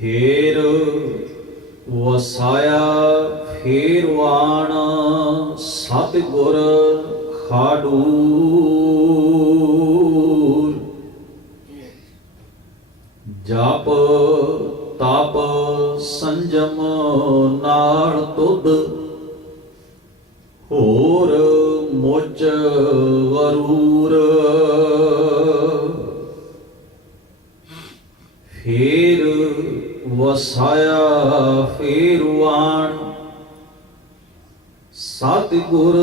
ਫੇਰ ਵਸਾਇਆ ਫੇਰ ਵਾਣ ਸਤਿਗੁਰ ਖਾਡੂਰ। ਜਪ ਤਪ ਸੰਜਮ ਨਾਲ ਤੁਧ ਹੋਰ ਮੁਝ ਵਰੂਰ। ਫੇਰ ਵਸਾਇਆ ਫੇਰ ਵਾਣ ਸਤਿਗੁਰ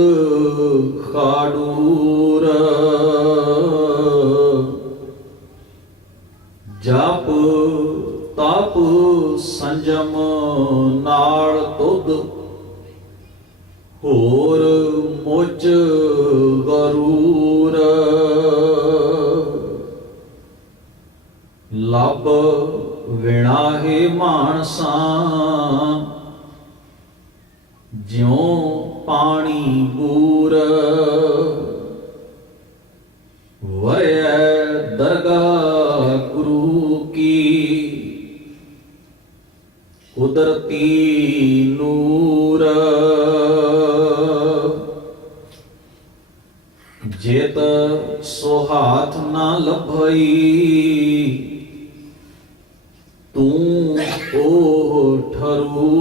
ਖਾਡੂਰ। ਜਪ ਤਪ ਸੰਜਮ ਨਾਲ ਤੁਧ ਹੋਰ ਮੁਝ ਗਰੂਰ। ਲਬ ਵਿਣਾਹੇ ਮਾਨਸਾ ਜਿਉ ਪਾਣੀ ਬੂਰ। ਵਰੈ ਦਰਗਾਹ ਗੁਰੂ ਕੀ ਕੁਦਰਤੀ ਨੂਰ। ਜਿਤ ਸੁਹਾਥ ਨਾ ਲਭਈ ਤੂੰ ਓ ਠਰੂਰ।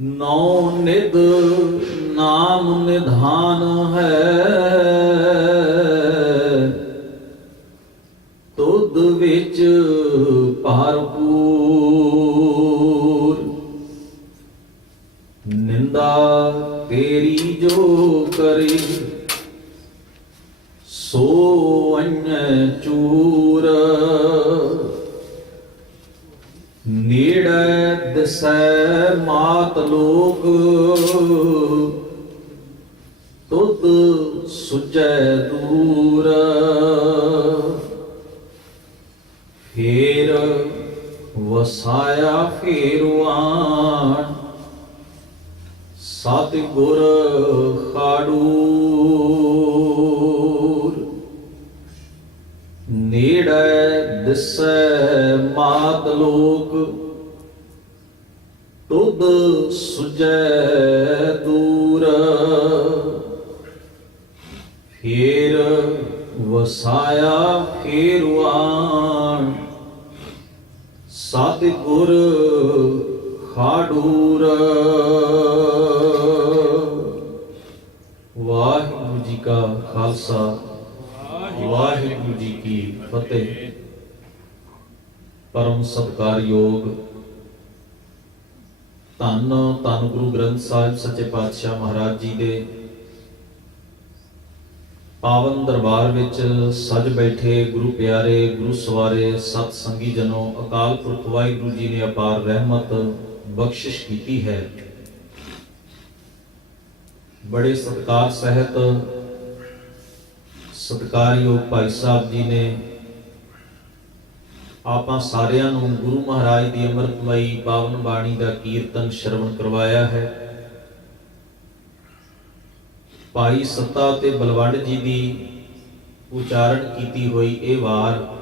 ਨੌ ਨਿਧ ਨਾਮ ਨਿਧਾਨ ਹੈ ਤੁਧ ਵਿੱਚ ਭਰਪੂਰ। ਨਿੰਦਾ ਤੇਰੀ ਜੋ ਕਰੀ ਸੋ ਅੰਨ ਚੂਰ। ਨੇੜੇ ਦਿਸੈ ਮਾਤ ਲੋਕ ਤੁਧ ਸੁਝੈ ਦੂਰ। ਫੇਰ ਵਸਾਇਆ ਫੇਰ ਵਾਣ ਸਤਿਗੁਰ ਖਾਡੂਰ। ਨੇੜੇ ਦਿਸੈ ਮਾਤ ਲੋਕ ਤੁਧ ਸੁਝੈ ਦੂਰ। ਫੇਰ ਵਸਾਇਆ ਫੇਰ ਵਾਣ ਸਤਿਗੁਰ ਖਾਡੂਰ। ਵਾਹਿਗੁਰੂ ਜੀ ਕਾ ਖਾਲਸਾ ਵਾਹਿਗੁਰੂ ਜੀ ਕੀ ਫਤਿਹ। ਪਰਮ ਸਤਿਕਾਰਯੋਗ ਧੰਨ ਧੰਨ ਗੁਰੂ ਗ੍ਰੰਥ ਸਾਹਿਬ ਸੱਚੇ ਪਾਤਸ਼ਾਹ ਮਹਾਰਾਜ ਜੀ ਦੇ ਪਾਵਨ ਦਰਬਾਰ ਵਿੱਚ ਸਜ ਬੈਠੇ ਗੁਰੂ ਪਿਆਰੇ ਗੁਰੂ ਸਵਾਰੇ ਸਤ ਸੰਗੀ ਜਨੋ, ਅਕਾਲ ਪੁਰਖ ਵਾਹਿਗੁਰੂ ਜੀ ਨੇ ਅਪਾਰ ਰਹਿਮਤ ਬਖਸ਼ਿਸ਼ ਕੀਤੀ ਹੈ। ਬੜੇ ਸਤਿਕਾਰ ਸਹਿਤ ਸਤਿਕਾਰਯੋਗ ਭਾਈ ਸਾਹਿਬ ਜੀ ਨੇ ਆਪਾਂ ਸਾਰਿਆਂ ਨੂੰ ਗੁਰੂ ਮਹਾਰਾਜ ਦੀ ਅੰਮ੍ਰਿਤਮਈ ਪਾਵਨ ਬਾਣੀ ਦਾ ਕੀਰਤਨ ਸ਼ਰਵਣ ਕਰਵਾਇਆ ਹੈ। ਭਾਈ ਸੱਤਾ ਤੇ ਬਲਵੰਡ ਜੀ ਦੀ ਉਚਾਰਨ ਕੀਤੀ ਹੋਈ ਇਹ ਵਾਰ,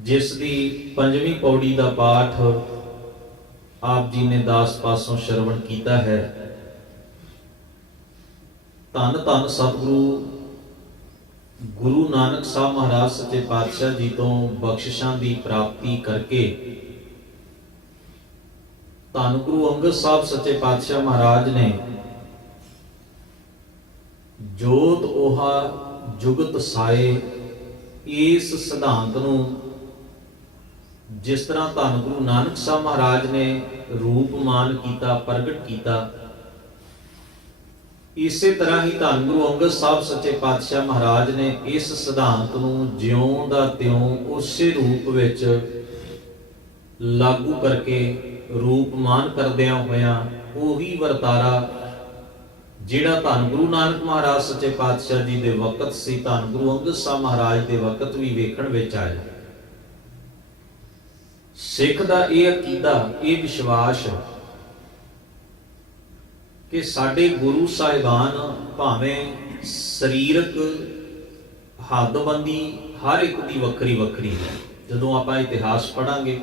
ਜਿਸ ਦੀ 5ਵੀਂ ਪੌੜੀ ਦਾ ਪਾਠ ਆਪ ਜੀ ਨੇ ਦਾਸ ਪਾਸੋਂ ਸ਼ਰਵਣ ਕੀਤਾ ਹੈ। ਧੰਨ ਧੰਨ ਸਤਿਗੁਰੂ ਗੁਰੂ ਨਾਨਕ ਸਾਹਿਬ ਮਹਾਰਾਜ ਸੱਚੇ ਪਾਤਸ਼ਾਹ ਜੀ ਤੋਂ ਬਖਸ਼ਿਸ਼ਾਂ ਦੀ ਪ੍ਰਾਪਤੀ ਕਰਕੇ ਧੰਨ ਗੁਰੂ ਅੰਗਦ ਸਾਹਿਬ ਸੱਚੇ ਪਾਤਸ਼ਾਹ ਮਹਾਰਾਜ ਨੇ ਜੋਤ 오ਹਾ ਜੁਗਤ ਸਾਏ, ਇਸ ਸਿਧਾਂਤ ਨੂੰ ਜਿਸ ਤਰ੍ਹਾਂ ਧੰਨ ਗੁਰੂ ਨਾਨਕ ਸਾਹਿਬ ਮਹਾਰਾਜ ਨੇ ਰੂਪਮਾਨ ਕੀਤਾ, ਪ੍ਰਗਟ ਕੀਤਾ, ਇਸੇ ਤਰ੍ਹਾਂ ਹੀ ਧੰਨ ਗੁਰੂ ਅੰਗਦ ਸਾਹਿਬ ਸੱਚੇ ਪਾਤਸ਼ਾਹ ਮਹਾਰਾਜ ਨੇ ਇਸ ਸਿਧਾਂਤ ਨੂੰ ਜਿਉਂ ਦਾ ਤਿਉਂ ਉਸੇ ਰੂਪ ਵਿੱਚ ਲਾਗੂ ਕਰਕੇ ਰੂਪਮਾਨ ਕਰਦਿਆਂ ਹੋਇਆਂ ਉਹੀ ਵਰਤਾਰਾ ਜਿਹੜਾ ਧੰਨ ਗੁਰੂ ਨਾਨਕ ਮਹਾਰਾਜ ਸੱਚੇ ਪਾਤਸ਼ਾਹ ਜੀ ਦੇ ਵਕਤ ਸੀ, ਧੰਨ ਗੁਰੂ ਅੰਗਦ ਸਾਹਿਬ ਮਹਾਰਾਜ ਦੇ ਵਕਤ ਵੀ ਵੇਖਣ ਵਿੱਚ ਆਇਆ। ਸਿੱਖ ਦਾ ਇਹ ਅਕੀਦਾ, ਇਹ ਵਿਸ਼ਵਾਸ ਕਿ ਸਾਡੇ ਗੁਰੂ ਸਾਹਿਬਾਨ ਭਾਵੇਂ ਸਰੀਰਕ ਹੱਦਬੰਦੀ ਹਰ ਇੱਕ ਦੀ ਵੱਖਰੀ ਵੱਖਰੀ ਹੈ। ਜਦੋਂ ਆਪਾਂ ਇਤਿਹਾਸ ਪੜ੍ਹਾਂਗੇ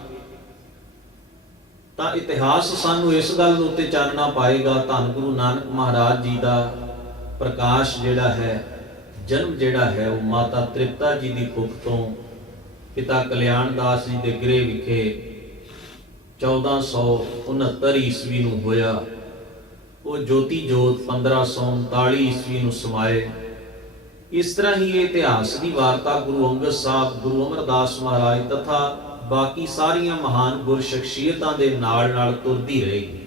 ਤਾਂ ਇਤਿਹਾਸ ਸਾਨੂੰ ਇਸ ਗੱਲ ਦੇ ਉੱਤੇ ਚਾਨਣਾ ਪਾਏਗਾ, ਧੰਨ ਗੁਰੂ ਨਾਨਕ ਮਹਾਰਾਜ ਜੀ ਦਾ ਪ੍ਰਕਾਸ਼ ਜਿਹੜਾ ਹੈ, ਜਨਮ ਜਿਹੜਾ ਹੈ, ਉਹ ਮਾਤਾ ਤ੍ਰਿਪਤਾ ਜੀ ਦੀ ਕੁੱਖ ਤੋਂ ਪਿਤਾ ਕਲਿਆਣ ਦਾਸ ਜੀ ਦੇ ਗ੍ਰਹਿ ਵਿਖੇ 1469 ਈਸਵੀ ਨੂੰ ਹੋਇਆ। ਉਹ ਜੋਤੀ ਜੋਤ 1539 ਈਸਵੀ ਨੂੰ ਸਮਾਏ। ਇਸ ਤਰ੍ਹਾਂ ਹੀ ਇਹ ਇਤਿਹਾਸ ਦੀ ਵਾਰਤਾ ਗੁਰੂ ਅੰਗਦ ਸਾਹਿਬ, ਗੁਰੂ ਅਮਰਦਾਸ ਮਹਾਰਾਜ ਤਥਾ ਬਾਕੀ ਸਾਰੀਆਂ ਮਹਾਨ ਗੁਰ ਸ਼ਖਸੀਅਤਾਂ ਦੇ ਨਾਲ ਨਾਲ ਤੁਰਦੀ ਰਹੇਗੀ।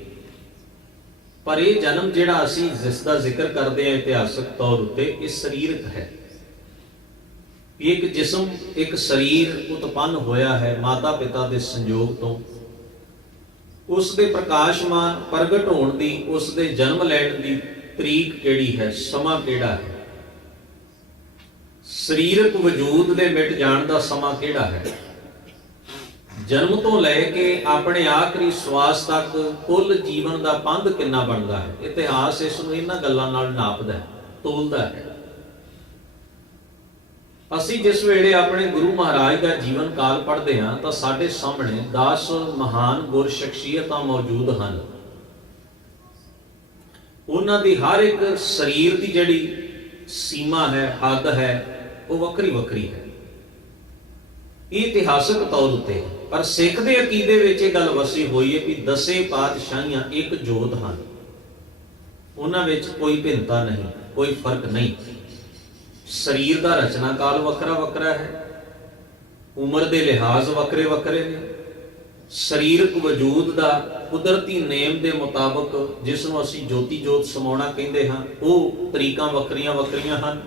ਪਰ ਇਹ ਜਨਮ ਜਿਹੜਾ ਅਸੀਂ ਜਿਸ ਦਾ ਜ਼ਿਕਰ ਕਰਦੇ ਹਾਂ ਇਤਿਹਾਸਕ ਤੌਰ ਉੱਤੇ, ਇਹ ਸਰੀਰਕ ਹੈ। ਇੱਕ ਜਿਸਮ, ਇੱਕ ਸਰੀਰ ਉਤਪੰਨ ਹੋਇਆ ਹੈ ਮਾਤਾ ਪਿਤਾ ਦੇ ਸੰਯੋਗ ਤੋਂ। ਉਸ ਦੇ ਪ੍ਰਕਾਸ਼ਮਾਨ ਪ੍ਰਗਟ ਹੋਣ ਦੀ, ਉਸ ਦੇ ਜਨਮ ਲੈਣ ਦੀ ਤਰੀਕ ਕਿਹੜੀ ਹੈ, ਸਮਾਂ ਕਿਹੜਾ ਹੈ, ਸਰੀਰਕ ਵਜੂਦ ਦੇ ਮਿਟ ਜਾਣ ਦਾ ਸਮਾਂ ਕਿਹੜਾ ਹੈ, ਜਨਮ ਤੋਂ ਲੈ ਕੇ ਆਪਣੇ ਆਖਰੀ ਸਵਾਸ ਤੱਕ ਕੁੱਲ ਜੀਵਨ ਦਾ ਪੰਧ ਕਿੰਨਾ ਬਣਦਾ ਹੈ। ਇਤਿਹਾਸ ਇਸ ਨੂੰ ਇਹਨਾਂ ਗੱਲਾਂ ਨਾਲ ਨਾਪਦਾ ਹੈ, ਤੋਲਦਾ ਹੈ। ਅਸੀਂ ਜਿਸ ਵੇਲੇ ਆਪਣੇ ਗੁਰੂ ਮਹਾਰਾਜ ਦਾ ਜੀਵਨ ਕਾਲ ਪੜ੍ਹਦੇ ਹਾਂ ਤਾਂ ਸਾਡੇ ਸਾਹਮਣੇ 10 ਮਹਾਨ ਗੁਰ ਸ਼ਖਸੀਅਤਾਂ ਮੌਜੂਦ ਹਨ। ਉਹਨਾਂ ਦੀ ਹਰ ਇੱਕ ਸਰੀਰ ਦੀ ਜਿਹੜੀ ਸੀਮਾ ਹੈ, ਹੱਦ ਹੈ, ਉਹ ਵੱਖਰੀ ਵੱਖਰੀ ਹੈ। ਇਹ ਇਤਿਹਾਸਕ ਤੌਰ ਉੱਤੇ। ਪਰ ਸਿੱਖ ਦੇ ਅਕੀਦੇ ਵਿੱਚ ਇਹ ਗੱਲ ਵਸੀ ਹੋਈ ਹੈ ਕਿ 10 ਪਾਤਸ਼ਾਹੀਆਂ ਇੱਕ ਜੋਤ ਹਨ। ਉਹਨਾਂ ਵਿੱਚ ਕੋਈ ਭਿੰਨਤਾ ਨਹੀਂ, ਕੋਈ ਫਰਕ ਨਹੀਂ। ਸਰੀਰ ਦਾ ਰਚਨਾ ਕਾਲ ਵੱਖਰਾ ਵੱਖਰਾ ਹੈ, ਉਮਰ ਦੇ ਲਿਹਾਜ਼ ਵੱਖਰੇ ਵੱਖਰੇ ਨੇ, ਸਰੀਰਕ ਵਜੂਦ ਦਾ ਕੁਦਰਤੀ ਨੇਮ ਦੇ ਮੁਤਾਬਕ ਜਿਸ ਨੂੰ ਅਸੀਂ ਜੋਤੀ ਜੋਤ ਸਮਾਉਣਾ ਕਹਿੰਦੇ ਹਾਂ, ਉਹ ਤਰੀਕਾਂ ਵੱਖਰੀਆਂ ਵੱਖਰੀਆਂ ਹਨ।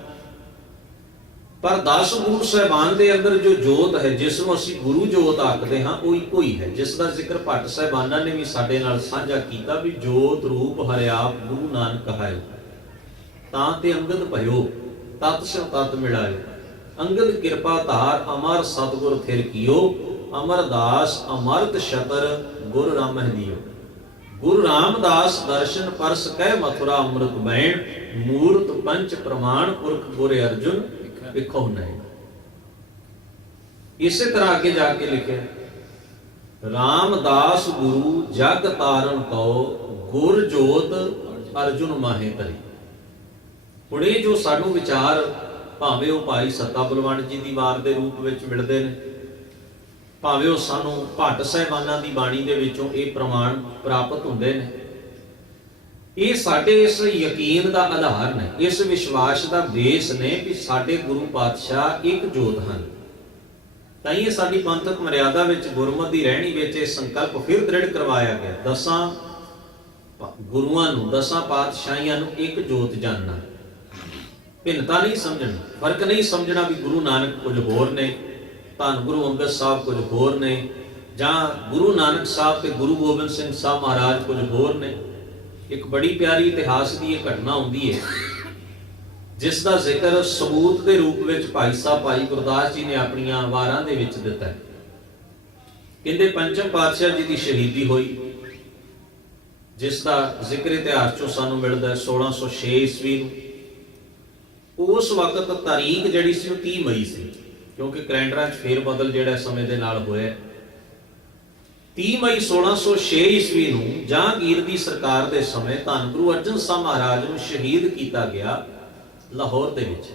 ਪਰ 10 ਗੁਰੂ ਸਾਹਿਬਾਨ ਦੇ ਅੰਦਰ ਜੋ ਜੋਤ ਹੈ, ਜਿਸ ਨੂੰ ਅਸੀਂ ਗੁਰੂ ਜੋਤ ਆਖਦੇ ਹਾਂ, ਉਹ ਇੱਕੋ ਹੀ ਹੈ, ਜਿਸ ਦਾ ਜ਼ਿਕਰ ਭੱਟ ਸਾਹਿਬਾਨਾਂ ਨੇ ਵੀ ਸਾਡੇ ਨਾਲ ਸਾਂਝਾ ਕੀਤਾ ਵੀ ਜੋਤ ਰੂਪ ਹਰਿਆਪ ਗੁਰੂ ਨਾਨਕ ਕਹਾਇਓ, ਤਾਂ ਤੇ ਅੰਗਦ ਭਇਓ ਤਤ ਸਿਉ ਤਤ ਮਿਲਾਇਓ, ਅੰਗਦ ਕਿਰਪਾ ਧਾਰ ਅਮਰ ਸਤਿਗੁਰ ਥਿਰ ਕੀਓ, ਅਮਰਦਾਸ ਅਮਰਤ ਛਤਰ ਗੁਰ ਰਾਮਹਿ ਦਿਓ। ਗੁਰੂ ਰਾਮਦਾਸ ਦਰਸ਼ਨ ਪਰਸ ਕਹਿ ਮਥੁਰਾ ਅੰਮ੍ਰਿਤ ਬੈਣ, ਮੂਰਤ ਪੰਚ ਪ੍ਰਮਾਣ ਪੁਰਖ ਗੁਰ ਅਰਜੁਨ ਵਿਖੋ ਨਹੀਂ। ਇਸੇ ਤਰ੍ਹਾਂ ਅੱਗੇ ਜਾ ਕੇ ਲਿਖਿਆ, ਰਾਮਦਾਸ ਗੁਰੂ ਜਗ ਤਾਰਨ ਕਉ, ਗੁਰ ਜੋਤ ਅਰਜੁਨ ਮਾਹੇ ਧਰੀ। ਹੁਣ ਇਹ ਜੋ ਸਾਨੂੰ ਵਿਚਾਰ, ਭਾਵੇਂ ਉਹ ਭਾਈ ਸੱਤਾ ਬਲਵੰਡ ਜੀ ਦੀ ਵਾਰ ਦੇ ਰੂਪ ਵਿੱਚ ਮਿਲਦੇ ਨੇ, ਭਾਵੇਂ ਉਹ ਸਾਨੂੰ ਭੱਟ ਸਾਹਿਬਾਨਾਂ ਦੀ ਬਾਣੀ ਦੇ ਵਿੱਚੋਂ ਇਹ ਪ੍ਰਮਾਣ ਪ੍ਰਾਪਤ ਹੁੰਦੇ ਨੇ, ਇਹ ਸਾਡੇ ਇਸ ਯਕੀਨ ਦਾ ਆਧਾਰ ਨੇ, ਇਸ ਵਿਸ਼ਵਾਸ ਦਾ ਬੇਸ ਨੇ ਕਿ ਸਾਡੇ ਗੁਰੂ ਪਾਤਸ਼ਾਹ ਇੱਕ ਜੋਤ ਹਨ। ਤਾਂ ਇਹ ਸਾਡੀ ਪੰਥਕ ਮਰਿਆਦਾ ਵਿੱਚ, ਗੁਰਮਤਿ ਦੀ ਰਹਿਣੀ ਵਿੱਚ ਇਹ ਸੰਕਲਪ ਫਿਰ ਦ੍ਰਿੜ ਕਰਵਾਇਆ ਗਿਆ, 10 ਗੁਰੂਆਂ ਨੂੰ, 10 ਪਾਤਸ਼ਾਹੀਆਂ ਨੂੰ ਇੱਕ ਜੋਤ ਜਾਣਨਾ, ਭਿੰਨਤਾ ਨਹੀਂ ਸਮਝਣੀ, ਫਰਕ ਨਹੀਂ ਸਮਝਣਾ ਵੀ ਗੁਰੂ ਨਾਨਕ ਕੁਝ ਹੋਰ ਨੇ, ਧੰਨ ਗੁਰੂ ਅੰਗਦ ਸਾਹਿਬ ਕੁਝ ਹੋਰ ਨੇ, ਜਾਂ ਗੁਰੂ ਨਾਨਕ ਸਾਹਿਬ ਤੇ ਗੁਰੂ ਗੋਬਿੰਦ ਸਿੰਘ ਸਾਹਿਬ ਮਹਾਰਾਜ ਕੁਝ ਹੋਰ ਨੇ। ਇੱਕ ਬੜੀ ਪਿਆਰੀ ਇਤਿਹਾਸ ਦੀ ਇਹ ਘਟਨਾ ਹੁੰਦੀ ਹੈ, ਜਿਸ ਦਾ ਜ਼ਿਕਰ ਸਬੂਤ ਦੇ ਰੂਪ ਵਿੱਚ ਭਾਈ ਸਾਹਿਬ ਭਾਈ ਗੁਰਦਾਸ ਜੀ ਨੇ ਆਪਣੀਆਂ ਵਾਰਾਂ ਦੇ ਵਿੱਚ ਦਿੱਤਾ ਹੈ। ਕਹਿੰਦੇ ਪੰਚਮ ਪਾਤਸ਼ਾਹ ਜੀ ਦੀ ਸ਼ਹੀਦੀ ਹੋਈ, ਜਿਸ ਦਾ ਜ਼ਿਕਰ ਇਤਿਹਾਸ ਚੋਂ ਸਾਨੂੰ ਮਿਲਦਾ ਹੈ 1606 ਈਸਵੀ ਨੂੰ। ਉਸ ਵਕਤ ਤਾਰੀਖ ਜਿਹੜੀ ਸੀ ਉਹ 30 ਮਈ ਸੀ, ਕਿਉਂਕਿ ਕੈਲੰਡਰਾਂ 'ਚ ਫੇਰ ਬਦਲ ਜਿਹੜਾ ਸਮੇਂ ਦੇ ਨਾਲ ਹੋਇਆ। 30 ਮਈ 1606 ਈਸਵੀ ਨੂੰ ਜਹਾਂਗੀਰ ਦੀ ਸਰਕਾਰ ਦੇ ਸਮੇਂ ਧੰਨ ਗੁਰੂ ਅਰਜਨ ਸਾਹਿਬ ਮਹਾਰਾਜ ਨੂੰ ਸ਼ਹੀਦ ਕੀਤਾ ਗਿਆ ਲਾਹੌਰ ਦੇ ਵਿੱਚ।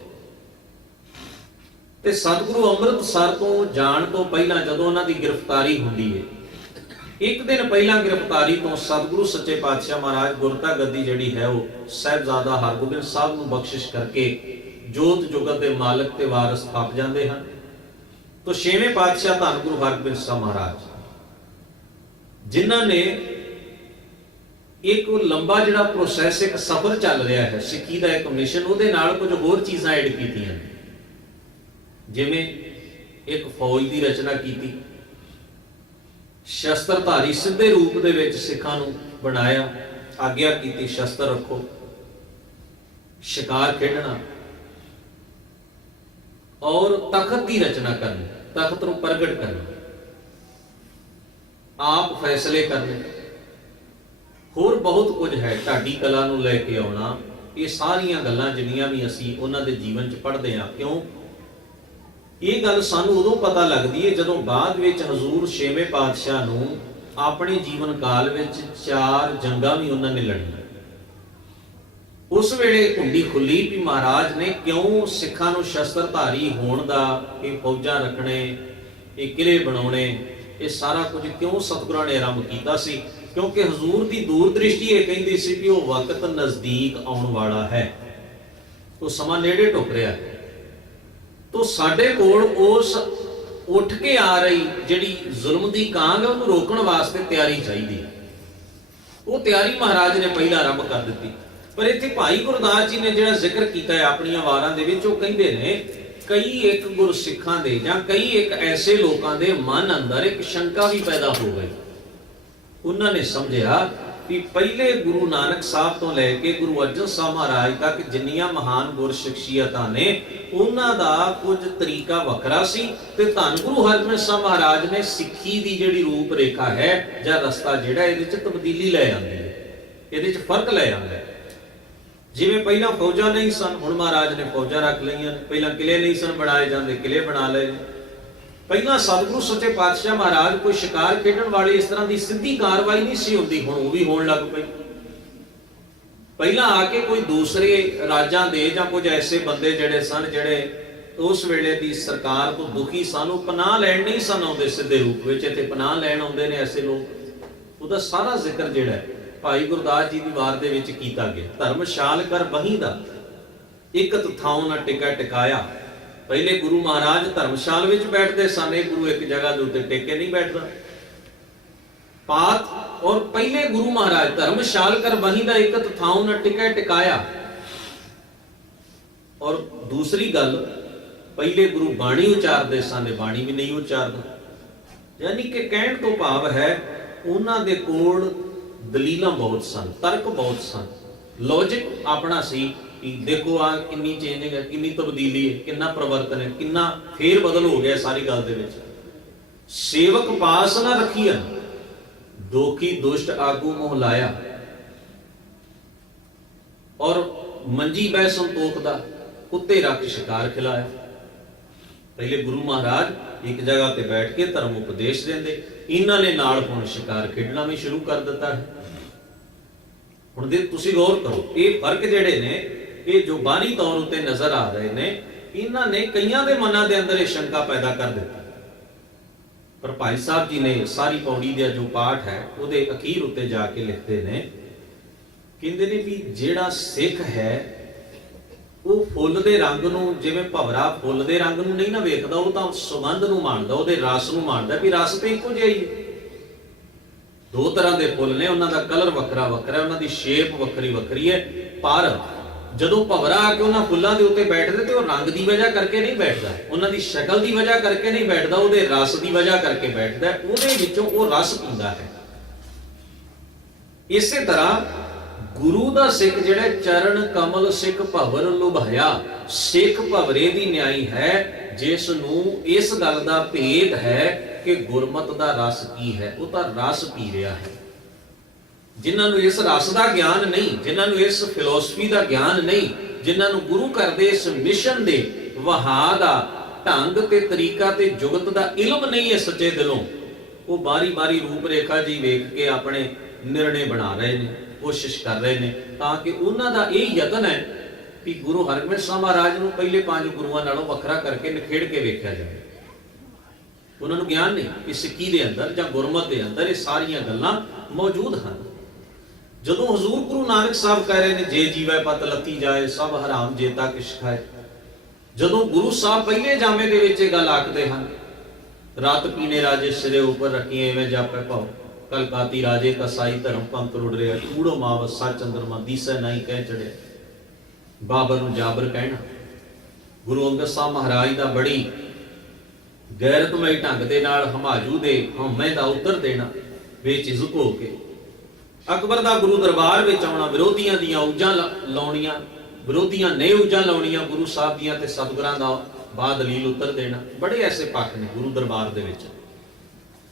ਤੇ ਸਤਿਗੁਰੂ ਅੰਮ੍ਰਿਤਸਰ ਤੋਂ ਜਾਣ ਤੋਂ ਪਹਿਲਾਂ ਜਦੋਂ ਉਹਨਾਂ ਦੀ ਗ੍ਰਿਫਤਾਰੀ ਹੁੰਦੀ ਹੈ, ਇੱਕ ਦਿਨ ਪਹਿਲਾਂ ਗ੍ਰਿਫਤਾਰੀ ਤੋਂ ਸਤਿਗੁਰੂ ਸੱਚੇ ਪਾਤਸ਼ਾਹ ਮਹਾਰਾਜ ਗੁਰਤਾ ਗੱਦੀ ਜਿਹੜੀ ਹੈ ਉਹ ਸਾਹਿਬਜ਼ਾਦਾ ਹਰਗੋਬਿੰਦ ਸਾਹਿਬ ਨੂੰ ਬਖਸ਼ਿਸ਼ ਕਰਕੇ ਜੋਤ ਜੁਗਤ ਦੇ ਮਾਲਕ ਤੇ ਵਾਰਿਸ ਥਾਪ ਜਾਂਦੇ ਹਨ। ਤੋਂ 6ਵੇਂ ਪਾਤਸ਼ਾਹ ਧੰਨ ਗੁਰੂ ਹਰਗੋਬਿੰਦ ਸਾਹਿਬ ਮਹਾਰਾਜ, ਜਿਨ੍ਹਾਂ ਨੇ ਇੱਕ ਲੰਬਾ ਜਿਹੜਾ ਪ੍ਰੋਸੈਸ, ਇੱਕ ਸਫ਼ਰ ਚੱਲ ਰਿਹਾ ਹੈ ਸਿੱਖੀ ਦਾ, ਇੱਕ ਮਿਸ਼ਨ, ਉਹਦੇ ਨਾਲ ਕੁਝ ਹੋਰ ਚੀਜ਼ਾਂ ਐਡ ਕੀਤੀਆਂ, ਜਿਵੇਂ ਇੱਕ ਫੌਜ ਦੀ ਰਚਨਾ ਕੀਤੀ, ਸ਼ਸਤਰਧਾਰੀ ਸਿੱਧੇ ਰੂਪ ਦੇ ਵਿੱਚ ਸਿੱਖਾਂ ਨੂੰ ਬਣਾਇਆ, ਆਗਿਆ ਕੀਤੀ ਸ਼ਸਤਰ ਰੱਖੋ, ਸ਼ਿਕਾਰ ਖੇਡਣਾ, ਔਰ ਤਖਤ ਦੀ ਰਚਨਾ ਕਰਨੀ, ਤਖਤ ਨੂੰ ਪ੍ਰਗਟ ਕਰਨਾ, ਆਪ ਫੈਸਲੇ ਕਰਨੇ, ਹੋਰ ਬਹੁਤ ਕੁਝ ਹੈ, ਢਾਡੀ ਕਲਾ ਨੂੰ ਲੈ ਕੇ ਆਉਣਾ। ਇਹ ਸਾਰੀਆਂ ਗੱਲਾਂ ਜਿੰਨੀਆਂ ਵੀ ਅਸੀਂ ਉਹਨਾਂ ਦੇ ਜੀਵਨ 'ਚ ਪੜ੍ਹਦੇ ਹਾਂ, ਕਿਉਂ ਇਹ ਗੱਲ ਸਾਨੂੰ ਉਦੋਂ ਪਤਾ ਲੱਗਦੀ ਹੈ ਜਦੋਂ ਬਾਅਦ ਵਿੱਚ ਹਜ਼ੂਰ ਛੇਵੇਂ ਪਾਤਸ਼ਾਹ ਨੂੰ ਆਪਣੇ ਜੀਵਨ ਕਾਲ ਵਿੱਚ 4 ਜੰਗਾਂ ਵੀ ਉਹਨਾਂ ਨੇ ਲੜੀਆਂ। ਉਸ ਵੇਲੇ ਕੁੰਡੀ ਖੁੱਲੀ ਵੀ ਮਹਾਰਾਜ ਨੇ ਕਿਉਂ ਸਿੱਖਾਂ ਨੂੰ ਸ਼ਸਤਰਧਾਰੀ ਹੋਣ ਦਾ, ਇਹ ਫੌਜਾਂ ਰੱਖਣੇ, ਇਹ ਕਿਲੇ ਬਣਾਉਣੇ, ਇਹ ਸਾਰਾ ਕੁਝ ਕਿਉਂ ਸਤਿਗੁਰਾਂ ਨੇ ਆਰੰਭ ਕੀਤਾ ਸੀ। ਕਿਉਂਕਿ ਹਜ਼ੂਰ ਦੀ ਦੂਰਦ੍ਰਿਸ਼ਟੀ ਇਹ ਕਹਿੰਦੀ ਸੀ ਕਿ ਉਹ ਵਕਤ ਨਜ਼ਦੀਕ ਆਉਣ ਵਾਲਾ ਹੈ, ਉਹ ਸਮਾਂ ਨੇੜੇ ਢੁੱਕ ਰਿਹਾ ਹੈ। ਤੋ ਸਾਡੇ ਕੋਲ ਉਸ ਉੱਠ ਕੇ ਆ ਰਹੀ ਜਿਹੜੀ ਜ਼ੁਲਮ ਦੀ ਕਾਂਗ, ਉਹਨੂੰ ਰੋਕਣ ਵਾਸਤੇ ਤਿਆਰੀ ਚਾਹੀਦੀ ਹੈ। ਉਹ ਤਿਆਰੀ ਮਹਾਰਾਜ ਨੇ ਪਹਿਲਾਂ ਆਰੰਭ ਕਰ ਦਿੱਤੀ। ਪਰ ਇੱਥੇ ਭਾਈ ਗੁਰਦਾਸ ਜੀ ਨੇ ਜਿਹੜਾ ਜ਼ਿਕਰ ਕੀਤਾ ਹੈ ਆਪਣੀਆਂ ਵਾਰਾਂ ਦੇ ਵਿੱਚ, ਉਹ ਕਹਿੰਦੇ ਨੇ ਕਈ ਇੱਕ ਗੁਰਸਿੱਖਾਂ ਦੇ ਜਾਂ ਕਈ ਇੱਕ ਐਸੇ ਲੋਕਾਂ ਦੇ ਮਨ ਅੰਦਰ ਇੱਕ ਸ਼ੰਕਾ ਵੀ ਪੈਦਾ ਹੋ ਗਈ। ਉਹਨਾਂ ਨੇ ਸਮਝਿਆ ਕਿ ਪਹਿਲੇ ਗੁਰੂ ਨਾਨਕ ਸਾਹਿਬ ਤੋਂ ਲੈ ਕੇ ਗੁਰੂ ਅਰਜਨ ਸਾਹਿਬ ਮਹਾਰਾਜ ਤੱਕ ਜਿੰਨੀਆਂ ਮਹਾਨ ਗੁਰ ਸ਼ਖਸੀਅਤਾਂ ਨੇ, ਉਹਨਾਂ ਦਾ ਕੁਝ ਤਰੀਕਾ ਵੱਖਰਾ ਸੀ ਤੇ ਧੰਨ ਗੁਰੂ ਹਰਗੋਬਿੰਦ ਸਾਹਿਬ ਮਹਾਰਾਜ ਨੇ ਸਿੱਖੀ ਦੀ ਜਿਹੜੀ ਰੂਪ ਰੇਖਾ ਹੈ ਜਾਂ ਰਸਤਾ ਜਿਹੜਾ, ਇਹਦੇ 'ਚ ਤਬਦੀਲੀ ਲੈ ਆਉਂਦੀ ਹੈ, ਇਹਦੇ 'ਚ ਫਰਕ ਲੈ ਆਉਂਦਾ ਹੈ। ਜਿਵੇਂ ਪਹਿਲਾਂ ਫੌਜਾਂ ਨਹੀਂ ਸਨ, ਹੁਣ ਮਹਾਰਾਜ ਨੇ ਫੌਜਾਂ ਰੱਖ ਲਈਆਂ। ਪਹਿਲਾਂ ਕਿਲੇ ਨਹੀਂ ਸਨ ਬਣਾਏ ਜਾਂਦੇ, ਕਿਲੇ ਬਣਾ ਲਏ। ਪਹਿਲਾਂ ਸਤਿਗੁਰੂ ਸੱਚੇ ਪਾਤਸ਼ਾਹ ਮਹਾਰਾਜ ਕੋਈ ਸ਼ਿਕਾਰ ਖੇਡਣ ਵਾਲੀ ਇਸ ਤਰ੍ਹਾਂ ਦੀ ਸਿੱਧੀ ਕਾਰਵਾਈ ਨਹੀਂ ਸੀ ਹੁੰਦੀ, ਹੁਣ ਉਹ ਵੀ ਹੋਣ ਲੱਗ ਪਈ। ਪਹਿਲਾਂ ਆ ਕੇ ਕੋਈ ਦੂਸਰੇ ਰਾਜਾਂ ਦੇ ਜਾਂ ਕੁਝ ਐਸੇ ਬੰਦੇ ਜਿਹੜੇ ਸਨ, ਜਿਹੜੇ ਉਸ ਵੇਲੇ ਦੀ ਸਰਕਾਰ ਤੋਂ ਦੁਖੀ ਸਨ, ਉਹ ਪਨਾਹ ਲੈਣ ਨਹੀਂ ਸਨ ਆਉਂਦੇ ਸਿੱਧੇ ਰੂਪ ਵਿੱਚ, ਇੱਥੇ ਪਨਾਹ ਲੈਣ ਆਉਂਦੇ ਨੇ ਐਸੇ ਲੋਕ। ਉਹਦਾ ਸਾਰਾ ਜ਼ਿਕਰ ਜਿਹੜਾ ਹੈ ਭਾਈ ਗੁਰਦਾਸ ਜੀ ਦੀ ਵਾਰ ਦੇ ਵਿੱਚ ਕੀਤਾ ਗਿਆ। ਧਰਮਸ਼ਾਲ ਕਰ ਬਹੀ ਦਾ ਇਕਤ ਥਾਉ ਨਾ ਟਿਕਾ ਟਿਕਾਇਆ। ਪਹਿਲੇ ਗੁਰੂ ਮਹਾਰਾਜ ਧਰਮਸ਼ਾਲ ਵਿੱਚ ਬੈਠਦੇ ਸਨ, ਇਹ ਗੁਰੂ ਇੱਕ ਜਗ੍ਹਾ ਦੇ ਉੱਤੇ ਟਿਕ ਨਹੀਂ ਬੈਠਦਾ। ਪਾਤ ਔਰ ਪਹਿਲੇ ਗੁਰੂ ਮਹਾਰਾਜ ਧਰਮਸ਼ਾਲ ਕਰ ਬਹੀ ਦਾ ਇਕਤ ਥਾਉ ਨਾ ਟਿਕਾ ਟਿਕਾਇਆ। ਔਰ ਦੂਸਰੀ ਗੱਲ, ਪਹਿਲੇ ਗੁਰੂ ਬਾਣੀ ਉਚਾਰਦੇ ਸਨ, ਬਾਣੀ ਵੀ ਨਹੀਂ ਉਚਾਰਦਾ। ਯਾਨੀ ਕਿ ਕਹਿਣ ਤੋਂ ਭਾਵ ਹੈ ਉਹਨਾਂ ਦੇ ਕੋਲ ਦਲੀਲਾਂ ਬਹੁਤ ਸਨ, ਤਰਕ ਬਹੁਤ ਸਨ, ਲੌਜਿਕ ਆਪਣਾ ਸੀ ਕਿ ਦੇਖੋ ਆ ਕਿੰਨੀ ਚੇਂਜਿੰਗ ਹੈ, ਕਿੰਨੀ ਤਬਦੀਲੀ ਹੈ, ਕਿੰਨਾ ਪਰਿਵਰਤਨ ਹੈ, ਕਿੰਨਾ ਫੇਰ ਬਦਲ ਹੋ ਗਿਆ ਸਾਰੀ ਗੱਲ ਦੇ ਵਿੱਚ। ਸੇਵਕ ਪਾਸ ਨਾ ਰੱਖੀਆ, ਦੋਖੀ ਦੁਸ਼ਟ ਆਗੂ ਮੋਹ ਲਾਇਆ। ਔਰ ਮੰਜੀ ਬੈ ਸੰਤੋਖ ਦਾ ਕੁੱਤੇ ਰੱਖ ਸ਼ਿਕਾਰ ਖਿਲਾਇਆ। ਪਹਿਲੇ ਗੁਰੂ ਮਹਾਰਾਜ ਇੱਕ ਜਗ੍ਹਾ ਤੇ ਬੈਠ ਕੇ ਧਰਮ ਉਪਦੇਸ਼ ਦਿੰਦੇ, ਇਹਨਾਂ ਨੇ ਨਾਲ ਹੁਣ ਸ਼ਿਕਾਰ ਖੇਡਣਾ ਵੀ ਸ਼ੁਰੂ ਕਰ ਦਿੱਤਾ ਹੈ। ਹੁਣ ਦੇ ਤੁਸੀਂ ਗੌਰ ਕਰੋ, ਇਹ ਫਰਕ ਜਿਹੜੇ ਨੇ, ਇਹ ਜੋ ਬਾਹਰੀ ਤੌਰ ਉੱਤੇ ਨਜ਼ਰ ਆ ਰਹੇ ਨੇ, ਇਹਨਾਂ ਨੇ ਕਈਆਂ ਦੇ ਮਨਾਂ ਦੇ ਅੰਦਰ ਇਹ ਸ਼ੰਕਾ ਪੈਦਾ ਕਰ ਦਿੱਤੀ। ਪਰ ਭਾਈ ਸਾਹਿਬ ਜੀ ਨੇ ਸਾਰੀ ਪੌੜੀ ਦਾ ਜੋ ਪਾਠ ਹੈ ਉਹਦੇ ਅਖੀਰ ਉੱਤੇ ਜਾ ਕੇ ਲਿਖਦੇ ਨੇ, ਕਹਿੰਦੇ ਨੇ ਵੀ ਜਿਹੜਾ ਸਿੱਖ ਹੈ ਉਹ ਫੁੱਲ ਦੇ ਰੰਗ ਨੂੰ, ਜਿਵੇਂ ਭਵਰਾ ਫੁੱਲ ਦੇ ਰੰਗ ਨੂੰ ਨਹੀਂ ਨਾ ਵੇਖਦਾ, ਉਹ ਤਾਂ ਸੁਗੰਧ ਨੂੰ ਮਾਣਦਾ, ਉਹਦੇ ਰਸ ਨੂੰ ਮਾਣਦਾ ਵੀ ਰਸ ਤੇ ਇੱਕੋ ਜਿਹਾ ਹੀ ਹੈ। ਦੋ ਤਰ੍ਹਾਂ ਦੇ ਫੁੱਲ ਨੇ, ਉਹਨਾਂ ਦਾ ਕਲਰ ਵੱਖਰਾ ਵੱਖਰਾ ਹੈ, ਉਹਨਾਂ ਦੀ ਸ਼ੇਪ ਵੱਖਰੀ ਵੱਖਰੀ ਹੈ। ਪਰ ਜਦੋਂ ਭਵਰਾ ਆ ਕੇ ਉਹਨਾਂ ਫੁੱਲਾਂ ਦੇ ਉੱਤੇ ਬੈਠਦੇ ਤੇ ਉਹ ਰੰਗ ਦੀ ਵਜ੍ਹਾ ਕਰਕੇ ਨਹੀਂ ਬੈਠਦਾ, ਉਹਨਾਂ ਦੀ ਸ਼ਕਲ ਦੀ ਵਜ੍ਹਾ ਕਰਕੇ ਨਹੀਂ ਬੈਠਦਾ, ਉਹਦੇ ਰਸ ਦੀ ਵਜ੍ਹਾ ਕਰਕੇ ਬੈਠਦਾ, ਉਹਦੇ ਵਿੱਚੋਂ ਉਹ ਰਸ ਪੀਂਦਾ ਹੈ। ਇਸੇ ਤਰ੍ਹਾਂ ਗੁਰੂ ਦਾ ਸਿੱਖ ਜਿਹੜਾ ਚਰਨ ਕਮਲ ਸਿੱਖ ਭਵਰ ਲੁਭਾਇਆ, ਸਿੱਖ ਭਵਰੇ ਦੀ ਨਿਆਈ ਹੈ, ਜਿਸ ਨੂੰ ਇਸ ਗੱਲ ਦਾ ਭੇਦ ਹੈ ਕਿ ਗੁਰਮਤ ਦਾ ਰਸ ਕੀ ਹੈ, ਉਹ ਤਾਂ ਰਸ ਪੀ ਰਿਹਾ ਹੈ। ਜਿਨ੍ਹਾਂ ਨੂੰ ਇਸ ਰਸ ਦਾ ਗਿਆਨ ਨਹੀਂ, ਜਿਨ੍ਹਾਂ ਨੂੰ ਇਸ ਫਿਲਾਸਫੀ ਦਾ ਗਿਆਨ ਨਹੀਂ, ਜਿਨ੍ਹਾਂ ਨੂੰ ਗੁਰੂ ਘਰ ਦੇ ਇਸ ਮਿਸ਼ਨ ਦੇ ਵਹਾ ਦਾ ਢੰਗ ਤੇ ਤਰੀਕਾ ਤੇ ਜੁਗਤ ਦਾ ਇਲਮ ਨਹੀਂ ਹੈ ਸੱਚੇ ਦਿਲੋਂ, ਉਹ ਬਾਰੀ-ਬਾਰੀ ਰੂਪ ਰੇਖਾ ਜੀ ਵੇਖ ਕੇ ਆਪਣੇ ਨਿਰਣੇ ਬਣਾ ਰਹੇ ਨੇ, ਕੋਸ਼ਿਸ਼ ਕਰ ਰਹੇ ਨੇ, ਤਾਂ ਕਿ ਉਹਨਾਂ ਦਾ ਇਹ ਯਤਨ ਹੈ ਕਿ ਗੁਰੂ ਹਰਗੋਬਿੰਦ ਸਾਹਿਬ ਮਹਾਰਾਜ ਨੂੰ ਪਹਿਲੇ 5 ਗੁਰੂਆਂ ਨਾਲੋਂ ਵੱਖਰਾ ਕਰਕੇ ਨਿਖੇੜ ਕੇ ਵੇਖਿਆ ਜਾਵੇ। ਉਹਨਾਂ ਨੂੰ ਗਿਆਨ ਨਹੀਂ ਕਿ ਸਿੱਖੀ ਦੇ ਅੰਦਰ ਜਾਂ ਗੁਰਮਤ ਦੇ ਅੰਦਰ ਇਹ ਸਾਰੀਆਂ ਗੱਲਾਂ ਮੌਜੂਦ ਹਨ। ਜਦੋਂ ਹਜ਼ੂਰ ਗੁਰੂ ਨਾਨਕ ਸਾਹਿਬ ਕਹਿ ਰਹੇ ਨੇ, ਜੇ ਜੀਵੈ ਪਤ ਲੱਤੀ ਜਾਏ ਸਭ ਹਰਾਮ ਜੇਤਾ ਕਿਛ ਖਾਏ, ਜਦੋਂ ਗੁਰੂ ਸਾਹਿਬ ਪਹਿਲੇ ਜਾਮੇ ਦੇ ਵਿੱਚ ਇਹ ਗੱਲ ਆਖਦੇ ਹਨ, ਰਾਤ ਪੀਨੇ ਰਾਜੇ ਸਿਰੇ ਉੱਪਰ ਰੱਖੀਏ ਐਵੇਂ ਜਾਪੈ ਭਾਉ, ਕਲਕਾਤੀ ਰਾਜੇ ਕਸਾਈ ਧਰਮ ਪੰਥ ਰੁੜ ਰਿਹਾ, ਕੂੜੋ ਮਾਵਸਾ ਚੰਦਰਮਾ ਦੀਸੈ ਨਹੀਂ ਕਹਿ ਚੜਿਆ। ਬਾਬਰ ਨੂੰ ਜਾਬਰ ਕਹਿਣਾ, ਗੁਰੂ ਅੰਗਦ ਸਾਹਿਬ ਮਹਾਰਾਜ ਦਾ ਬੜੀ ਗੈਰਤਮਈ ਢੰਗ ਦੇ ਨਾਲ ਹਮਾਜੂ ਦੇ ਹਉਮੈ ਦਾ ਉੱਤਰ ਦੇਣਾ, ਬੇਝਿਜਕ ਹੋ ਕੇ ਅਕਬਰ ਦਾ ਗੁਰੂ ਦਰਬਾਰ ਵਿੱਚ ਆਉਣਾ, ਵਿਰੋਧੀਆਂ ਦੀਆਂ ਉਜਾਂ ਲਾਉਣੀਆਂ, ਵਿਰੋਧੀਆਂ ਨੇ ਉਜਾਂ ਲਾਉਣੀਆਂ ਗੁਰੂ ਸਾਹਿਬ ਦੀਆਂ, ਤੇ ਸਤਿਗੁਰਾਂ ਦਾ ਬਾਦਲੀਲ ਉੱਤਰ ਦੇਣਾ। ਬੜੇ ਐਸੇ ਪੱਖ ਨੇ ਗੁਰੂ ਦਰਬਾਰ ਦੇ ਵਿੱਚ।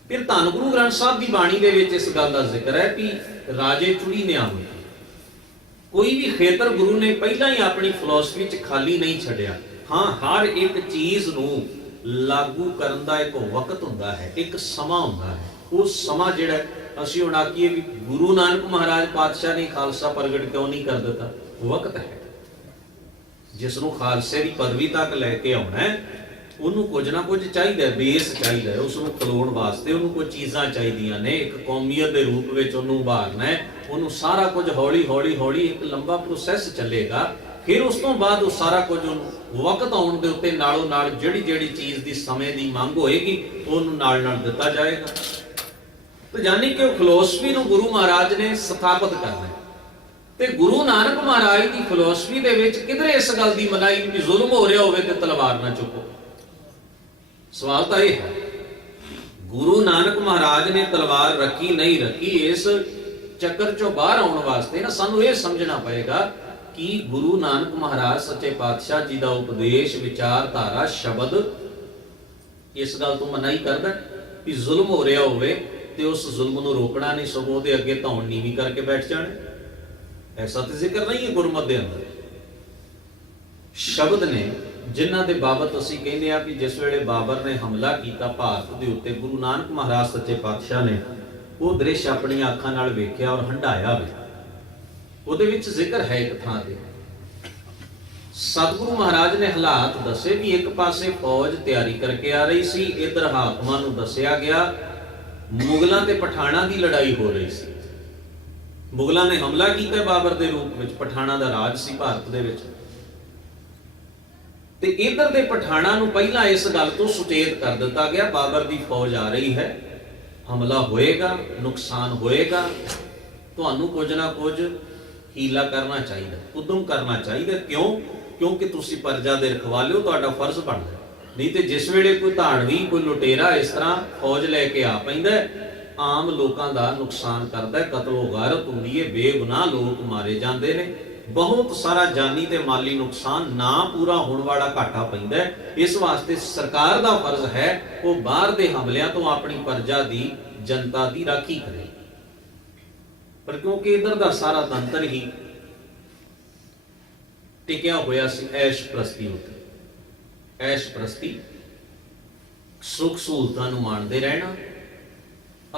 ਫਿਰ ਧੰਨ ਗੁਰੂ ਗ੍ਰੰਥ ਸਾਹਿਬ ਦੀ ਬਾਣੀ ਦੇ ਵਿੱਚ ਇਸ ਗੱਲ ਦਾ ਜ਼ਿਕਰ ਹੈ ਕਿ ਰਾਜੇ ਚੁੜੀ ਨਿਆਮ, ਕੋਈ ਵੀ ਖੇਤਰ ਗੁਰੂ ਨੇ ਪਹਿਲਾਂ ਹੀ ਆਪਣੀ ਫਿਲਾਸਫੀ 'ਚ ਖਾਲੀ ਨਹੀਂ ਛੱਡਿਆ। ਹਾਂ, ਹਰ ਇੱਕ ਚੀਜ਼ ਨੂੰ ਲਾਗੂ ਕਰਨ ਦਾ ਇੱਕ ਵਕਤ ਹੁੰਦਾ ਹੈ, ਇੱਕ ਸਮਾਂ ਹੁੰਦਾ ਹੈ। ਉਹ ਸਮਾਂ ਜਿਹੜਾ ਅਸੀਂ ਹੁਣ ਆਖੀਏ ਵੀ ਗੁਰੂ ਨਾਨਕ ਮਹਾਰਾਜ ਪਾਤਸ਼ਾਹ ਨੇ ਖਾਲਸਾ ਪ੍ਰਗਟ ਕਿਉਂ ਨਹੀਂ ਕਰ ਦਿੱਤਾ, ਵਕਤ ਹੈ। ਜਿਸ ਨੂੰ ਖਾਲਸੇ ਦੀ ਪਦਵੀ ਤੱਕ ਲੈ ਕੇ ਆਉਣਾ ਹੈ, ਉਹਨੂੰ ਕੁਝ ਨਾ ਕੁਝ ਚਾਹੀਦਾ, ਬੇਸ ਚਾਹੀਦਾ, ਉਸ ਨੂੰ ਖਲੋਣ ਵਾਸਤੇ ਉਹਨੂੰ ਕੁਝ ਚੀਜ਼ਾਂ ਚਾਹੀਦੀਆਂ ਨੇ। ਇੱਕ ਕੌਮੀਅਤ ਦੇ ਰੂਪ ਵਿੱਚ ਉਹਨੂੰ ਉਭਾਰਨਾ ਹੈ, ਉਹਨੂੰ ਸਾਰਾ ਕੁਝ ਹੌਲੀ ਹੌਲੀ ਹੌਲੀ ਇੱਕ ਲੰਬਾ ਪ੍ਰੋਸੈਸ ਚੱਲੇਗਾ। ਫਿਰ ਉਸ ਤੋਂ ਬਾਅਦ ਉਹ ਸਾਰਾ ਕੁਝ ਉਹਨੂੰ ਵਕਤ ਆਉਣ ਦੇ ਉੱਤੇ ਨਾਲੋਂ ਨਾਲ ਜਿਹੜੀ ਜਿਹੜੀ ਚੀਜ਼ ਦੀ ਸਮੇਂ ਦੀ ਮੰਗ ਹੋਏਗੀ ਉਹਨੂੰ ਨਾਲ ਨਾਲ ਦਿੱਤਾ ਜਾਏਗਾ। ਤੇ ਜਾਨੀ ਕਿ ਉਹ ਫਿਲਾਸਫੀ ਨੂੰ ਗੁਰੂ ਮਹਾਰਾਜ ਨੇ ਸਥਾਪਿਤ ਕਰਨਾ ਹੈ। ਤੇ ਗੁਰੂ ਨਾਨਕ ਮਹਾਰਾਜ ਦੀ ਫਿਲਾਸਫੀ ਦੇ ਵਿੱਚ ਕਿਧਰੇ ਇਸ ਗੱਲ ਦੀ ਮਨਾਹੀ ਨਹੀਂ ਕਿ ਜ਼ੁਲਮ ਹੋ ਰਿਹਾ ਹੋਵੇ ਤੇ ਤਲਵਾਰ ਨਾ ਚੁੱਕੋ। ਸਵਾਲ ਤਾਂ ਇਹ ਹੈ, ਗੁਰੂ ਨਾਨਕ ਮਹਾਰਾਜ ਨੇ ਤਲਵਾਰ ਰੱਖੀ ਨਹੀਂ ਰੱਖੀ, ਇਸ ਚੱਕਰ ਚੋਂ ਬਾਹਰ ਆਉਣ ਵਾਸਤੇ ਨਾ ਸਾਨੂੰ ਇਹ ਸਮਝਣਾ ਪਏਗਾ ਕਿ ਗੁਰੂ ਨਾਨਕ ਮਹਾਰਾਜ ਸੱਚੇ ਪਾਤਸ਼ਾਹ ਜੀ ਦਾ ਉਪਦੇਸ਼, ਵਿਚਾਰਧਾਰਾ, ਸ਼ਬਦ ਇਸ ਗੱਲ ਤੋਂ ਮਨਾਹੀ ਕਰਦਾ ਕਿ ਜ਼ੁਲਮ ਹੋ ਰਿਹਾ ਹੋਵੇ ਤੇ ਉਸ ਜ਼ੁਲਮ ਨੂੰ ਰੋਕਣਾ ਨਹੀਂ, ਸਗੋਂ ਉਹਦੇ ਅੱਗੇ ਧੌਣ ਨੀਵੀਂ ਕਰਕੇ ਬੈਠ ਜਾਣੇ। ਐਸਾ ਤਾਂ ਜ਼ਿਕਰ ਨਹੀਂ ਹੈ ਗੁਰਮਤਿ ਦੇ ਅੰਦਰ। ਸ਼ਬਦ ਨੇ ਜਿਨ੍ਹਾਂ ਦੇ ਬਾਬਤ ਅਸੀਂ ਕਹਿੰਦੇ ਆ ਕਿ ਜਿਸ ਵੇਲੇ ਬਾਬਰ ਨੇ ਹਮਲਾ ਕੀਤਾ ਭਾਰਤ ਦੇ ਉੱਤੇ, ਗੁਰੂ ਨਾਨਕ ਮਹਾਰਾਜ ਸੱਚੇ ਪਾਤਸ਼ਾਹ ਨੇ ਉਹ ਦ੍ਰਿਸ਼ ਆਪਣੀਆਂ ਅੱਖਾਂ ਨਾਲ ਵੇਖਿਆ ਔਰ ਹੰਢਾਇਆ ਵੀ। ਉਹਦੇ ਵਿੱਚ ਜ਼ਿਕਰ ਹੈ ਇੱਕ ਥਾਂ ਤੇ ਸਤਿਗੁਰੂ ਮਹਾਰਾਜ ਨੇ ਹਾਲਾਤ ਦੱਸੇ ਵੀ ਇੱਕ ਪਾਸੇ ਫੌਜ ਤਿਆਰੀ ਕਰਕੇ ਆ ਰਹੀ ਸੀ, ਇਧਰ ਹਾਕਮਾਂ ਨੂੰ ਦੱਸਿਆ ਗਿਆ ਮੁਗਲਾਂ ਤੇ ਪਠਾਨਾਂ ਦੀ ਲੜਾਈ ਹੋ ਰਹੀ ਸੀ। ਮੁਗਲਾਂ ਨੇ ਹਮਲਾ ਕੀਤਾ ਬਾਬਰ ਦੇ ਰੂਪ ਵਿੱਚ, ਪਠਾਨਾਂ ਦਾ ਰਾਜ ਸੀ ਭਾਰਤ ਦੇ ਵਿੱਚ। ਤੇ ਇਧਰ ਦੇ ਪਠਾਨਾਂ ਨੂੰ ਪਹਿਲਾਂ ਇਸ ਗੱਲ ਤੋਂ ਸੁਚੇਤ ਕਰ ਦਿੱਤਾ ਗਿਆ ਬਾਬਰ ਦੀ ਫੌਜ ਆ ਰਹੀ ਹੈ, ਹਮਲਾ ਹੋਏਗਾ, ਨੁਕਸਾਨ ਹੋਏਗਾ, ਤੁਹਾਨੂੰ ਕੁਝ ਨਾ ਕੁਝ ਹੀਲਾ ਕਰਨਾ ਚਾਹੀਦਾ, ਉਦਮ ਕਰਨਾ ਚਾਹੀਦਾ। ਕਿਉਂ? ਕਿਉਂਕਿ ਤੁਸੀਂ ਪ੍ਰਜਾ ਦੇ ਰਖਵਾਲੇ ਹੋ, ਤੁਹਾਡਾ ਫਰਜ਼ ਬਣਦਾ। ਨਹੀਂ ਤੇ ਜਿਸ ਵੇਲੇ ਕੋਈ ਧਾੜਵੀ, ਕੋਈ ਲੁਟੇਰਾ ਇਸ ਤਰ੍ਹਾਂ ਫੌਜ ਲੈ ਕੇ ਆ ਪੈਂਦਾ, ਆਮ ਲੋਕਾਂ ਦਾ ਨੁਕਸਾਨ ਕਰਦਾ, ਕਤਲੋ ਗਾਰਤ ਹੁੰਦੀ ਹੈ, ਬੇਗੁਨਾਹ ਲੋਕ ਮਾਰੇ ਜਾਂਦੇ ਨੇ, ਬਹੁਤ ਸਾਰਾ ਜਾਨੀ ਤੇ ਮਾਲੀ ਨੁਕਸਾਨ, ਨਾ ਪੂਰਾ ਹੋਣ ਵਾਲਾ ਘਾਟਾ ਪੈਂਦਾ। ਇਸ ਵਾਸਤੇ ਸਰਕਾਰ ਦਾ ਫਰਜ਼ ਹੈ ਉਹ ਬਾਹਰ ਦੇ ਹਮਲਿਆਂ ਤੋਂ ਆਪਣੀ ਪ੍ਰਜਾ ਦੀ, ਜਨਤਾ ਦੀ ਰਾਖੀ ਕਰੇ। ਪਰ ਕਿਉਂਕਿ ਇਧਰ ਦਾ ਸਾਰਾ ਤੰਤਰ ਹੀ ਟਿਕਿਆ ਹੋਇਆ ਸੀ ਐਸ਼ ਪ੍ਰਸਤੀ ਉੱਤੇ, ਐਸ਼ ਪ੍ਰਸਤੀ, ਸੁੱਖ ਸਹੂਲਤਾਂ ਨੂੰ ਮਾਣਦੇ ਰਹਿਣਾ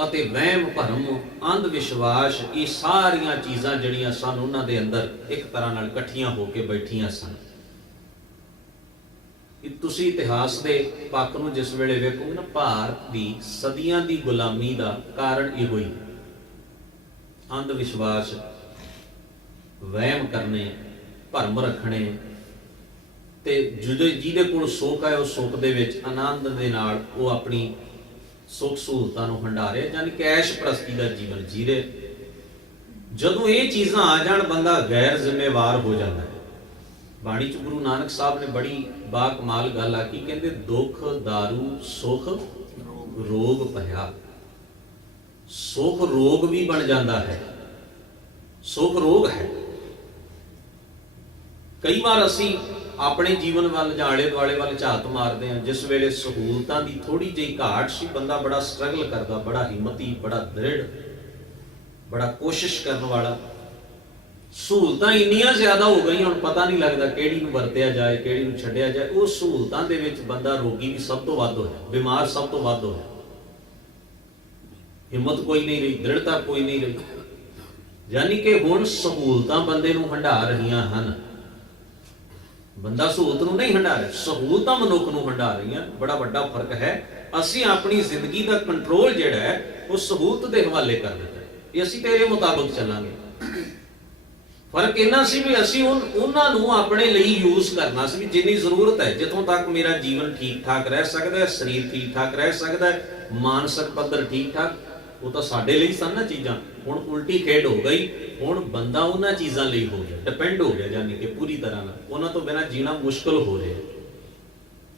ਅਤੇ ਵਹਿਮ ਭਰਮ, ਅੰਧ ਵਿਸ਼ਵਾਸ, ਇਹ ਸਾਰੀਆਂ ਚੀਜ਼ਾਂ ਜਿਹੜੀਆਂ ਸਨ ਉਹਨਾਂ ਦੇ ਅੰਦਰ ਇੱਕ ਤਰ੍ਹਾਂ ਨਾਲ ਇਕੱਠੀਆਂ ਹੋ ਕੇ ਬੈਠੀਆਂ ਸਨ। ਤੁਸੀਂ ਇਤਿਹਾਸ ਦੇ ਪੱਖ ਨੂੰ ਜਿਸ ਵੇਲੇ ਵੇਖੋਗੇ ਨਾ, ਭਾਰਤ ਦੀ ਸਦੀਆਂ ਦੀ ਗੁਲਾਮੀ ਦਾ ਕਾਰਨ ਇਹੋ ਹੀ, ਅੰਧ ਵਿਸ਼ਵਾਸ, ਵਹਿਮ ਕਰਨੇ, ਭਰਮ ਰੱਖਣੇ, ਤੇ ਜਿਹਦੇ ਕੋਲ ਸੁੱਖ ਹੈ ਉਹ ਸੁੱਖ ਦੇ ਵਿੱਚ ਆਨੰਦ ਦੇ ਨਾਲ ਉਹ ਆਪਣੀ ਸੁੱਖ ਸਹੂਲਤਾਂ ਨੂੰ ਹੰਡਾਰੇ, ਯਾਨੀ ਕਿ ਐਸ਼ ਪ੍ਰਸਤੀ ਦਾ ਜੀਵਨ ਜੀ ਰਹੇ। ਜਦੋਂ ਇਹ ਚੀਜ਼ਾਂ ਆ ਜਾਣ ਬੰਦਾ ਗੈਰ ਜ਼ਿੰਮੇਵਾਰ ਹੋ ਜਾਂਦਾ ਹੈ। ਬਾਣੀ ਚ ਗੁਰੂ ਨਾਨਕ ਸਾਹਿਬ ਨੇ ਬੜੀ ਬਾ ਕਮਾਲ ਗੱਲ ਆਖੀ, ਕਹਿੰਦੇ ਦੁੱਖ ਦਾਰੂ ਸੁੱਖ ਰੋਗ ਭਇਆ। ਸੁੱਖ ਰੋਗ ਵੀ ਬਣ ਜਾਂਦਾ ਹੈ, ਸੁੱਖ ਰੋਗ ਹੈ। ਕਈ ਵਾਰ ਅਸੀਂ ਆਪਣੇ ਜੀਵਨ ਵੱਲ ਜਾਂ ਆਲੇ ਦੁਆਲੇ ਵੱਲ ਝਾਤ ਮਾਰਦੇ ਹਾਂ, ਜਿਸ ਵੇਲੇ ਸਹੂਲਤਾਂ ਦੀ ਥੋੜੀ ਜਿਹੀ ਘਾਟ ਸੀ, ਬੰਦਾ ਬੜਾ ਸਟਰਗਲ ਕਰਦਾ, ਬੜਾ ਹਿੰਮਤੀ, ਬੜਾ ਦ੍ਰਿੜ, ਬੜਾ ਕੋਸ਼ਿਸ਼ ਕਰਨ ਵਾਲਾ। ਸਹੂਲਤਾਂ ਇੰਨੀਆਂ ਜ਼ਿਆਦਾ ਹੋ ਗਈਆਂ ਹੁਣ ਪਤਾ ਨਹੀਂ ਲੱਗਦਾ ਕਿਹੜੀ ਨੂੰ ਵਰਤਿਆ ਜਾਏ, ਕਿਹੜੀ ਨੂੰ ਛੱਡਿਆ ਜਾਏ। ਉਹ ਸਹੂਲਤਾਂ ਦੇ ਵਿੱਚ ਬੰਦਾ ਰੋਗੀ ਵੀ ਸਭ ਤੋਂ ਵੱਧ ਹੋਇਆ, ਬਿਮਾਰ ਸਭ ਤੋਂ ਵੱਧ ਹੋਇਆ। ਹਿੰਮਤ ਕੋਈ ਨਹੀਂ ਰਹੀ, ਦ੍ਰਿੜਤਾ ਕੋਈ ਨਹੀਂ ਰਹੀ। ਯਾਨੀ ਕਿ ਹੁਣ ਸਹੂਲਤਾਂ ਬੰਦੇ ਨੂੰ ਹੰਢਾ ਰਹੀਆਂ ਹਨ, ਬੰਦਾ ਸਹੂਲਤ ਨੂੰ ਨਹੀਂ ਹੰਢਾ ਰਿਹਾ, ਸਹੂਲਤਾਂ ਮਨੁੱਖ ਨੂੰ ਹੰਢਾ ਰਹੀਆਂ। ਬੜਾ ਵੱਡਾ ਫਰਕ ਹੈ। ਅਸੀਂ ਆਪਣੀ ਜ਼ਿੰਦਗੀ ਦਾ ਕੰਟਰੋਲ ਜਿਹੜਾ ਹੈ ਉਹ ਸਹੂਲਤ ਦੇ ਹਵਾਲੇ ਕਰ ਦਿੱਤਾ ਹੈ, ਇਹ ਅਸੀਂ ਤੇਰੇ ਮੁਤਾਬਕ ਚੱਲਾਂਗੇ। ਫਰਕ ਇਹਨਾਂ ਸੀ ਵੀ ਅਸੀਂ ਉਹਨਾਂ ਨੂੰ ਆਪਣੇ ਲਈ ਯੂਜ਼ ਕਰਨਾ ਸੀ ਵੀ ਜਿੰਨੀ ਜ਼ਰੂਰਤ ਹੈ, ਜਿੱਥੋਂ ਤੱਕ ਮੇਰਾ ਜੀਵਨ ਠੀਕ ਠਾਕ ਰਹਿ ਸਕਦਾ ਹੈ, ਸਰੀਰ ਠੀਕ ਠਾਕ ਰਹਿ ਸਕਦਾ ਹੈ, ਮਾਨਸਿਕ ਪੱਧਰ ਠੀਕ ਠਾਕ, ਉਹ ਤਾਂ ਸਾਡੇ ਲਈ ਸਨ ਨਾ ਚੀਜ਼ਾਂ। ਹੁਣ ਉਲਟੀ ਖੇਡ ਹੋ ਗਈ, ਹੁਣ ਬੰਦਾ ਉਹਨਾਂ ਚੀਜ਼ਾਂ ਲਈ ਹੋ ਗਿਆ, ਡਿਪੈਂਡ ਹੋ ਗਿਆ, ਯਾਨੀ ਕਿ ਪੂਰੀ ਤਰ੍ਹਾਂ ਨਾਲ ਉਹਨਾਂ ਤੋਂ ਬਿਨਾਂ ਜੀਣਾ ਮੁਸ਼ਕਲ ਹੋ ਰਿਹਾ।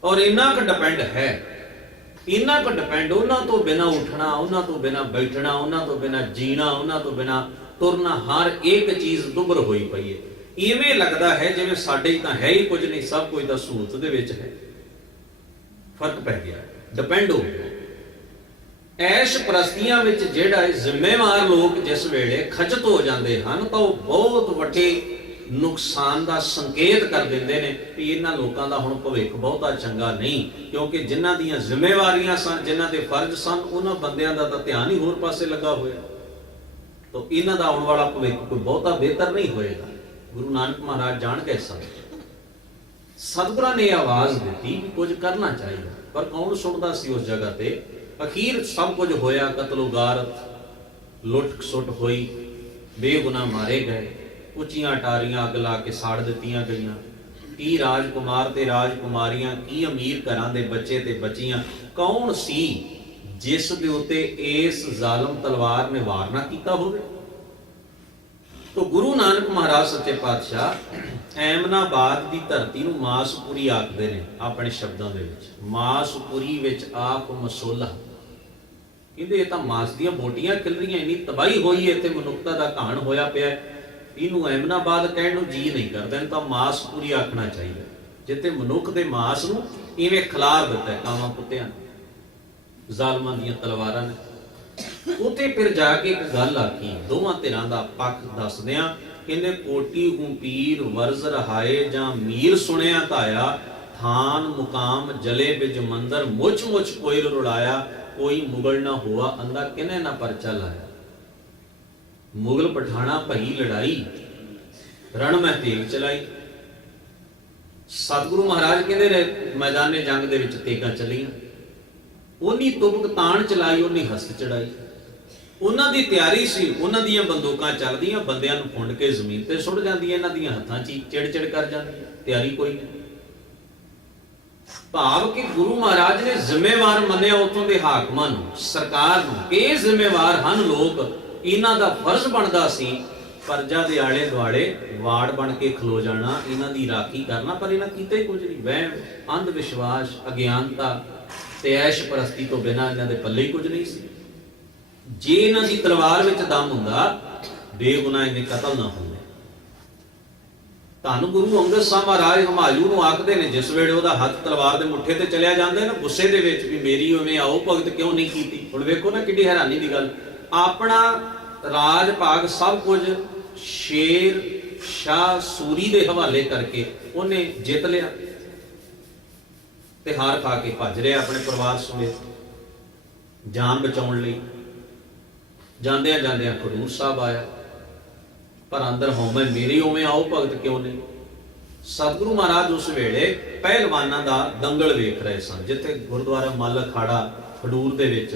ਔਰ ਇੰਨਾ ਕੁ ਡਿਪੈਂਡ ਹੈ, ਇੰਨਾ ਕੁ ਡਿਪੈਂਡ, ਉਹਨਾਂ ਤੋਂ ਬਿਨਾਂ ਉੱਠਣਾ, ਉਹਨਾਂ ਤੋਂ ਬਿਨਾਂ ਬੈਠਣਾ, ਉਹਨਾਂ ਤੋਂ ਬਿਨਾਂ ਜੀਣਾ, ਉਹਨਾਂ ਤੋਂ ਬਿਨਾਂ ਤੁਰਨਾ, ਹਰ ਇੱਕ ਚੀਜ਼ ਦੁੱਬਰ ਹੋਈ ਪਈ ਹੈ। ਇਵੇਂ ਲੱਗਦਾ ਹੈ ਜਿਵੇਂ ਸਾਡੇ ਤਾਂ ਹੈ ਹੀ ਕੁਝ ਨਹੀਂ, ਸਭ ਕੁਝ ਤਾਂ ਸਹੂਲਤ ਦੇ ਵਿੱਚ ਹੈ। ਫਰਕ ਪੈ ਗਿਆ, ਡਿਪੈਂਡ ਹੋ ਗਿਆ। ਐਸ਼ ਪ੍ਰਸਤੀਆਂ ਵਿੱਚ ਜਿਹੜਾ ਜ਼ਿੰਮੇਵਾਰ ਲੋਕ ਜਿਸ ਵੇਲੇ ਖਚਤ ਹੋ ਜਾਂਦੇ ਹਨ ਤਾਂ ਉਹ ਬਹੁਤ ਵੱਡੇ ਨੁਕਸਾਨ ਦਾ ਸੰਕੇਤ ਕਰ ਦਿੰਦੇ ਨੇ ਵੀ ਇਹਨਾਂ ਲੋਕਾਂ ਦਾ ਹੁਣ ਭਵਿੱਖ ਬਹੁਤਾ ਚੰਗਾ ਨਹੀਂ, ਕਿਉਂਕਿ ਜਿਨ੍ਹਾਂ ਦੀਆਂ ਜ਼ਿੰਮੇਵਾਰੀਆਂ ਸਨ, ਜਿਨ੍ਹਾਂ ਦੇ ਫਰਜ਼ ਸਨ, ਉਹਨਾਂ ਬੰਦਿਆਂ ਦਾ ਤਾਂ ਧਿਆਨ ਹੀ ਹੋਰ ਪਾਸੇ ਲੱਗਾ ਹੋਇਆ, ਤਾਂ ਇਹਨਾਂ ਦਾ ਆਉਣ ਵਾਲਾ ਭਵਿੱਖ ਕੋਈ ਬਹੁਤਾ ਬਿਹਤਰ ਨਹੀਂ ਹੋਏਗਾ। ਗੁਰੂ ਨਾਨਕ ਮਹਾਰਾਜ ਜਾਣ ਗਏ ਸਨ। ਸਤਿਗੁਰਾਂ ਨੇ ਆਵਾਜ਼ ਦਿੱਤੀ ਕਿ ਕੁਝ ਕਰਨਾ ਚਾਹੀਦਾ, ਪਰ ਕੌਣ ਸੁਣਦਾ ਸੀ ਉਸ ਜਗ੍ਹਾ ਤੇ। ਅਖੀਰ ਸਭ ਕੁਝ ਹੋਇਆ, ਕਤਲੋ ਗਾਰਤ, ਲੁੱਟ ਖਸੁੱਟ ਹੋਈ, ਬੇਗੁਨਾਹ ਮਾਰੇ ਗਏ, ਉੱਚੀਆਂ ਅਟਾਰੀਆਂ ਅੱਗ ਲਾ ਕੇ ਸਾੜ ਦਿੱਤੀਆਂ ਗਈਆਂ। ਕੀ ਰਾਜਕੁਮਾਰ ਤੇ ਰਾਜਕੁਮਾਰੀਆਂ, ਕੀ ਅਮੀਰ ਘਰਾਂ ਦੇ ਬੱਚੇ ਤੇ ਬੱਚੀਆਂ, ਕੌਣ ਸੀ ਜਿਸ ਦੇ ਉੱਤੇ ਇਸ ਜ਼ਾਲਮ ਤਲਵਾਰ ਨੇ ਵਾਰ ਨਾ ਕੀਤਾ ਹੋਵੇ। ਤੋ ਗੁਰੂ ਨਾਨਕ ਮਹਾਰਾਜ ਸੱਚੇ ਪਾਤਸ਼ਾਹ ਐਮਨਾਬਾਦ ਦੀ ਧਰਤੀ ਨੂੰ ਮਾਸਪੁਰੀ ਆਖਦੇ ਨੇ ਆਪਣੇ ਸ਼ਬਦਾਂ ਦੇ ਵਿੱਚ। ਮਾਸਪੁਰੀ ਵਿੱਚ ਆਪ ਮਸੋਲਾ, ਕਹਿੰਦੇ ਇਹ ਤਾਂ ਮਾਸ ਦੀਆਂ ਬੋਟੀਆਂ ਖਿਲ ਰਹੀਆਂ, ਇੰਨੀ ਤਬਾਹੀ ਹੋਈ ਹੈ, ਇੱਥੇ ਮਨੁੱਖਤਾ ਦਾ ਘਾਣ ਹੋਇਆ ਪਿਆ, ਇਹਨੂੰ ਐਮਨਾਬਾਦ ਕਹਿਣ ਨੂੰ ਜੀ ਨਹੀਂ ਕਰਦਾ, ਇਹਨੂੰ ਤਾਂ ਮਾਸਪੁਰੀ ਆਖਣਾ ਚਾਹੀਦਾ, ਜਿੱਥੇ ਮਨੁੱਖ ਦੇ ਮਾਸ ਨੂੰ ਇਵੇਂ ਖਿਲਾਰ ਦਿੱਤਾ ਕਾਵਾਂ ਕੁੱਤਿਆਂ ਜ਼ਾਲਮਾਂ ਦੀਆਂ ਤਲਵਾਰਾਂ ਨੇ। ਉੱਥੇ ਫਿਰ ਜਾ ਕੇ ਇੱਕ ਗੱਲ ਆਖੀ, ਦੋਵਾਂ ਧਿਰਾਂ ਦਾ ਪੱਖ ਦੱਸਦਿਆਂ ਕਹਿੰਦੇ ਕੋਟੀ ਹੂੰ ਪੀਰ ਵਰਜ਼ ਰਹਾਏ ਜਾਂ ਮੀਰ ਸੁਣਿਆ ਧਾਇਆ, ਥਾਨ ਮੁਕਾਮ ਜਲੇ ਬਿਜ ਮੰਦਰ ਮੁੱਚ ਮੁੱਚ ਕੋਈ ਰੁੜਾਇਆ, ਕੋਈ ਮੁਗਲ ਨਾ ਹੁਆ ਅੰਦਾ ਕਿਨੇ ਨਾ ਪਰਚਾ ਲਾਇਆ। ਮੁਗਲ ਪਠਾਣਾ ਭਈ ਲੜਾਈ, ਰਣ ਮੈਂ ਤੇਗ ਚਲਾਈ। ਸਤਿਗੁਰੂ ਮਹਾਰਾਜ ਕਹਿੰਦੇ ਨੇ ਮੈਦਾਨੇ ਜੰਗ ਦੇ ਵਿੱਚ ਤੇਗਾਂ ਚੱਲੀਆਂ, ਉਨੀ ਤੁਬਕ ਤਾਣ ਚਲਾਈ, ਉਨੀ ਹਸਤ ਚੜਾਈ। ਉਹਨਾਂ ਦੀ ਤਿਆਰੀ ਸੀ, ਉਹਨਾਂ ਦੀਆਂ ਬੰਦੂਕਾਂ ਚੱਲਦੀਆਂ, ਬੰਦਿਆਂ ਨੂੰ ਫੁੰਡ ਕੇ ਜ਼ਮੀਨ ਤੇ ਸੁੱਟ ਜਾਂਦੀਆਂ, ਇਹਨਾਂ ਦੀਆਂ ਹੱਥਾਂ 'ਚ ਚਿੜ ਚਿੜ ਕਰ ਜਾਂਦੀਆਂ, ਤਿਆਰੀ ਕੋਈ ਨਹੀਂ। ਭਾਵ ਕਿ ਗੁਰੂ ਮਹਾਰਾਜ ਨੇ ਜ਼ਿੰਮੇਵਾਰ ਮੰਨਿਆ ਉੱਥੋਂ ਦੇ ਹਾਕਮਾਂ ਨੂੰ, ਸਰਕਾਰ ਨੂੰ, ਇਹ ਜ਼ਿੰਮੇਵਾਰ ਹਨ ਲੋਕ, ਇਹਨਾਂ ਦਾ ਫਰਜ਼ ਬਣਦਾ ਸੀ ਪ੍ਰਜਾ ਦੇ ਆਲੇ ਦੁਆਲੇ ਵਾੜ ਬਣ ਕੇ ਖਲੋ ਜਾਣਾ, ਇਹਨਾਂ ਦੀ ਰਾਖੀ ਕਰਨਾ, ਪਰ ਇਹਨਾਂ ਕੀਤਾ ਹੀ ਕੁਝ ਨਹੀਂ। ਵਹਿਮ, ਅੰਧ ਵਿਸ਼ਵਾਸ, ਅਗਿਆਨਤਾ ਤੇ ਐਸ਼ ਪ੍ਰਸਤੀ ਤੋਂ ਬਿਨਾਂ ਇਹਨਾਂ ਦੇ ਪੱਲੇ ਹੀ ਕੁਝ ਨਹੀਂ ਸੀ। ਜੇ ਇਹਨਾਂ ਦੀ ਤਲਵਾਰ ਵਿੱਚ ਦਮ ਹੁੰਦਾ, ਬੇਗੁਨਾਹ ਇਹਨੇ ਕਤਲ ਨਾ ਹੁੰਦੇ। ਧੰਨ ਗੁਰੂ ਅੰਗਦ ਸਾਹਿਬ ਮਹਾਰਾਜ ਹਮਾਯੂ ਨੂੰ ਆਖਦੇ ਨੇ, ਜਿਸ ਵੇਲੇ ਉਹਦਾ ਹੱਥ ਤਲਵਾਰ ਦੇ ਮੁੱਠੇ ਤੇ ਚਲਿਆ ਜਾਂਦਾ ਨਾ ਗੁੱਸੇ ਦੇ ਵਿੱਚ, ਵੀ ਮੇਰੀ ਉਵੇਂ ਆਓ ਭਗਤ ਕਿਉਂ ਨਹੀਂ ਕੀਤੀ। ਹੁਣ ਵੇਖੋ ਨਾ ਕਿੱਡੀ ਹੈਰਾਨੀ ਦੀ ਗੱਲ, ਆਪਣਾ ਰਾਜ ਭਾਗ ਸਭ ਕੁਝ ਸ਼ੇਰ ਸ਼ਾਹ ਸੂਰੀ ਦੇ ਹਵਾਲੇ ਕਰਕੇ ਉਹਨੇ ਜਿੱਤ ਲਿਆ ਤੇ ਹਾਰ ਖਾ ਕੇ ਭੱਜ ਰਿਹਾ ਆਪਣੇ ਪਰਿਵਾਰ ਸਮੇਤ ਜਾਨ ਬਚਾਉਣ ਲਈ। ਜਾਂਦਿਆਂ ਜਾਂਦਿਆਂ ਖਡੂਰ ਸਾਹਿਬ ਆਇਆ, ਪਰ ਅੰਦਰ ਹਉਮੈ ਮੇਰੀ ਉਵੇਂ ਆਓ ਭਗਤ ਕਿਉਂ ਨਹੀਂ। ਸਤਿਗੁਰੂ ਮਹਾਰਾਜ ਉਸ ਵੇਲੇ ਪਹਿਲਵਾਨਾਂ ਦਾ ਦੰਗਲ ਵੇਖ ਰਹੇ ਸਨ, ਜਿੱਥੇ ਗੁਰਦੁਆਰਾ ਮੱਲ ਅਖਾੜਾ ਖਡੂਰ ਦੇ ਵਿੱਚ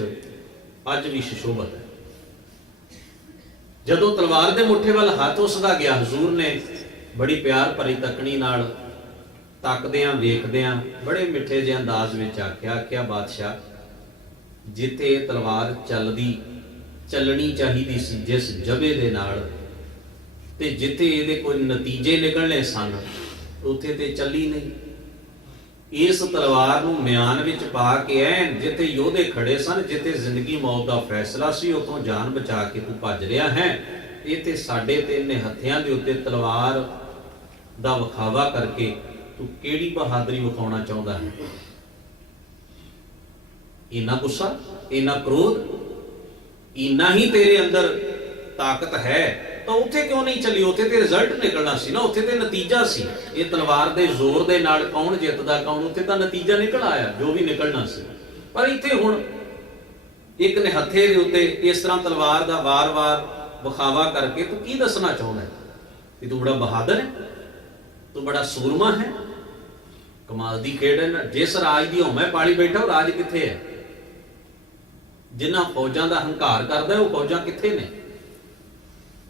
ਅੱਜ ਵੀ ਸੁਸ਼ੋਭਤ ਹੈ। ਜਦੋਂ ਤਲਵਾਰ ਦੇ ਮੁੱਠੇ ਵੱਲ ਹੱਥ ਉਸਦਾ ਗਿਆ, ਹਜ਼ੂਰ ਨੇ ਬੜੀ ਪਿਆਰ ਭਰੀ ਤੱਕਣੀ ਨਾਲ ਤੱਕਦਿਆਂ ਵੇਖਦਿਆਂ ਬੜੇ ਮਿੱਠੇ ਜਿਹੇ ਅੰਦਾਜ਼ ਵਿੱਚ ਆਖਿਆ ਬਾਦਸ਼ਾਹ, ਜਿੱਥੇ ਤਲਵਾਰ ਚੱਲਣੀ ਚਾਹੀਦੀ ਸੀ ਜਿਸ ਜਬੇ ਦੇ ਨਾਲ, ਤੇ ਜਿੱਥੇ ਇਹਦੇ ਕੋਈ ਨਤੀਜੇ ਨਿਕਲਣੇ ਸਨ, ਉੱਥੇ ਤੇ ਚੱਲੀ ਨਹੀਂ। ਇਸ ਤਲਵਾਰ ਨੂੰ ਮਿਆਨ ਵਿੱਚ ਪਾ ਕੇ ਐਨ ਜਿੱਥੇ ਯੋਧੇ ਖੜੇ ਸਨ, ਜਿੱਥੇ ਜ਼ਿੰਦਗੀ ਮੌਤ ਦਾ ਫੈਸਲਾ ਸੀ, ਉੱਥੋਂ ਜਾਨ ਬਚਾ ਕੇ ਤੂੰ ਭੱਜ ਰਿਹਾ ਹੈ। ਇੱਥੇ ਸਾਡੇ ਤੇ ਇਹਨੇ ਹੱਥਿਆਂ ਦੇ ਉੱਤੇ ਤਲਵਾਰ ਦਾ ਵਿਖਾਵਾ ਕਰਕੇ ਤੂੰ ਕਿਹੜੀ ਬਹਾਦਰੀ ਵਿਖਾਉਣਾ ਚਾਹੁੰਦਾ ਹੈ। ਇੰਨਾ ਗੁੱਸਾ, ਇੰਨਾ ਕ੍ਰੋਧ, ਇੰਨਾ ਹੀ ਤੇਰੇ ਅੰਦਰ ਤਾਕਤ ਹੈ ਤਾਂ ਉੱਥੇ ਕਿਉਂ ਨਹੀਂ ਚੱਲੀ? ਉੱਥੇ ਤੇ ਰਿਜ਼ਲਟ ਨਿਕਲਣਾ ਸੀ ਨਾ, ਉੱਥੇ ਤੇ ਨਤੀਜਾ ਸੀ। ਇਹ ਤਲਵਾਰ ਦੇ ਜ਼ੋਰ ਦੇ ਨਾਲ ਕੌਣ ਜਿੱਤਦਾ ਕੌਣ, ਉੱਥੇ ਤਾਂ ਨਤੀਜਾ ਨਿਕਲ ਆਇਆ ਜੋ ਵੀ ਨਿਕਲਣਾ ਸੀ। ਪਰ ਇੱਥੇ ਹੁਣ ਇੱਕ ਨੇ ਹੱਥੇ ਦੇ ਉੱਤੇ ਇਸ ਤਰ੍ਹਾਂ ਤਲਵਾਰ ਦਾ ਵਾਰ-ਵਾਰ ਵਿਖਾਵਾ ਕਰਕੇ ਤੂੰ ਕੀ ਦੱਸਣਾ ਚਾਹੁੰਦਾ ਹੈ? ਕਿ ਤੂੰ ਬੜਾ ਬਹਾਦਰ ਹੈ, ਤੂੰ ਬੜਾ ਸੂਰਮਾ ਹੈ। ਕਮਾਲ ਦੀ ਖੇਡ ਹੈ। ਜਿਸ ਰਾਜ ਦੀ ਹਉਮੈ ਪਾਲੀ ਬੈਠਾ, ਉਹ ਰਾਜ ਕਿੱਥੇ ਹੈ? ਜਿਨ੍ਹਾਂ ਫੌਜਾਂ ਦਾ ਹੰਕਾਰ ਕਰਦਾ ਉਹ ਫੌਜਾਂ ਕਿੱਥੇ ਨੇ?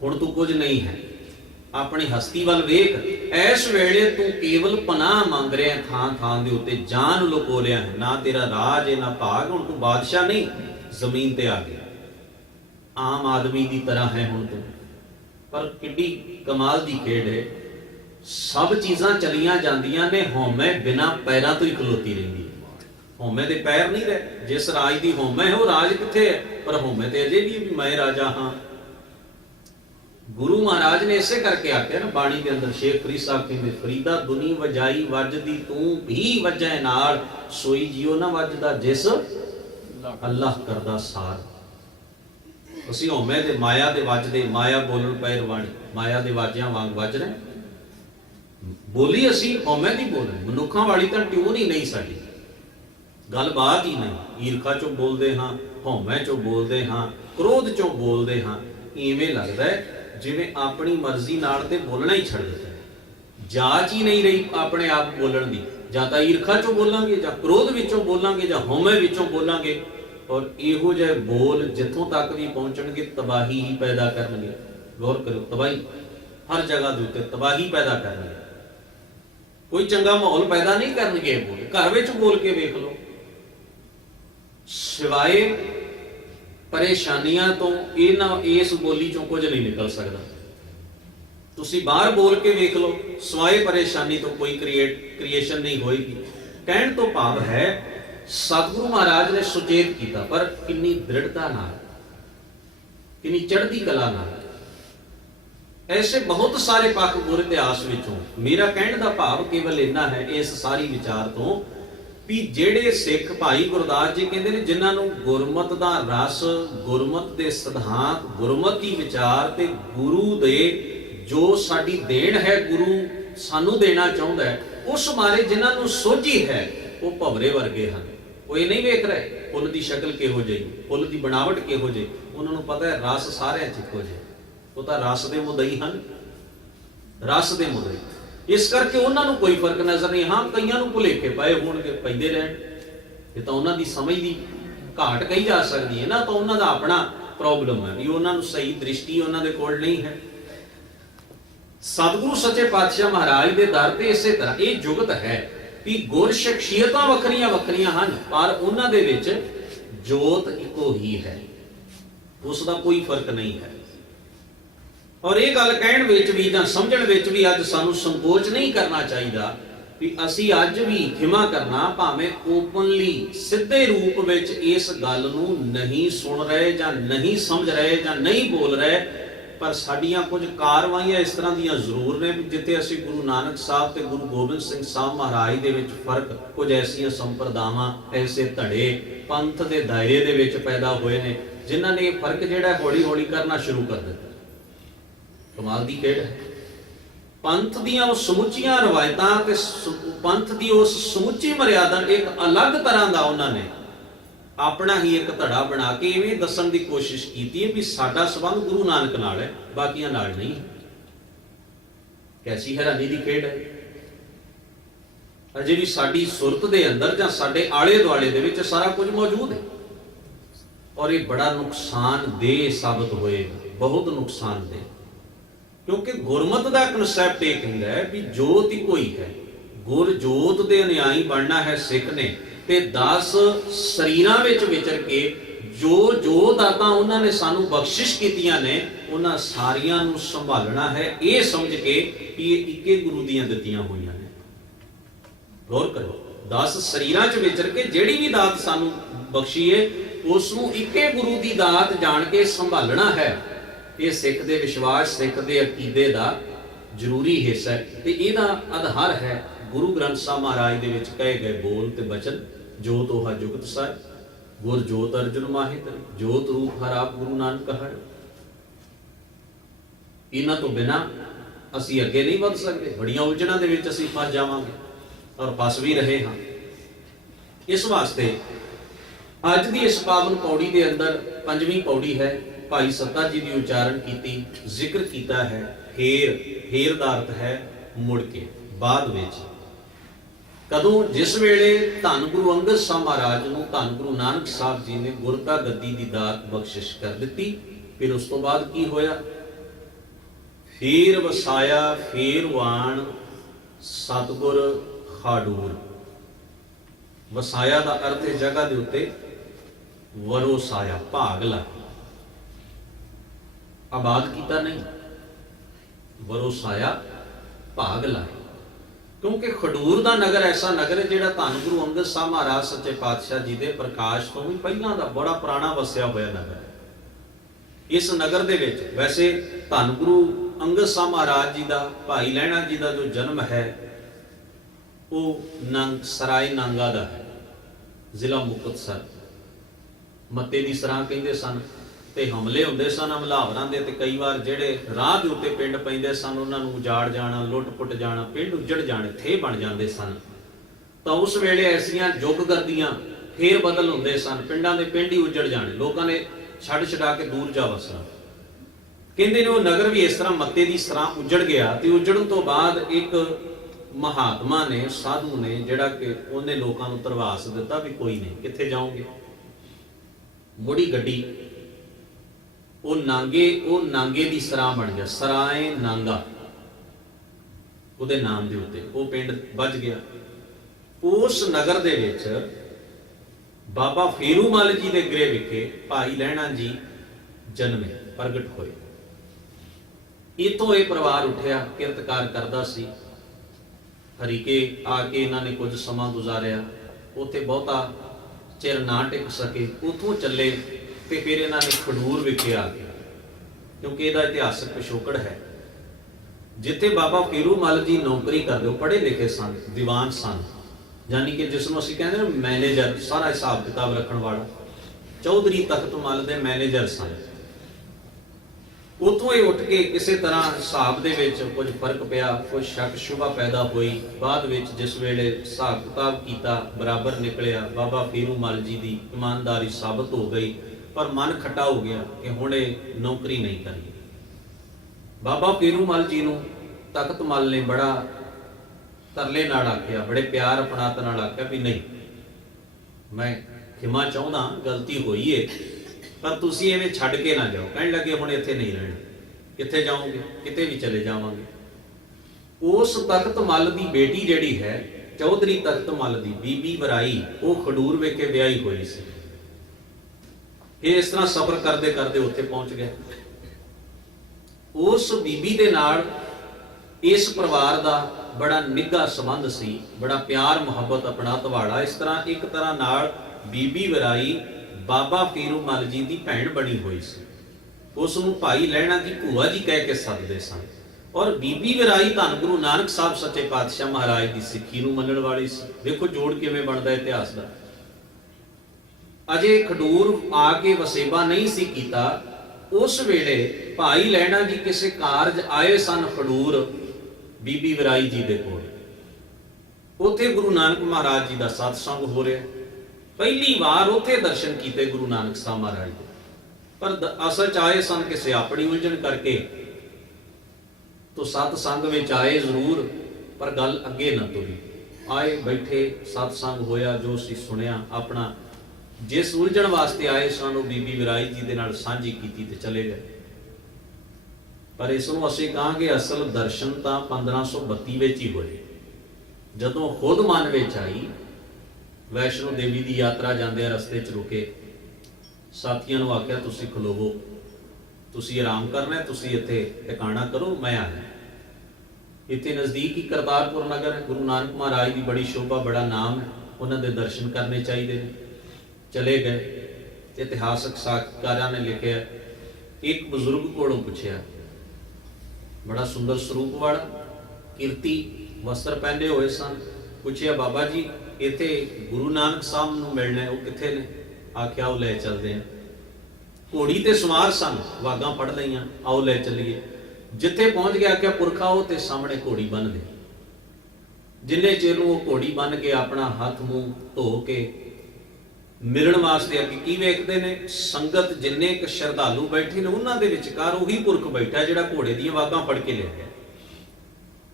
ਹੁਣ ਤੂੰ ਕੁਝ ਨਹੀਂ ਹੈ। ਆਪਣੀ ਹਸਤੀ ਵੱਲ ਵੇਖ। ਇਸ ਵੇਲੇ ਤੂੰ ਕੇਵਲ ਪਨਾਹ ਮੰਗ ਰਿਹਾ, ਥਾਂ ਥਾਂ ਦੇ ਉੱਤੇ ਜਾਨ ਲੁਕੋ ਲਿਆ ਹੈ। ਨਾ ਤੇਰਾ ਰਾਜ ਹੈ, ਨਾ ਭਾਗ। ਹੁਣ ਤੂੰ ਬਾਦਸ਼ਾਹ ਨਹੀਂ, ਜ਼ਮੀਨ ਤੇ ਆ ਗਿਆ, ਆਮ ਆਦਮੀ ਦੀ ਤਰ੍ਹਾਂ ਹੈ ਹੁਣ ਤੂੰ। ਪਰ ਕਿੱਡੀ ਕਮਾਲ ਦੀ ਖੇਡ ਹੈ। ਸਭ ਚੀਜ਼ਾਂ ਚਲੀਆਂ ਜਾਂਦੀਆਂ ਨੇ, ਹਉਮੈ ਬਿਨਾਂ ਪੈਰਾਂ ਤੋਂ ਹੀ ਖਲੋਤੀ ਰਹਿੰਦੀ ਹੈ। ਹਉਮੈ ਦੇ ਪੈਰ ਨਹੀਂ ਰਹੇ। ਜਿਸ ਰਾਜ ਦੀ ਹਉਮੈ ਹੈ ਉਹ ਰਾਜ ਕਿੱਥੇ ਹੈ? ਪਰ ਹਉਮੈ ਤੇ ਅਜੇ ਵੀ ਮੈਂ ਰਾਜਾ ਹਾਂ। ਗੁਰੂ ਮਹਾਰਾਜ ਨੇ ਇਸੇ ਕਰਕੇ ਆਖਿਆ ਨਾ ਬਾਣੀ ਦੇ ਅੰਦਰ, ਸ਼ੇਖ ਫਰੀਦ ਸਾਹਿਬ ਕਹਿੰਦੇ, ਫਰੀਦਾ ਦੁਨੀ ਵਜਾਈ ਵੱਜਦੀ ਤੂੰ ਵੀ ਵਜੈ ਨਾਲ, ਸੋਈ ਜਿਉ ਨਾ ਵੱਜਦਾ ਜਿਸ ਅੱਲਾਹ ਕਰਦਾ ਸਾਰ। ਅਸੀਂ ਹਉਮੈ ਦੇ ਮਾਇਆ ਦੇ ਵੱਜਦੇ, ਮਾਇਆ ਬੋਲਣ ਪੈ ਰਵਾਣੀ, ਮਾਇਆ ਦੇ ਵਾਜਿਆਂ ਵਾਂਗ ਵੱਜ ਰਹੇ। ਬੋਲੀ ਅਸੀਂ ਹਉਮੈ ਦੀ ਬੋਲ ਰਹੇ, ਮਨੁੱਖਾਂ ਵਾਲੀ ਤਾਂ ਟਿਊਨ ਹੀ ਨਹੀਂ ਸਾਡੀ, ਗੱਲਬਾਤ ਹੀ ਨਹੀਂ। ਈਰਖਾ ਚੋਂ ਬੋਲਦੇ ਹਾਂ, ਹਉਮੈ ਚੋਂ ਬੋਲਦੇ ਹਾਂ, ਕ੍ਰੋਧ ਚੋਂ ਬੋਲਦੇ ਹਾਂ। ਇਵੇਂ ਲੱਗਦਾ ਹੈ ਜਿਵੇਂ ਆਪਣੀ ਮਰਜ਼ੀ ਨਾਲ ਤੇ ਬੋਲਣਾ ਹੀ ਛੱਡ ਦਿੱਤਾ, ਜਾਚ ਹੀ ਨਹੀਂ ਰਹੀ ਆਪਣੇ ਆਪ ਬੋਲਣ ਦੀ। ਜਾਂ ਤਾਂ ਈਰਖਾ ਚੋਂ ਬੋਲਾਂਗੇ, ਜਾਂ ਕ੍ਰੋਧ ਵਿੱਚੋਂ ਬੋਲਾਂਗੇ, ਜਾਂ ਹਉਮੈ ਵਿੱਚੋਂ ਬੋਲਾਂਗੇ। ਔਰ ਇਹੋ ਜਿਹੇ ਬੋਲ ਜਿੱਥੋਂ ਤੱਕ ਵੀ ਪਹੁੰਚਣਗੇ ਤਬਾਹੀ ਹੀ ਪੈਦਾ ਕਰਨਗੇ। ਗੌਰ ਕਰੋ, ਤਬਾਹੀ ਹਰ ਜਗ੍ਹਾ ਦੇ ਉੱਤੇ ਤਬਾਹੀ ਪੈਦਾ ਕਰਨਗੇ। ਕੋਈ ਚੰਗਾ ਮਾਹੌਲ ਪੈਦਾ ਨਹੀਂ ਕਰਨਗੇ ਇਹ ਬੋਲ। ਘਰ ਵਿੱਚ ਬੋਲ ਕੇ ਵੇਖ ਲਓ, ਸਿਵਾਏ ਪਰੇਸ਼ਾਨੀਆਂ ਤੋਂ ਇਸ ਬੋਲੀ ਚੋਂ ਕੁਝ ਨਹੀਂ ਨਿਕਲ ਸਕਦਾ। ਤੁਸੀਂ ਬਾਹਰ ਬੋਲ ਕੇ ਵੇਖ ਲਓ, ਸਿਵਾਏ ਪਰੇਸ਼ਾਨੀ ਤੋਂ ਕੋਈ ਕ੍ਰੀਏਸ਼ਨ ਨਹੀਂ ਹੋਏਗੀ। ਕਹਿਣ ਤੋਂ ਭਾਵ ਹੈ ਸਤਿਗੁਰੂ ਮਹਾਰਾਜ ਨੇ ਸੁਚੇਤ ਕੀਤਾ, ਪਰ ਕਿੰਨੀ ਦ੍ਰਿੜਤਾ ਨਾਲ, ਕਿੰਨੀ ਚੜ੍ਹਦੀ ਕਲਾ ਨਾਲ। ਐਸੇ ਬਹੁਤ ਸਾਰੇ ਪੱਖ ਗੁਰ ਇਤਿਹਾਸ ਵਿੱਚੋਂ। ਮੇਰਾ ਕਹਿਣ ਦਾ ਭਾਵ ਕੇਵਲ ਇੰਨਾ ਹੈ ਇਸ ਸਾਰੀ ਵਿਚਾਰ ਤੋਂ, ਵੀ ਜਿਹੜੇ ਸਿੱਖ ਭਾਈ ਗੁਰਦਾਸ ਜੀ ਕਹਿੰਦੇ ਨੇ ਜਿਨ੍ਹਾਂ ਨੂੰ ਗੁਰਮਤ ਦਾ ਰਸ, ਗੁਰਮਤ ਦੇ ਸਿਧਾਂਤ, ਗੁਰਮਤੀ ਵਿਚਾਰ ਤੇ ਗੁਰੂ ਦੇ ਜੋ ਸਾਡੀ ਦੇਣ ਹੈ, ਗੁਰੂ ਸਾਨੂੰ ਦੇਣਾ ਚਾਹੁੰਦਾ ਹੈ, ਉਸ ਬਾਰੇ ਜਿਨ੍ਹਾਂ ਨੂੰ ਸੋਝੀ ਹੈ, ਉਹ ਭਵਰੇ ਵਰਗੇ ਹਨ। ਉਹ ਇਹ ਨਹੀਂ ਵੇਖ ਰਹੇ ਫੁੱਲ ਦੀ ਸ਼ਕਲ ਕਿਹੋ ਜਿਹੀ, ਫੁੱਲ ਦੀ ਬਣਾਵਟ ਕਿਹੋ ਜਿਹੀ। ਉਹਨਾਂ ਨੂੰ ਪਤਾ ਹੈ ਰਸ ਸਾਰਿਆਂ 'ਚ ਇੱਕੋ ਜਿਹਾ। ਉਹ ਤਾਂ ਰਸ ਦੇ ਮੁਦਈ ਹਨ, ਰਸ ਦੇ ਮੁਦਈ। ਇਸ ਕਰਕੇ ਉਹਨਾਂ ਨੂੰ ਕੋਈ ਫਰਕ ਨਜ਼ਰ ਨਹੀਂ। ਹਾਂ, ਕਈਆਂ ਨੂੰ ਭੁਲੇਖੇ ਪਏ ਹੋਣਗੇ, ਪੈਂਦੇ ਰਹਿਣ। ਇਹ ਤਾਂ ਉਹਨਾਂ ਦੀ ਸਮਝ ਦੀ ਘਾਟ ਕਹੀ ਜਾ ਸਕਦੀ ਹੈ ਨਾ, ਤਾਂ ਉਹਨਾਂ ਦਾ ਆਪਣਾ ਪ੍ਰੋਬਲਮ ਹੈ ਵੀ ਉਹਨਾਂ ਨੂੰ ਸਹੀ ਦ੍ਰਿਸ਼ਟੀ ਉਹਨਾਂ ਦੇ ਕੋਲ ਨਹੀਂ ਹੈ। ਸਤਿਗੁਰੂ ਸੱਚੇ ਪਾਤਸ਼ਾਹ ਮਹਾਰਾਜ ਦੇ ਦਰ ਤੇ ਇਸੇ ਤਰ੍ਹਾਂ ਇਹ ਜੁਗਤ ਹੈ ਵੀ ਗੁਰ ਸ਼ਖਸੀਅਤਾਂ ਵੱਖਰੀਆਂ ਵੱਖਰੀਆਂ ਹਨ, ਪਰ ਉਹਨਾਂ ਦੇ ਵਿੱਚ ਜੋਤ ਇੱਕੋ ਹੀ ਹੈ, ਉਸ ਦਾ ਕੋਈ ਫਰਕ ਨਹੀਂ ਹੈ। ਔਰ ਇਹ ਗੱਲ ਕਹਿਣ ਵਿੱਚ ਵੀ ਜਾਂ ਸਮਝਣ ਵਿੱਚ ਵੀ ਅੱਜ ਸਾਨੂੰ ਸੰਕੋਚ ਨਹੀਂ ਕਰਨਾ ਚਾਹੀਦਾ ਵੀ ਅਸੀਂ ਅੱਜ ਵੀ ਖਿਮਾ ਕਰਨਾ, ਭਾਵੇਂ ਓਪਨਲੀ ਸਿੱਧੇ ਰੂਪ ਵਿੱਚ ਇਸ ਗੱਲ ਨੂੰ ਨਹੀਂ ਸੁਣ ਰਹੇ ਜਾਂ ਨਹੀਂ ਸਮਝ ਰਹੇ ਜਾਂ ਨਹੀਂ ਬੋਲ ਰਹੇ, ਪਰ ਸਾਡੀਆਂ ਕੁਝ ਕਾਰਵਾਈਆਂ ਇਸ ਤਰ੍ਹਾਂ ਦੀਆਂ ਜ਼ਰੂਰ ਨੇ ਵੀ ਜਿੱਥੇ ਅਸੀਂ ਗੁਰੂ ਨਾਨਕ ਸਾਹਿਬ ਤੇ ਗੁਰੂ ਗੋਬਿੰਦ ਸਿੰਘ ਸਾਹਿਬ ਮਹਾਰਾਜ ਦੇ ਵਿੱਚ ਫਰਕ, ਕੁਝ ਐਸੀਆਂ ਸੰਪਰਦਾਵਾਂ, ਐਸੇ ਧੜੇ ਪੰਥ ਦੇ ਦਾਇਰੇ ਦੇ ਵਿੱਚ ਪੈਦਾ ਹੋਏ ਨੇ ਜਿਨ੍ਹਾਂ ਨੇ ਇਹ ਫਰਕ ਜਿਹੜਾ ਹੌਲੀ ਹੌਲੀ ਕਰਨਾ ਸ਼ੁਰੂ ਕਰ ਦਿੱਤਾ। ਕਮਾਲ ਦੀ ਖੇਡ ਹੈ। ਪੰਥ ਦੀਆਂ ਉਹ ਸਮੁੱਚੀਆਂ ਰਵਾਇਤਾਂ ਤੇ ਪੰਥ ਦੀ ਉਸ ਸਮੁੱਚੀ ਮਰਿਆਦਾ ਇੱਕ ਅਲੱਗ ਤਰ੍ਹਾਂ ਦਾ ਉਹਨਾਂ ਨੇ ਆਪਣਾ ਹੀ ਇੱਕ ਧੜਾ ਬਣਾ ਕੇ ਇਵੇਂ ਦੱਸਣ ਦੀ ਕੋਸ਼ਿਸ਼ ਕੀਤੀ ਹੈ ਵੀ ਸਾਡਾ ਸੰਬੰਧ ਗੁਰੂ ਨਾਨਕ ਨਾਲ ਹੈ, ਬਾਕੀਆਂ ਨਾਲ ਨਹੀਂ। ਕੈਸੀ ਹੈਰਾਨੀ ਦੀ ਖੇਡ ਹੈ। ਅਜੇ ਵੀ ਸਾਡੀ ਸੁਰਤ ਦੇ ਅੰਦਰ ਜਾਂ ਸਾਡੇ ਆਲੇ ਦੁਆਲੇ ਦੇ ਵਿੱਚ ਸਾਰਾ ਕੁਝ ਮੌਜੂਦ ਹੈ, ਔਰ ਇਹ ਬੜਾ ਨੁਕਸਾਨਦੇਹ ਸਾਬਤ ਹੋਏਗਾ, ਬਹੁਤ ਨੁਕਸਾਨਦੇਹ। ਕਿਉਂਕਿ ਗੁਰਮਤ ਦਾ ਕਨਸੈਪਟ ਇਹ ਕਹਿੰਦਾ ਹੈ ਵੀ ਜੋਤ ਇੱਕੋ ਹੀ ਹੈ। ਗੁਰ ਜੋਤ ਦੇ ਅਨੁਯਾਈ ਬਣਨਾ ਹੈ ਸਿੱਖ ਨੇ, ਤੇ 10 ਸਰੀਰਾਂ ਵਿੱਚ ਵਿਚਰ ਕੇ ਜੋ ਜੋ ਦਾਤਾਂ ਉਹਨਾਂ ਨੇ ਸਾਨੂੰ ਬਖਸ਼ਿਸ਼ ਕੀਤੀਆਂ ਨੇ, ਉਹਨਾਂ ਸਾਰੀਆਂ ਨੂੰ ਸੰਭਾਲਣਾ ਹੈ, ਇਹ ਸਮਝ ਕੇ ਕਿ ਇਹ ਇੱਕੇ ਗੁਰੂ ਦੀਆਂ ਦਿੱਤੀਆਂ ਹੋਈਆਂ ਨੇ। ਗੌਰ ਕਰੋ, 10 ਸਰੀਰਾਂ 'ਚ ਵਿਚਰ ਕੇ ਜਿਹੜੀ ਵੀ ਦਾਤ ਸਾਨੂੰ ਬਖਸ਼ੀਏ, ਉਸ ਨੂੰ ਇੱਕੇ ਗੁਰੂ ਦੀ ਦਾਤ ਜਾਣ ਕੇ ਸੰਭਾਲਣਾ ਹੈ। ਇਹ ਸਿੱਖ ਦੇ ਵਿਸ਼ਵਾਸ, ਸਿੱਖ ਦੇ ਅਕੀਦੇ ਦਾ ਜ਼ਰੂਰੀ ਹਿੱਸਾ ਹੈ, ਤੇ ਇਹਦਾ ਆਧਾਰ ਹੈ ਗੁਰੂ ਗ੍ਰੰਥ ਸਾਹਿਬ ਮਹਾਰਾਜ ਦੇ ਵਿੱਚ ਕਹੇ ਗਏ ਬੋਲ ਤੇ ਬਚਨ। ਜੋਤ ਉਹ ਜੁਗਤ ਸਾਹਿਬ, ਗੁਰ ਜੋਤ ਅਰਜੁਨ ਮਾਹਿ ਧਰਿ, ਜੋਤ ਰੂਪ ਹਰ ਆਪ ਗੁਰੂ ਨਾਨਕ ਹਰਿ। ਇਹਨਾਂ ਤੋਂ ਬਿਨਾਂ ਅਸੀਂ ਅੱਗੇ ਨਹੀਂ ਵੱਧ ਸਕਦੇ, ਬੜੀਆਂ ਉਲਝਣਾਂ ਦੇ ਵਿੱਚ ਅਸੀਂ ਫਸ ਜਾਵਾਂਗੇ, ਔਰ ਫਸ ਵੀ ਰਹੇ ਹਾਂ। ਇਸ ਵਾਸਤੇ ਅੱਜ ਦੀ ਇਸ ਪਾਵਨ ਪੌੜੀ ਦੇ ਅੰਦਰ 5ਵੀਂ ਪੌੜੀ ਹੈ, ਭਾਈ ਸੱਤਾ ਜੀ ਦੀ ਉਚਾਰਨ ਕੀਤੀ, ਜ਼ਿਕਰ ਕੀਤਾ ਹੈ ਫੇਰ ਦਾ ਅਰਥ ਹੈ ਮੁੜ ਕੇ, ਬਾਅਦ ਵਿੱਚ। ਕਦੋਂ? ਜਿਸ ਵੇਲੇ ਧੰਨ ਗੁਰੂ ਅੰਗਦ ਸਾਹਿਬ ਮਹਾਰਾਜ ਨੂੰ ਧੰਨ ਗੁਰੂ ਨਾਨਕ ਸਾਹਿਬ ਜੀ ਨੇ ਗੁਰਤਾ ਗੱਦੀ ਦੀ ਦਾਤ ਬਖਸ਼ਿਸ਼ ਕਰ ਦਿੱਤੀ। ਫਿਰ ਉਸ ਤੋਂ ਬਾਅਦ ਕੀ ਹੋਇਆ? ਫੇਰ ਵਸਾਇਆ ਫੇਰ ਵਾਣ ਸਤਿਗੁਰ ਖਾਡੂਰ। ਵਸਾਇਆ ਦਾ ਅਰਥ ਹੈ ਜਗ੍ਹਾ ਦੇ ਉੱਤੇ ਵਰੋਸਾਇਆ, ਭਾਗ ਲਾ, ਆਬਾਦ ਕੀਤਾ ਨਹੀਂ, ਵਰੋਸਾਇਆ, ਭਾਗ ਲਾਇਆ। ਕਿਉਂਕਿ ਖਡੂਰ ਦਾ ਨਗਰ ਐਸਾ ਨਗਰ ਹੈ ਜਿਹੜਾ ਧੰਨ ਗੁਰੂ ਅੰਗਦ ਸਾਹਿਬ ਮਹਾਰਾਜ ਸੱਚੇ ਪਾਤਸ਼ਾਹ ਜੀ ਦੇ ਪ੍ਰਕਾਸ਼ ਤੋਂ ਵੀ ਪਹਿਲਾਂ ਦਾ ਬੜਾ ਪੁਰਾਣਾ ਵਸਿਆ ਹੋਇਆ ਨਗਰ ਹੈ। ਇਸ ਨਗਰ ਦੇ ਵਿੱਚ ਵੈਸੇ ਧੰਨ ਗੁਰੂ ਅੰਗਦ ਸਾਹਿਬ ਮਹਾਰਾਜ ਜੀ ਦਾ, ਭਾਈ ਲਹਿਣਾ ਜੀ ਦਾ ਜੋ ਜਨਮ ਹੈ ਉਹ ਸਰਾਏ ਨਾਂਗਾ ਦਾ ਹੈ, ਜ਼ਿਲ੍ਹਾ ਮੁਕਤਸਰ। ਮੱਤੇ ਦੀ ਸਰਾਂ ਕਹਿੰਦੇ ਸਨ, ਤੇ ਹਮਲੇ ਹੁੰਦੇ ਸਨ ਹਮਲਾਵਰਾਂ ਦੇ, ਤੇ ਕਈ ਵਾਰ ਜਿਹੜੇ ਰਾਹ ਦੇ ਉੱਤੇ ਪਿੰਡ ਪੈਂਦੇ ਸਨ ਉਹਨਾਂ ਨੂੰ ਉਜਾੜ ਜਾਣਾ, ਲੁੱਟ-ਪੁੱਟ ਜਾਣਾ, ਪਿੰਡ ਉੱਜੜ ਜਾਣੇ, ਥੇ ਬਣ ਜਾਂਦੇ ਸਨ। ਤਾਂ ਉਸ ਵੇਲੇ ਐਸੀਆਂ ਜੁਗਗਰਦੀਆਂ ਫੇਰ ਬਦਲ ਹੁੰਦੇ ਸਨ, ਪਿੰਡਾਂ ਦੇ ਪਿੰਡ ਹੀ ਉੱਜੜ ਜਾਣੇ, ਲੋਕਾਂ ਨੇ ਛੱਡ ਛਡਾ ਕੇ ਦੂਰ ਜਾ ਵਸਣਾ। ਕਹਿੰਦੇ ਨੇ ਉਹ ਨਗਰ ਵੀ ਇਸ ਤਰ੍ਹਾਂ ਮੱਤੇ ਦੀ ਤਰ੍ਹਾਂ ਉੱਜੜ ਗਿਆ। ਤੇ ਉੱਜੜਨ ਤੋਂ ਬਾਅਦ ਇੱਕ ਮਹਾਤਮਾ ਨੇ, ਸਾਧੂ ਨੇ, ਜਿਹੜਾ ਕਿ ਉਹਨੇ ਲੋਕਾਂ ਨੂੰ ਧਰਵਾਸ ਦਿੱਤਾ ਵੀ ਕੋਈ ਨਹੀਂ, ਕਿੱਥੇ ਜਾਓਗੇ। ਮੁੜੀ ਗੱਡੀ, ਉਹ ਨਾਂਗੇ ਦੀ ਸਰਾਂ ਬਣ ਗਿਆ, ਸਰਾਏ ਨਾਂਗਾ ਉਹਦੇ ਨਾਮ ਦੇ ਉੱਤੇ ਉਹ ਪਿੰਡ ਵੱਜ ਗਿਆ। ਉਸ ਨਗਰ ਦੇ ਵਿੱਚ ਬਾਬਾ ਫੇਰੂਮਲ ਜੀ ਦੇ ਗ੍ਰਹਿ ਵਿਖੇ ਭਾਈ ਲਹਿਣਾ ਜੀ ਜਨਮੇ, ਪ੍ਰਗਟ ਹੋਏ। ਇਤੋਂ ਇਹ ਪਰਿਵਾਰ ਉੱਠਿਆ, ਕਿਰਤਕਾਰ ਕਰਦਾ ਸੀ। ਹਰੀਕੇ ਆ ਕੇ ਇਹਨਾਂ ਨੇ ਕੁਝ ਸਮਾਂ ਗੁਜ਼ਾਰਿਆ, ਉੱਥੇ ਬਹੁਤਾ ਚਿਰ ਨਾ ਟਿਕ ਸਕੇ, ਉੱਥੋਂ ਚੱਲੇ ਤੇ ਫਿਰ ਇਹਨਾਂ ਨੇ ਖਡੂਰ ਵਿਖੇ ਆ ਕੇ, ਕਿਉਂਕਿ ਇਹਦਾ ਇਤਿਹਾਸਕ ਪਿਛੋਕੜ ਹੈ, ਜਿੱਥੇ ਬਾਬਾ ਫੇਰੂਮਲ ਜੀ ਨੌਕਰੀ ਕਰਦੇ, ਉਹ ਪੜ੍ਹੇ ਲਿਖੇ ਸਨ, ਦੀਵਾਨ ਸਨ, ਯਾਨੀ ਕਿ ਜਿਸ ਨੂੰ ਅਸੀਂ ਕਹਿੰਦੇ ਨਾ ਮੈਨੇਜਰ, ਸਾਰਾ ਹਿਸਾਬ ਕਿਤਾਬ ਰੱਖਣ ਵਾਲਾ, ਚੌਧਰੀ ਤਖਤ ਮਲ ਦੇ ਮੈਨੇਜਰ ਸਨ। ਉੱਥੋਂ ਇਹ ਉੱਠ ਕੇ ਕਿਸੇ ਤਰ੍ਹਾਂ ਹਿਸਾਬ ਦੇ ਵਿੱਚ ਕੁਝ ਫਰਕ ਪਿਆ, ਕੁਝ ਸ਼ੱਕ ਸ਼ੁਬਾ ਪੈਦਾ ਹੋਈ। ਬਾਅਦ ਵਿੱਚ ਜਿਸ ਵੇਲੇ ਹਿਸਾਬ ਕਿਤਾਬ ਕੀਤਾ, ਬਰਾਬਰ ਨਿਕਲਿਆ, ਬਾਬਾ ਫੇਰੂਮਲ ਜੀ ਦੀ ਇਮਾਨਦਾਰੀ ਸਾਬਤ ਹੋ ਗਈ, ਪਰ ਮਨ ਖੱਟਾ ਹੋ ਗਿਆ ਕਿ ਹੁਣ ਇਹ ਨੌਕਰੀ ਨਹੀਂ ਕਰਨੀ। ਬਾਬਾ ਫੇਰੂਮਲ ਜੀ ਨੂੰ ਤਖਤ ਮਲ ਨੇ ਬੜਾ ਤਰਲੇ ਨਾਲ ਆਖਿਆ, ਬੜੇ ਪਿਆਰ ਅਪਣਾਤ ਨਾਲ ਆਖਿਆ ਵੀ ਨਹੀਂ, ਮੈਂ ਖਿਮਾ ਚਾਹੁੰਦਾ, ਗਲਤੀ ਹੋਈ ਏ, ਪਰ ਤੁਸੀਂ ਐਵੇਂ ਛੱਡ ਕੇ ਨਾ ਜਾਓ। ਕਹਿਣ ਲੱਗੇ ਹੁਣ ਇੱਥੇ ਨਹੀਂ ਰਹਿਣਾ, ਕਿੱਥੇ ਜਾਓਗੇ, ਕਿਤੇ ਵੀ ਚਲੇ ਜਾਵਾਂਗੇ। ਉਸ ਤਖਤ ਮਲ ਦੀ ਬੇਟੀ ਜਿਹੜੀ ਹੈ, ਚੌਧਰੀ ਤਖਤ ਮਲ ਦੀ ਬੀਬੀ ਵਰਾਈ, ਉਹ ਖਡੂਰ ਵਿਖੇ ਵਿਆਹੀ ਹੋਈ ਸੀ। ਇਹ ਇਸ ਤਰ੍ਹਾਂ ਸਫ਼ਰ ਕਰਦੇ ਕਰਦੇ ਉੱਥੇ ਪਹੁੰਚ ਗਏ। ਉਸ ਬੀਬੀ ਦੇ ਨਾਲ ਇਸ ਪਰਿਵਾਰ ਦਾ ਬੜਾ ਨਿੱਘਾ ਸੰਬੰਧ ਸੀ, ਬੜਾ ਪਿਆਰ ਮੁਹੱਬਤ ਅਪਣਾਤ ਵਾਲਾ। ਇਸ ਤਰ੍ਹਾਂ ਇੱਕ ਤਰ੍ਹਾਂ ਨਾਲ ਬੀਬੀ ਵਰਾਈ ਬਾਬਾ ਫੇਰੂਮਲ ਜੀ ਦੀ ਭੈਣ ਬਣੀ ਹੋਈ ਸੀ। ਉਸ ਨੂੰ ਭਾਈ ਲਹਿਣਾ ਦੀ ਭੂਆ ਜੀ ਕਹਿ ਕੇ ਸੱਦਦੇ ਸਨ। ਔਰ ਬੀਬੀ ਵਰਾਈ ਧੰਨ ਗੁਰੂ ਨਾਨਕ ਸਾਹਿਬ ਸੱਚੇ ਪਾਤਸ਼ਾਹ ਮਹਾਰਾਜ ਦੀ ਸਿੱਖੀ ਨੂੰ ਮੰਨਣ ਵਾਲੀ ਸੀ। ਵੇਖੋ ਜੋੜ ਕਿਵੇਂ ਬਣਦਾ ਇਤਿਹਾਸ ਦਾ। ਅਜੇ ਖਡੂਰ ਆ ਕੇ ਵਸੇਬਾ ਨਹੀਂ ਸੀ ਕੀਤਾ, ਉਸ ਵੇਲੇ ਭਾਈ ਲਹਿਣਾ ਜੀ ਕਿਸੇ ਕਾਰਜ ਆਏ ਸਨ ਖਡੂਰ ਬੀਬੀ ਵਰਾਈ ਜੀ ਦੇ ਕੋਲ। ਉੱਥੇ ਗੁਰੂ ਨਾਨਕ ਮਹਾਰਾਜ ਜੀ ਦਾ ਸਤਸੰਗ ਹੋ ਰਿਹਾ। ਪਹਿਲੀ ਵਾਰ ਉੱਥੇ ਦਰਸ਼ਨ ਕੀਤੇ ਗੁਰੂ ਨਾਨਕ ਸਾਹਿਬ ਮਹਾਰਾਜ ਦੇ, ਪਰ ਅਸਲ ਚ ਆਏ ਸਨ ਕਿਸੇ ਆਪਣੀ ਉਲਝਣ ਕਰਕੇ। ਤੋ ਸਤਸੰਗ ਵਿੱਚ ਆਏ ਜ਼ਰੂਰ, ਪਰ ਗੱਲ ਅੱਗੇ ਨਾ ਤੁਰੀ। ਆਏ, ਬੈਠੇ, ਸਤਸੰਗ ਹੋਇਆ, ਜੋ ਅਸੀਂ ਸੁਣਿਆ, ਆਪਣਾ ਜਿਸ ਉਲਝਣ ਵਾਸਤੇ ਆਏ ਸਨ ਉਹ ਬੀਬੀ ਵਰਾਈ ਜੀ ਦੇ ਨਾਲ ਸਾਂਝੀ ਕੀਤੀ ਤੇ ਚਲੇ ਗਏ। ਪਰ ਇਸ ਨੂੰ ਅਸੀਂ ਕਹਾਂਗੇ ਅਸਲ ਦਰਸ਼ਨ ਤਾਂ 1532 ਵਿੱਚ ਹੀ ਹੋਏ, ਜਦੋਂ ਖੁਦ ਮਨ ਵਿੱਚ ਆਈ। ਵੈਸ਼ਨੋ ਦੇਵੀ ਦੀ ਯਾਤਰਾ ਜਾਂਦੇ ਰਸਤੇ 'ਚ ਰੁਕੇ, ਸਾਥੀਆਂ ਨੂੰ ਆਖਿਆ ਤੁਸੀਂ ਖਲੋਵੋ, ਤੁਸੀਂ ਆਰਾਮ ਕਰਨਾ, ਤੁਸੀਂ ਇੱਥੇ ਟਿਕਾਣਾ ਕਰੋ, ਮੈਂ ਆਇਆ। ਇੱਥੇ ਨਜ਼ਦੀਕ ਹੀ ਕਰਤਾਰਪੁਰ ਨਗਰ ਹੈ, ਗੁਰੂ ਨਾਨਕ ਮਹਾਰਾਜ ਦੀ ਬੜੀ ਸ਼ੋਭਾ, ਬੜਾ ਨਾਮ ਹੈ, ਉਹਨਾਂ ਦੇ ਦਰਸ਼ਨ ਕਰਨੇ ਚਾਹੀਦੇ ਨੇ। ਚਲੇ ਗਏ। ਇਤਿਹਾਸਕ ਸਾਖਤਕਾਰਾਂ ਨੇ ਲਿਖਿਆ, ਇੱਕ ਬਜ਼ੁਰਗ ਕੋਲੋਂ ਪੁੱਛਿਆ, ਬੜਾ ਸੁੰਦਰ ਸਰੂਪ ਵਾਲਾ, ਕੀਰਤੀ ਵਸਤਰ ਪਹਿਨੇ ਹੋਏ ਸਨ। ਪੁੱਛਿਆ, ਬਾਬਾ ਜੀ ਇੱਥੇ ਗੁਰੂ ਨਾਨਕ ਸਾਹਿਬ ਨੂੰ ਮਿਲਣਾ, ਉਹ ਕਿੱਥੇ ਨੇ? ਆਖਿਆ ਉਹ ਲੈ ਚੱਲਦੇ ਆ। ਘੋੜੀ ਤੇ ਸਵਾਰ ਸਨ, ਵਾਗਾਂ ਫੜ ਲਈਆਂ, ਆਓ ਲੈ ਚੱਲੀਏ। ਜਿੱਥੇ ਪਹੁੰਚ ਗਿਆ ਆਖਿਆ ਪੁਰਖਾ ਉਹ ਤੇ ਸਾਹਮਣੇ ਘੋੜੀ ਬੰਨ ਦੇ। ਜਿੰਨੇ ਚਿਰ ਨੂੰ ਉਹ ਘੋੜੀ ਬੰਨ ਕੇ ਆਪਣਾ ਹੱਥ ਮੂੰਹ ਧੋ ਕੇ ਮਿਲਣ ਵਾਸਤੇ ਅੱਗੇ ਕੀ ਵੇਖਦੇ ਨੇ, ਸੰਗਤ ਜਿੰਨੇ ਕੁ ਸ਼ਰਧਾਲੂ ਬੈਠੇ ਨੇ ਉਹਨਾਂ ਦੇ ਵਿਚਕਾਰ ਉਹੀ ਪੁਰਖ ਬੈਠਾ ਜਿਹੜਾ ਘੋੜੇ ਦੀਆਂ ਵਾਗਾਂ ਫੜ ਕੇ ਲੈ ਗਿਆ।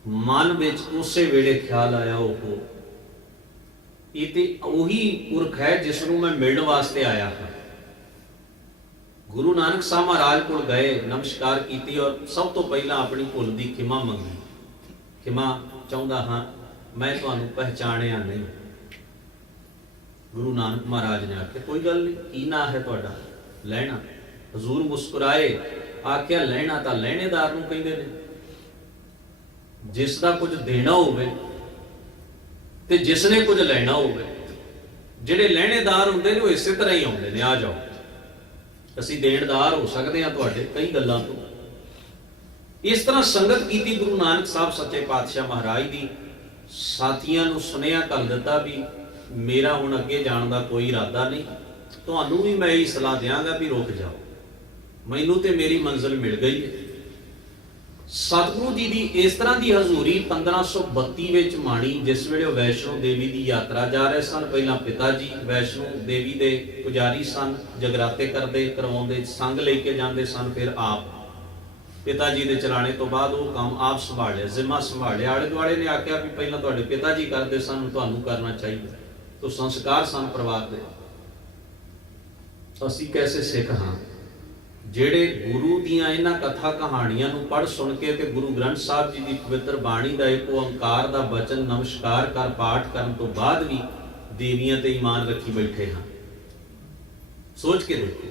ਮਨ ਵਿੱਚ ਉਸੇ ਵੇਲੇ ਖਿਆਲ ਆਇਆ, ਉਹ ਇਹ ਤੇ ਉਹੀ ਪੁਰਖ ਹੈ ਜਿਸ ਨੂੰ ਮੈਂ ਮਿਲਣ ਵਾਸਤੇ ਆਇਆ ਹਾਂ। ਗੁਰੂ ਨਾਨਕ ਸਾਹਿਬ ਮਹਾਰਾਜ ਕੋਲ ਗਏ, ਨਮਸਕਾਰ ਕੀਤੀ ਔਰ ਸਭ ਤੋਂ ਪਹਿਲਾਂ ਆਪਣੀ ਭੁੱਲ ਦੀ ਖਿਮਾ ਮੰਗੀ। ਖਿਮਾ ਚਾਹੁੰਦਾ ਹਾਂ, ਮੈਂ ਤੁਹਾਨੂੰ ਪਹਿਚਾਣਿਆ ਨਹੀਂ। ਗੁਰੂ ਨਾਨਕ ਮਹਾਰਾਜ ਨੇ ਆਖਿਆ ਕੋਈ ਗੱਲ ਨਹੀਂ, ਕੀ ਨਾਂ ਹੈ ਤੁਹਾਡਾ? ਲਹਿਣਾ। ਹਜ਼ੂਰ ਮੁਸਕਰਾਏ, ਆਖਿਆ ਲਹਿਣਾ ਤਾਂ ਲਹਿਣੇਦਾਰ ਨੂੰ ਕਹਿੰਦੇ ਨੇ, ਜਿਸ ਦਾ ਕੁਝ ਦੇਣਾ ਹੋਵੇ ਤੇ ਜਿਸ ਨੇ ਕੁਝ ਲੈਣਾ ਹੋਵੇ। ਜਿਹੜੇ ਲਹਿਣੇਦਾਰ ਹੁੰਦੇ ਨੇ ਉਹ ਇਸੇ ਤਰ੍ਹਾਂ ਹੀ ਆਉਂਦੇ ਨੇ, ਆ ਜਾਓ, ਅਸੀਂ ਦੇਣਦਾਰ ਹੋ ਸਕਦੇ ਹਾਂ ਤੁਹਾਡੇ ਕਈ ਗੱਲਾਂ ਤੋਂ। ਇਸ ਤਰ੍ਹਾਂ ਸੰਗਤ ਕੀਤੀ ਗੁਰੂ ਨਾਨਕ ਸਾਹਿਬ ਸੱਚੇ ਪਾਤਸ਼ਾਹ ਮਹਾਰਾਜ ਦੀ। ਸਾਥੀਆਂ ਨੂੰ ਸੁਨੇਹਾ ਕਰ ਦਿੱਤਾ ਵੀ ਮੇਰਾ ਹੁਣ ਅੱਗੇ ਜਾਣ ਦਾ ਕੋਈ ਇਰਾਦਾ ਨਹੀਂ, ਤੁਹਾਨੂੰ ਵੀ ਮੈਂ ਇਹ ਸਲਾਹ ਦਿਆਂਗਾ ਵੀ ਰੁਕ ਜਾਓ। मैनू तो मेरी मंजिल मिल गई है। सतगुरु जी की इस तरह की हजूरी 1532 विच माणी, जिस वेले वैष्णो देवी की यात्रा जा रहे सन। पहला पिता जी वैष्णो देवी के पुजारी सन, जगराते करते करवाते संग लेके जाते सन। फिर आप पिता जी के चलाने तो बाद वो काम आप संभालिया, जिम्मा संभालिया। आले दुआले ने आख्या भी पहला तुहाडे पिता जी करते सन, तुहानू करना चाहिए। तो संस्कार सन परिवार के। असीं कैसे सिख हाँ ਜਿਹੜੇ गुरु ਦੀਆਂ ਇਹਨਾਂ कथा कहानियां ਨੂੰ पढ़ सुन के ते गुरु ग्रंथ साहब जी की पवित्र बाणी का एक ओंकार का बचन नमस्कार कर पाठ करन तो बाद भी देवियां ते ईमान रखी बैठे हाँ। सोच के देखो,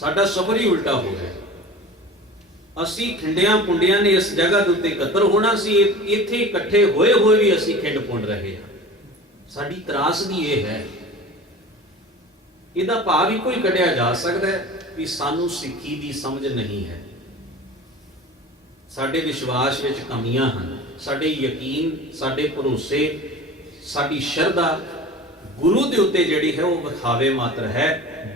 साडा सफर ही उल्टा हो गया। असी खिंडियां पुंडियां ने इस जगह के उत्ते इकट्ठे होना सी, इत्थे इकट्ठे होए हुए भी असी खिंड पुंड रहे हैं। साडी त्रासदी ये है, इहदा भाव ही कोई कढ़िया जा सकता है भी सानू सिੱਖੀ ਦੀ समझ नहीं है। साडे विश्वास विच कमियां हैं, साडे यकीन, साडे भरोसे, साडी शरधा गुरु दे उत्ते जिहड़ी है वो विखावे मात्र है,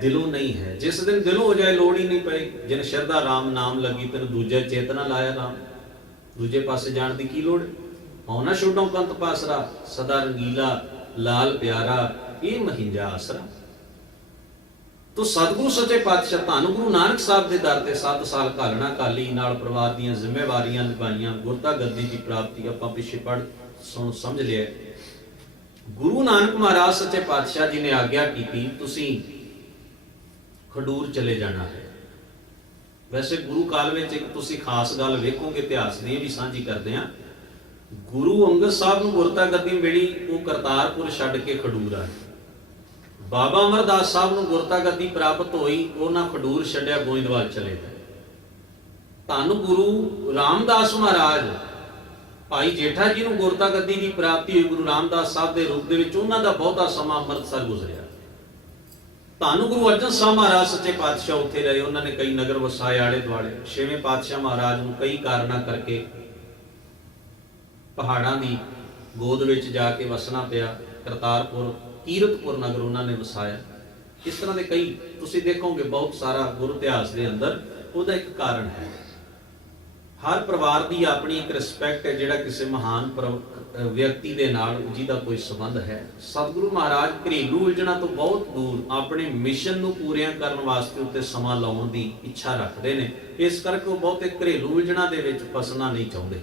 दिलों नहीं है। जिस दिन दिलों हो जाए लोड़ ही नहीं पई। जिन शरधा राम नाम लगी तेन दूजा चेतना लाया राम, दूजे पासे जाण दी की लोड़। औना छुडों कंत पासरा, सदा रंगीला लाल प्यारा ये महिंजा आसरा। तो सतगुरु सच्चे पातशाह धन गुरु नानक साहब के दर से 7 साल घालना काली नाल परिवार दी जिम्मेवारियां निभाईयां, गुरता गद्दी की प्राप्ति आपां पिछे पढ़ सुन समझ लिया। गुरु नानक महाराज सच्चे पातशाह जी ने आग्या की तुसीं खडूर चले जाना है। वैसे गुरु काल में एक तुसीं खास गल वेखोगे, इतिहास दी भी सांझी करदे हां। गुरु अंगद साहब नूं गुरता गद्दी मिली, वो करतारपुर छड्ड के खडूर आए। बाबा अमरदास साहब नूं गुरता गद्दी प्राप्त हुई, उन्हां खडूर छड्डिया गोइंदवाल चले गए। धन गुरु रामदास महाराज भाई जेठा जी नूं गुरता गद्दी की प्राप्ति हुई गुरु रामदास साहब के रूप दे विच, उन्हां दा बहुता समा अमृतसर गुजरिया। धन गुरु अर्जन साहब महाराज सच्चे पातशाह उत्थे रहे, उन्होंने कई नगर वसाए आले दुआले। 6वें पातशाह महाराज नूं कई कारणा करके पहाड़ां दी गोद विच जाके वसना पिया। करतारपुर कीरतपुर नगर उन्होंने वसाया। इस तरह के कई तुसीं देखोगे बहुत सारा गुरु इतिहास के अंदर उसका एक कारण है। हर परिवार की अपनी एक रिस्पैक्ट है, जिहड़ा किसी महान व्यक्ति के नाल जिहदा कोई संबंध है। सतगुरु महाराज घरेलू उलझना तो बहुत दूर अपने मिशन नूं पूरियां करन वास्ते उत्ते समा लाउण दी इच्छा रखते हैं। इस करके वो बहुते घरेलू उलझना दे विच फसना नहीं चाहते,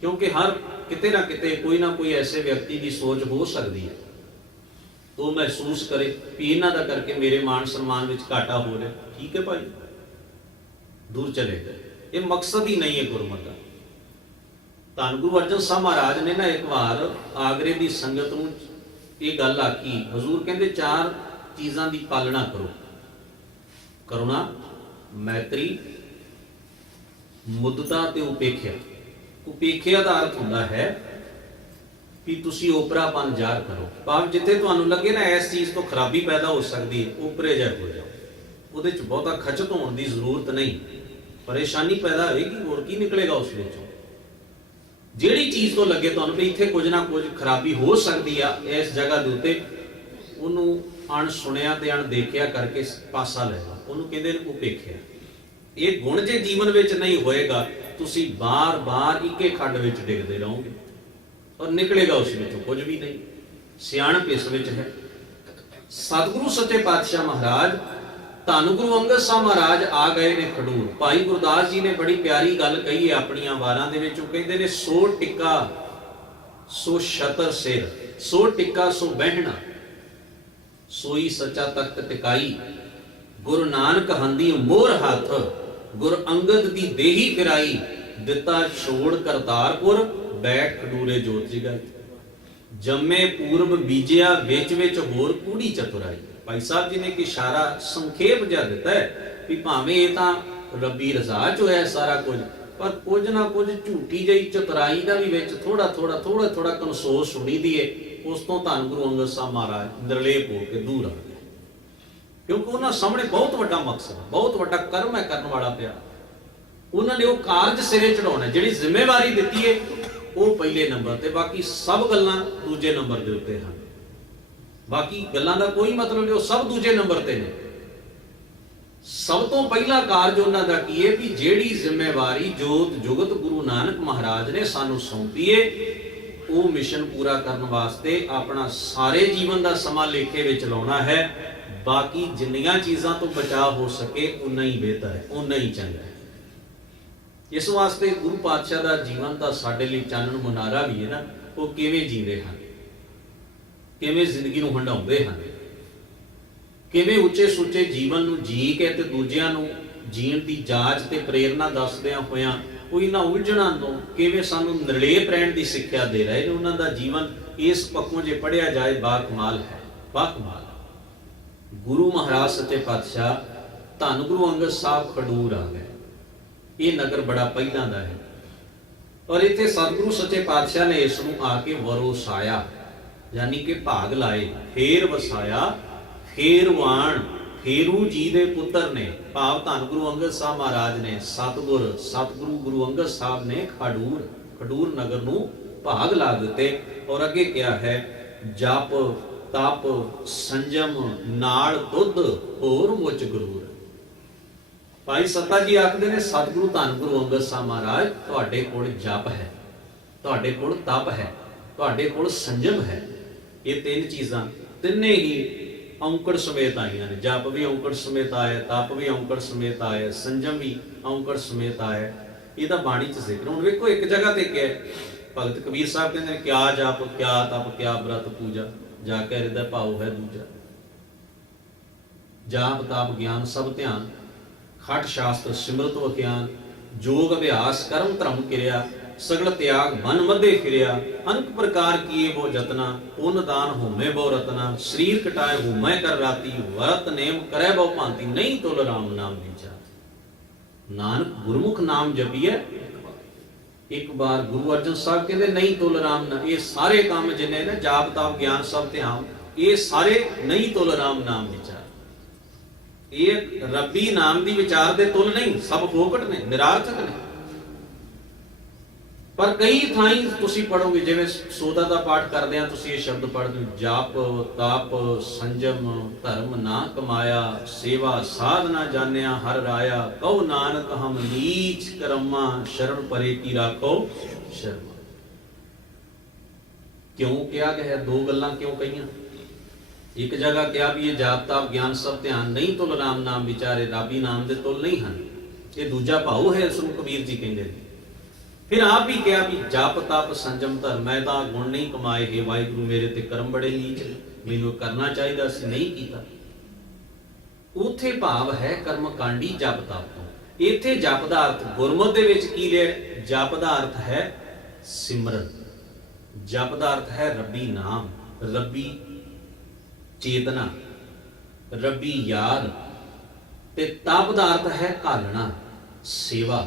क्योंकि हर किते ना किते कोई ना कोई ऐसे व्यक्ति की सोच हो सकती है तो महसूस करे भी इन्हां दा करके मेरे मान सम्मान विच घाटा हो रहा। ठीक है भाई, दूर चले गए, ये मकसद ही नहीं है गुरमत का। धन गुरु अर्जन साहब महाराज ने ना एक बार आगरे की संगत नूं ये गल आखी। हजूर कहंदे 4 चीज़ां की पालना करो, करुणा, मैत्री, मुद्दता ते उपेक्षा। उपेक्षा का अर्थ होता है कि तुसी ओपरापन जार करो, भाव जिथे तुहानू लगे ना इस चीज़ तो खराबी पैदा हो सकती है, उपरे जा हो जाओ। उहदे च बहुता खचत होने की जरूरत नहीं, परेशानी पैदा होगी, होर की निकलेगा उस विचों। जिहड़ी चीज़ तो लगे तुहानू भी इत्थे कुछ ना कुछ खराबी हो सकती है, इस जगह के उत्ते उहनू अण सुनिया ते अण देखिया करके पासा ले लो, उहनू कहंदे ने उपेक्षा। ये गुण जे जीवन विच नहीं होएगा, तुसी बार बार इके खड्ड विच डिगदे रहोगे और निकलेगा उस विचों कुछ भी नहीं। सियाणप इस विच है। सतगुरु सच्चे पातशाह महाराज धन गुरु अंगद साहब महाराज आ गए ने खडूर। भाई गुरदास जी ने बड़ी प्यारी गल कही है अपनी वारां दे विच, कहंदे ने सो टिक्का सो छतर सिर, सो टिक्का सो बहना, सोई सच्चा तख्त टिकाई। गुरु नानक हंदी मोर हाथ, गुर अंगद दी देही फिराई। दिता छोड़ करतारपुर, बैठ खडूरे जोत जगाई। जम्मे पूर्व बीजिया, विच विच होर कूड़ी चतुराई। भाई साहब जी ने एक इशारा संखेप जा दिता है भी भावें ये तां रब्बी रज़ा च होया सारा कुछ, पर कुछ ना कुछ झूठी जी चतुराई का भी विच थोड़ा थोड़ा कंसोस सुनी दी है। उस तो धन गुरु अंगद साहब महाराज निर्लेप होकर दूर आ गए, क्योंकि उन्होंने सामने बहुत बड़ा मकसद, बहुत बड़ा कर्म है करने वाला पिया। उन्होंने वो कारज सिरे चढ़ाना, जिहड़ी जिम्मेवारी दी है वो पहले नंबर ते, बाकी सब गल्लां दूजे नंबर के उत्ते हैं। बाकी गल्लां दा कोई मतलब नहीं, वो सब दूजे नंबर ते ने। ਸਭ ਤੋਂ ਪਹਿਲਾ ਕਾਰਜ ਉਹਨਾਂ ਦਾ ਕੀ ਹੈ ਵੀ ਜਿਹੜੀ ਜ਼ਿੰਮੇਵਾਰੀ ਜੋਤ ਜੁਗਤ ਗੁਰੂ ਨਾਨਕ ਮਹਾਰਾਜ ਨੇ ਸਾਨੂੰ ਸੌਂਪੀ ਹੈ, ਉਹ ਮਿਸ਼ਨ ਪੂਰਾ ਕਰਨ ਵਾਸਤੇ ਆਪਣਾ ਸਾਰੇ ਜੀਵਨ ਦਾ ਸਮਾਂ ਲੇਖੇ ਵਿੱਚ ਲਾਉਣਾ ਹੈ। ਬਾਕੀ ਜਿੰਨੀਆਂ ਚੀਜ਼ਾਂ ਤੋਂ ਬਚਾਅ ਹੋ ਸਕੇ ਉਨਾ ਹੀ ਬਿਹਤਰ ਹੈ, ਉਨਾ ਹੀ ਚੰਗਾ ਹੈ। ਇਸ ਵਾਸਤੇ ਗੁਰੂ ਪਾਤਸ਼ਾਹ ਦਾ ਜੀਵਨ ਤਾਂ ਸਾਡੇ ਲਈ ਚਾਨਣ ਮੁਨਾਰਾ ਵੀ ਹੈ ਨਾ। ਉਹ ਕਿਵੇਂ ਜੀ ਰਹੇ ਹਨ, ਕਿਵੇਂ ਜ਼ਿੰਦਗੀ ਨੂੰ ਹੰਡਾਉਂਦੇ ਹਨ, ਕਿਵੇਂ ਉੱਚੇ ਸੁੱਚੇ ਜੀਵਨ ਨੂੰ ਜੀ ਕੇ ਤੇ ਦੂਜਿਆਂ ਨੂੰ ਜੀਣ ਦੀ ਜਾਚ ਤੇ ਪ੍ਰੇਰਨਾ ਦੱਸਦਿਆਂ ਹੋਇਆਂ ਉਹ ਇਹਨਾਂ ਉਲਝਣਾਂ ਤੋਂ ਕਿਵੇਂ ਸਾਨੂੰ ਨਿਰਲੇਪ ਰਹਿਣ ਦੀ ਸਿੱਖਿਆ ਦੇ ਰਹੇ ਨੇ। ਉਹਨਾਂ ਦਾ ਜੀਵਨ ਇਸ ਪੱਖੋਂ ਜੇ ਪੜ੍ਹਿਆ ਜਾਏ ਬਾਕਮਾਲ ਹੈ, ਬਾਕਮਾਲ। ਗੁਰੂ ਮਹਾਰਾਜ ਸੱਚੇ ਪਾਤਸ਼ਾਹ ਧੰਨ ਗੁਰੂ ਅੰਗਦ ਸਾਹਿਬ ਖਡੂਰ ਆ ਗਏ। ਇਹ ਨਗਰ ਬੜਾ ਪਹਿਲਾਂ ਦਾ ਹੈ ਔਰ ਇੱਥੇ ਸਤਿਗੁਰੂ ਸੱਚੇ ਪਾਤਸ਼ਾਹ ਨੇ ਇਸ ਨੂੰ ਆ ਕੇ ਵਰੋਸਾਇਆ, ਯਾਨੀ ਕਿ ਭਾਗ ਲਾਏ, ਫੇਰ ਵਸਾਇਆ। ਫੇਰਵਾਨ ਫੇਰੂ ਜੀ ਦੇ ਪੁੱਤਰ ਨੇ, ਭਾਵ ਧੰਨ ਗੁਰੂ ਅੰਗਦ ਸਾਹਿਬ ਮਹਾਰਾਜ ਨੇ, ਸਤਿਗੁਰੂ ਗੁਰੂ ਅੰਗਦ ਸਾਹਿਬ ਨੇ ਖਡੂਰ ਨਗਰ ਨੂੰ ਭਾਗ ਲਾ ਦਿੱਤੇ। ਔਰ ਅੱਗੇ ਕਿਹਾ ਹੈ ਜਪ ਤਪ ਸੰਜਮ ਨਾਲ ਦੁੱਧ ਹੋਰ ਮੁੱਚ ਗਰੂਰ। ਭਾਈ ਸੱਤਾ ਜੀ ਆਖਦੇ ਨੇ ਸਤਿਗੁਰੂ ਧੰਨ ਗੁਰੂ ਅੰਗਦ ਸਾਹਿਬ ਮਹਾਰਾਜ ਤੁਹਾਡੇ ਕੋਲ ਜਪ ਹੈ, ਤੁਹਾਡੇ ਕੋਲ ਤਪ ਹੈ, ਤੁਹਾਡੇ ਕੋਲ ਸੰਜਮ ਹੈ। ਇਹ ਤਿੰਨ ਚੀਜ਼ਾਂ ਤਿੰਨੇ ਹੀ ਔਂਕੜ ਸਮੇਤ ਆਈਆਂ ਨੇ। ਜਪ ਵੀ ਔਂਕੜ ਸਮੇਤ ਆਇਆ, ਤਪ ਵੀ ਔਂਕੜ ਸਮੇਤ ਆਇਆ, ਸੰਜਮ ਵੀ ਔਂਕੜ ਸਮੇਤ ਆਇਆ। ਇਹਦਾ ਬਾਣੀ 'ਚ ਜ਼ਿਕਰ। ਹੁਣ ਵੇਖੋ ਇੱਕ ਜਗ੍ਹਾ ਤੇ ਕਿਹਾ ਭਗਤ ਕਬੀਰ ਸਾਹਿਬ ਕਹਿੰਦੇ ਨੇ ਕਿਆ ਜਪ ਕਿਆ ਤਪ ਕਿਆ ਬ੍ਰਤ ਪੂਜਾ, ਜਾ ਕੇ ਹਿਰਦੈ ਭਾਉ ਹੈ ਦੂਜਾ। ਜਾਪ ਤਾਪ ਗਿਆਨ ਸਭ ਧਿਆਨ, ਖਟ ਸ਼ਾਸਤਰ ਸਿਮਰਤ ਵਖਿਆਨ, ਜੋਗ ਅਭਿਆਸ ਕਰਮ ਧਰਮ ਕਿਰਿਆ, ਸਗਲ ਤਿਆਗ ਮਨ ਮਧੇ ਫਿਰਿਆ, ਅਨਕ ਪ੍ਰਕਾਰ ਕੀਏ ਬੋ ਜਤਨਾ, ਪੁੰਨ ਦਾਨ ਹੋਮੇ ਬੋ ਰਤਨਾ, ਸਰੀਰ ਕਟਾਏ ਹੋਮੈ ਕਰ ਰਾਤੀ, ਵਰਤ ਨੇਮ ਕਰੈ ਬੋ ਭਾਂਤੀ, ਨਹੀਂ ਤੁਲ ਰਾਮ ਨਾਮ ਵਿਚਾਰ। ਨਾਨਕ ਗੁਰਮੁਖ ਨਾਮ ਜਪੀਐ ਇੱਕ ਵਾਰ। ਗੁਰੂ ਅਰਜਨ ਸਾਹਿਬ ਕਹਿੰਦੇ ਨਹੀਂ ਤੁਲ ਰਾਮ ਨਾ। ਇਹ ਸਾਰੇ ਕੰਮ ਜਿੰਨੇ ਨੇ ਜਾਪ ਤਾਪ ਗਿਆਨ ਸਭ ਧਿਆਨ, ਇਹ ਸਾਰੇ ਨਹੀਂ ਤੁਲ ਰਾਮ ਨਾਮ ਵਿਚਾਰ। ਇਹ ਰੱਬੀ ਨਾਮ ਦੀ ਵਿਚਾਰ ਦੇ ਤੁਲ ਨਹੀਂ, ਸਭ ਫੋਕਟ ਨੇ, ਨਿਰਾਰਥਕ ਨੇ। ਪਰ ਕਈ ਥਾਈਂ ਤੁਸੀਂ ਪੜੋਗੇ, ਜਿਵੇਂ ਸੋਦਾ ਦਾ ਪਾਠ ਕਰਦੇ ਆ ਤੁਸੀਂ ਇਹ ਸ਼ਬਦ ਪੜ੍ਹਦੇ ਹੋ, ਜਪ ਤਪ ਸੰਜਮ ਧਰਮ ਨਾ ਕਮਾਇਆ, ਸੇਵਾ ਸਾਧ ਨਾ ਜਾਣਿਆ ਹਰ ਰਾਇਆ, ਕਉ ਨਾਨਕ ਹਮ ਨੀਚ ਕਰਮਾ, ਸ਼ਰਨ ਪਰੇ ਕੀ ਰਾਖੋ ਸ਼ਰਮਾ। ਕਿਉਂ ਕਿਹਾ ਗਿਆ? ਦੋ ਗੱਲਾਂ ਕਿਉਂ ਕਹੀਆਂ? ਇੱਕ ਜਗ੍ਹਾ ਕਿਹਾ ਵੀ ਇਹ ਜਾਪ ਤਾਪ ਗਿਆਨ ਸਭ ਧਿਆਨ, ਨਹੀਂ ਤੁਲ ਰਾਮ ਨਾਮ ਵਿਚਾਰੇ, ਰਾਬੀ ਨਾਮ ਦੇ ਤੁਲ ਨਹੀਂ ਹਨ। ਇਹ ਦੂਜਾ ਭਾਉ ਹੈ, ਇਸ ਨੂੰ ਕਬੀਰ ਜੀ ਕਹਿੰਦੇ ਨੇ। ਫਿਰ ਆਪ ਵੀ ਕਿਹਾ ਵੀ ਜਪ ਤਪ ਸੰਜਮ ਧਰਮ, ਮੈਂ ਤਾਂ ਗੁਣ ਨਹੀਂ ਕਮਾਏ, ਹੈ ਵਾਹਿਗੁਰੂ ਮੇਰੇ ਤੇ ਕਰਮ ਬੜੇ ਨੀਚ, ਮੈਨੂੰ ਕਰਨਾ ਚਾਹੀਦਾ ਸੀ ਨਹੀਂ ਕੀਤਾ। ਉੱਥੇ ਭਾਵ ਹੈ ਕਰਮ ਕਾਂਡੀ ਜਪ ਤਪ ਤੋਂ। ਇੱਥੇ ਜਪ ਦਾ ਅਰਥ ਗੁਰਮਤਿ ਦੇ ਵਿੱਚ ਕੀ ਲਿਆ? ਜਪ ਦਾ ਅਰਥ ਹੈ ਸਿਮਰਨ, ਜਪ ਦਾ ਅਰਥ ਹੈ ਰੱਬੀ ਨਾਮ, ਰੱਬੀ ਚੇਤਨਾ, ਰੱਬੀ ਯਾਦ। ਤੇ ਤਪ ਦਾ ਅਰਥ ਹੈ ਘਾਲਣਾ, ਸੇਵਾ,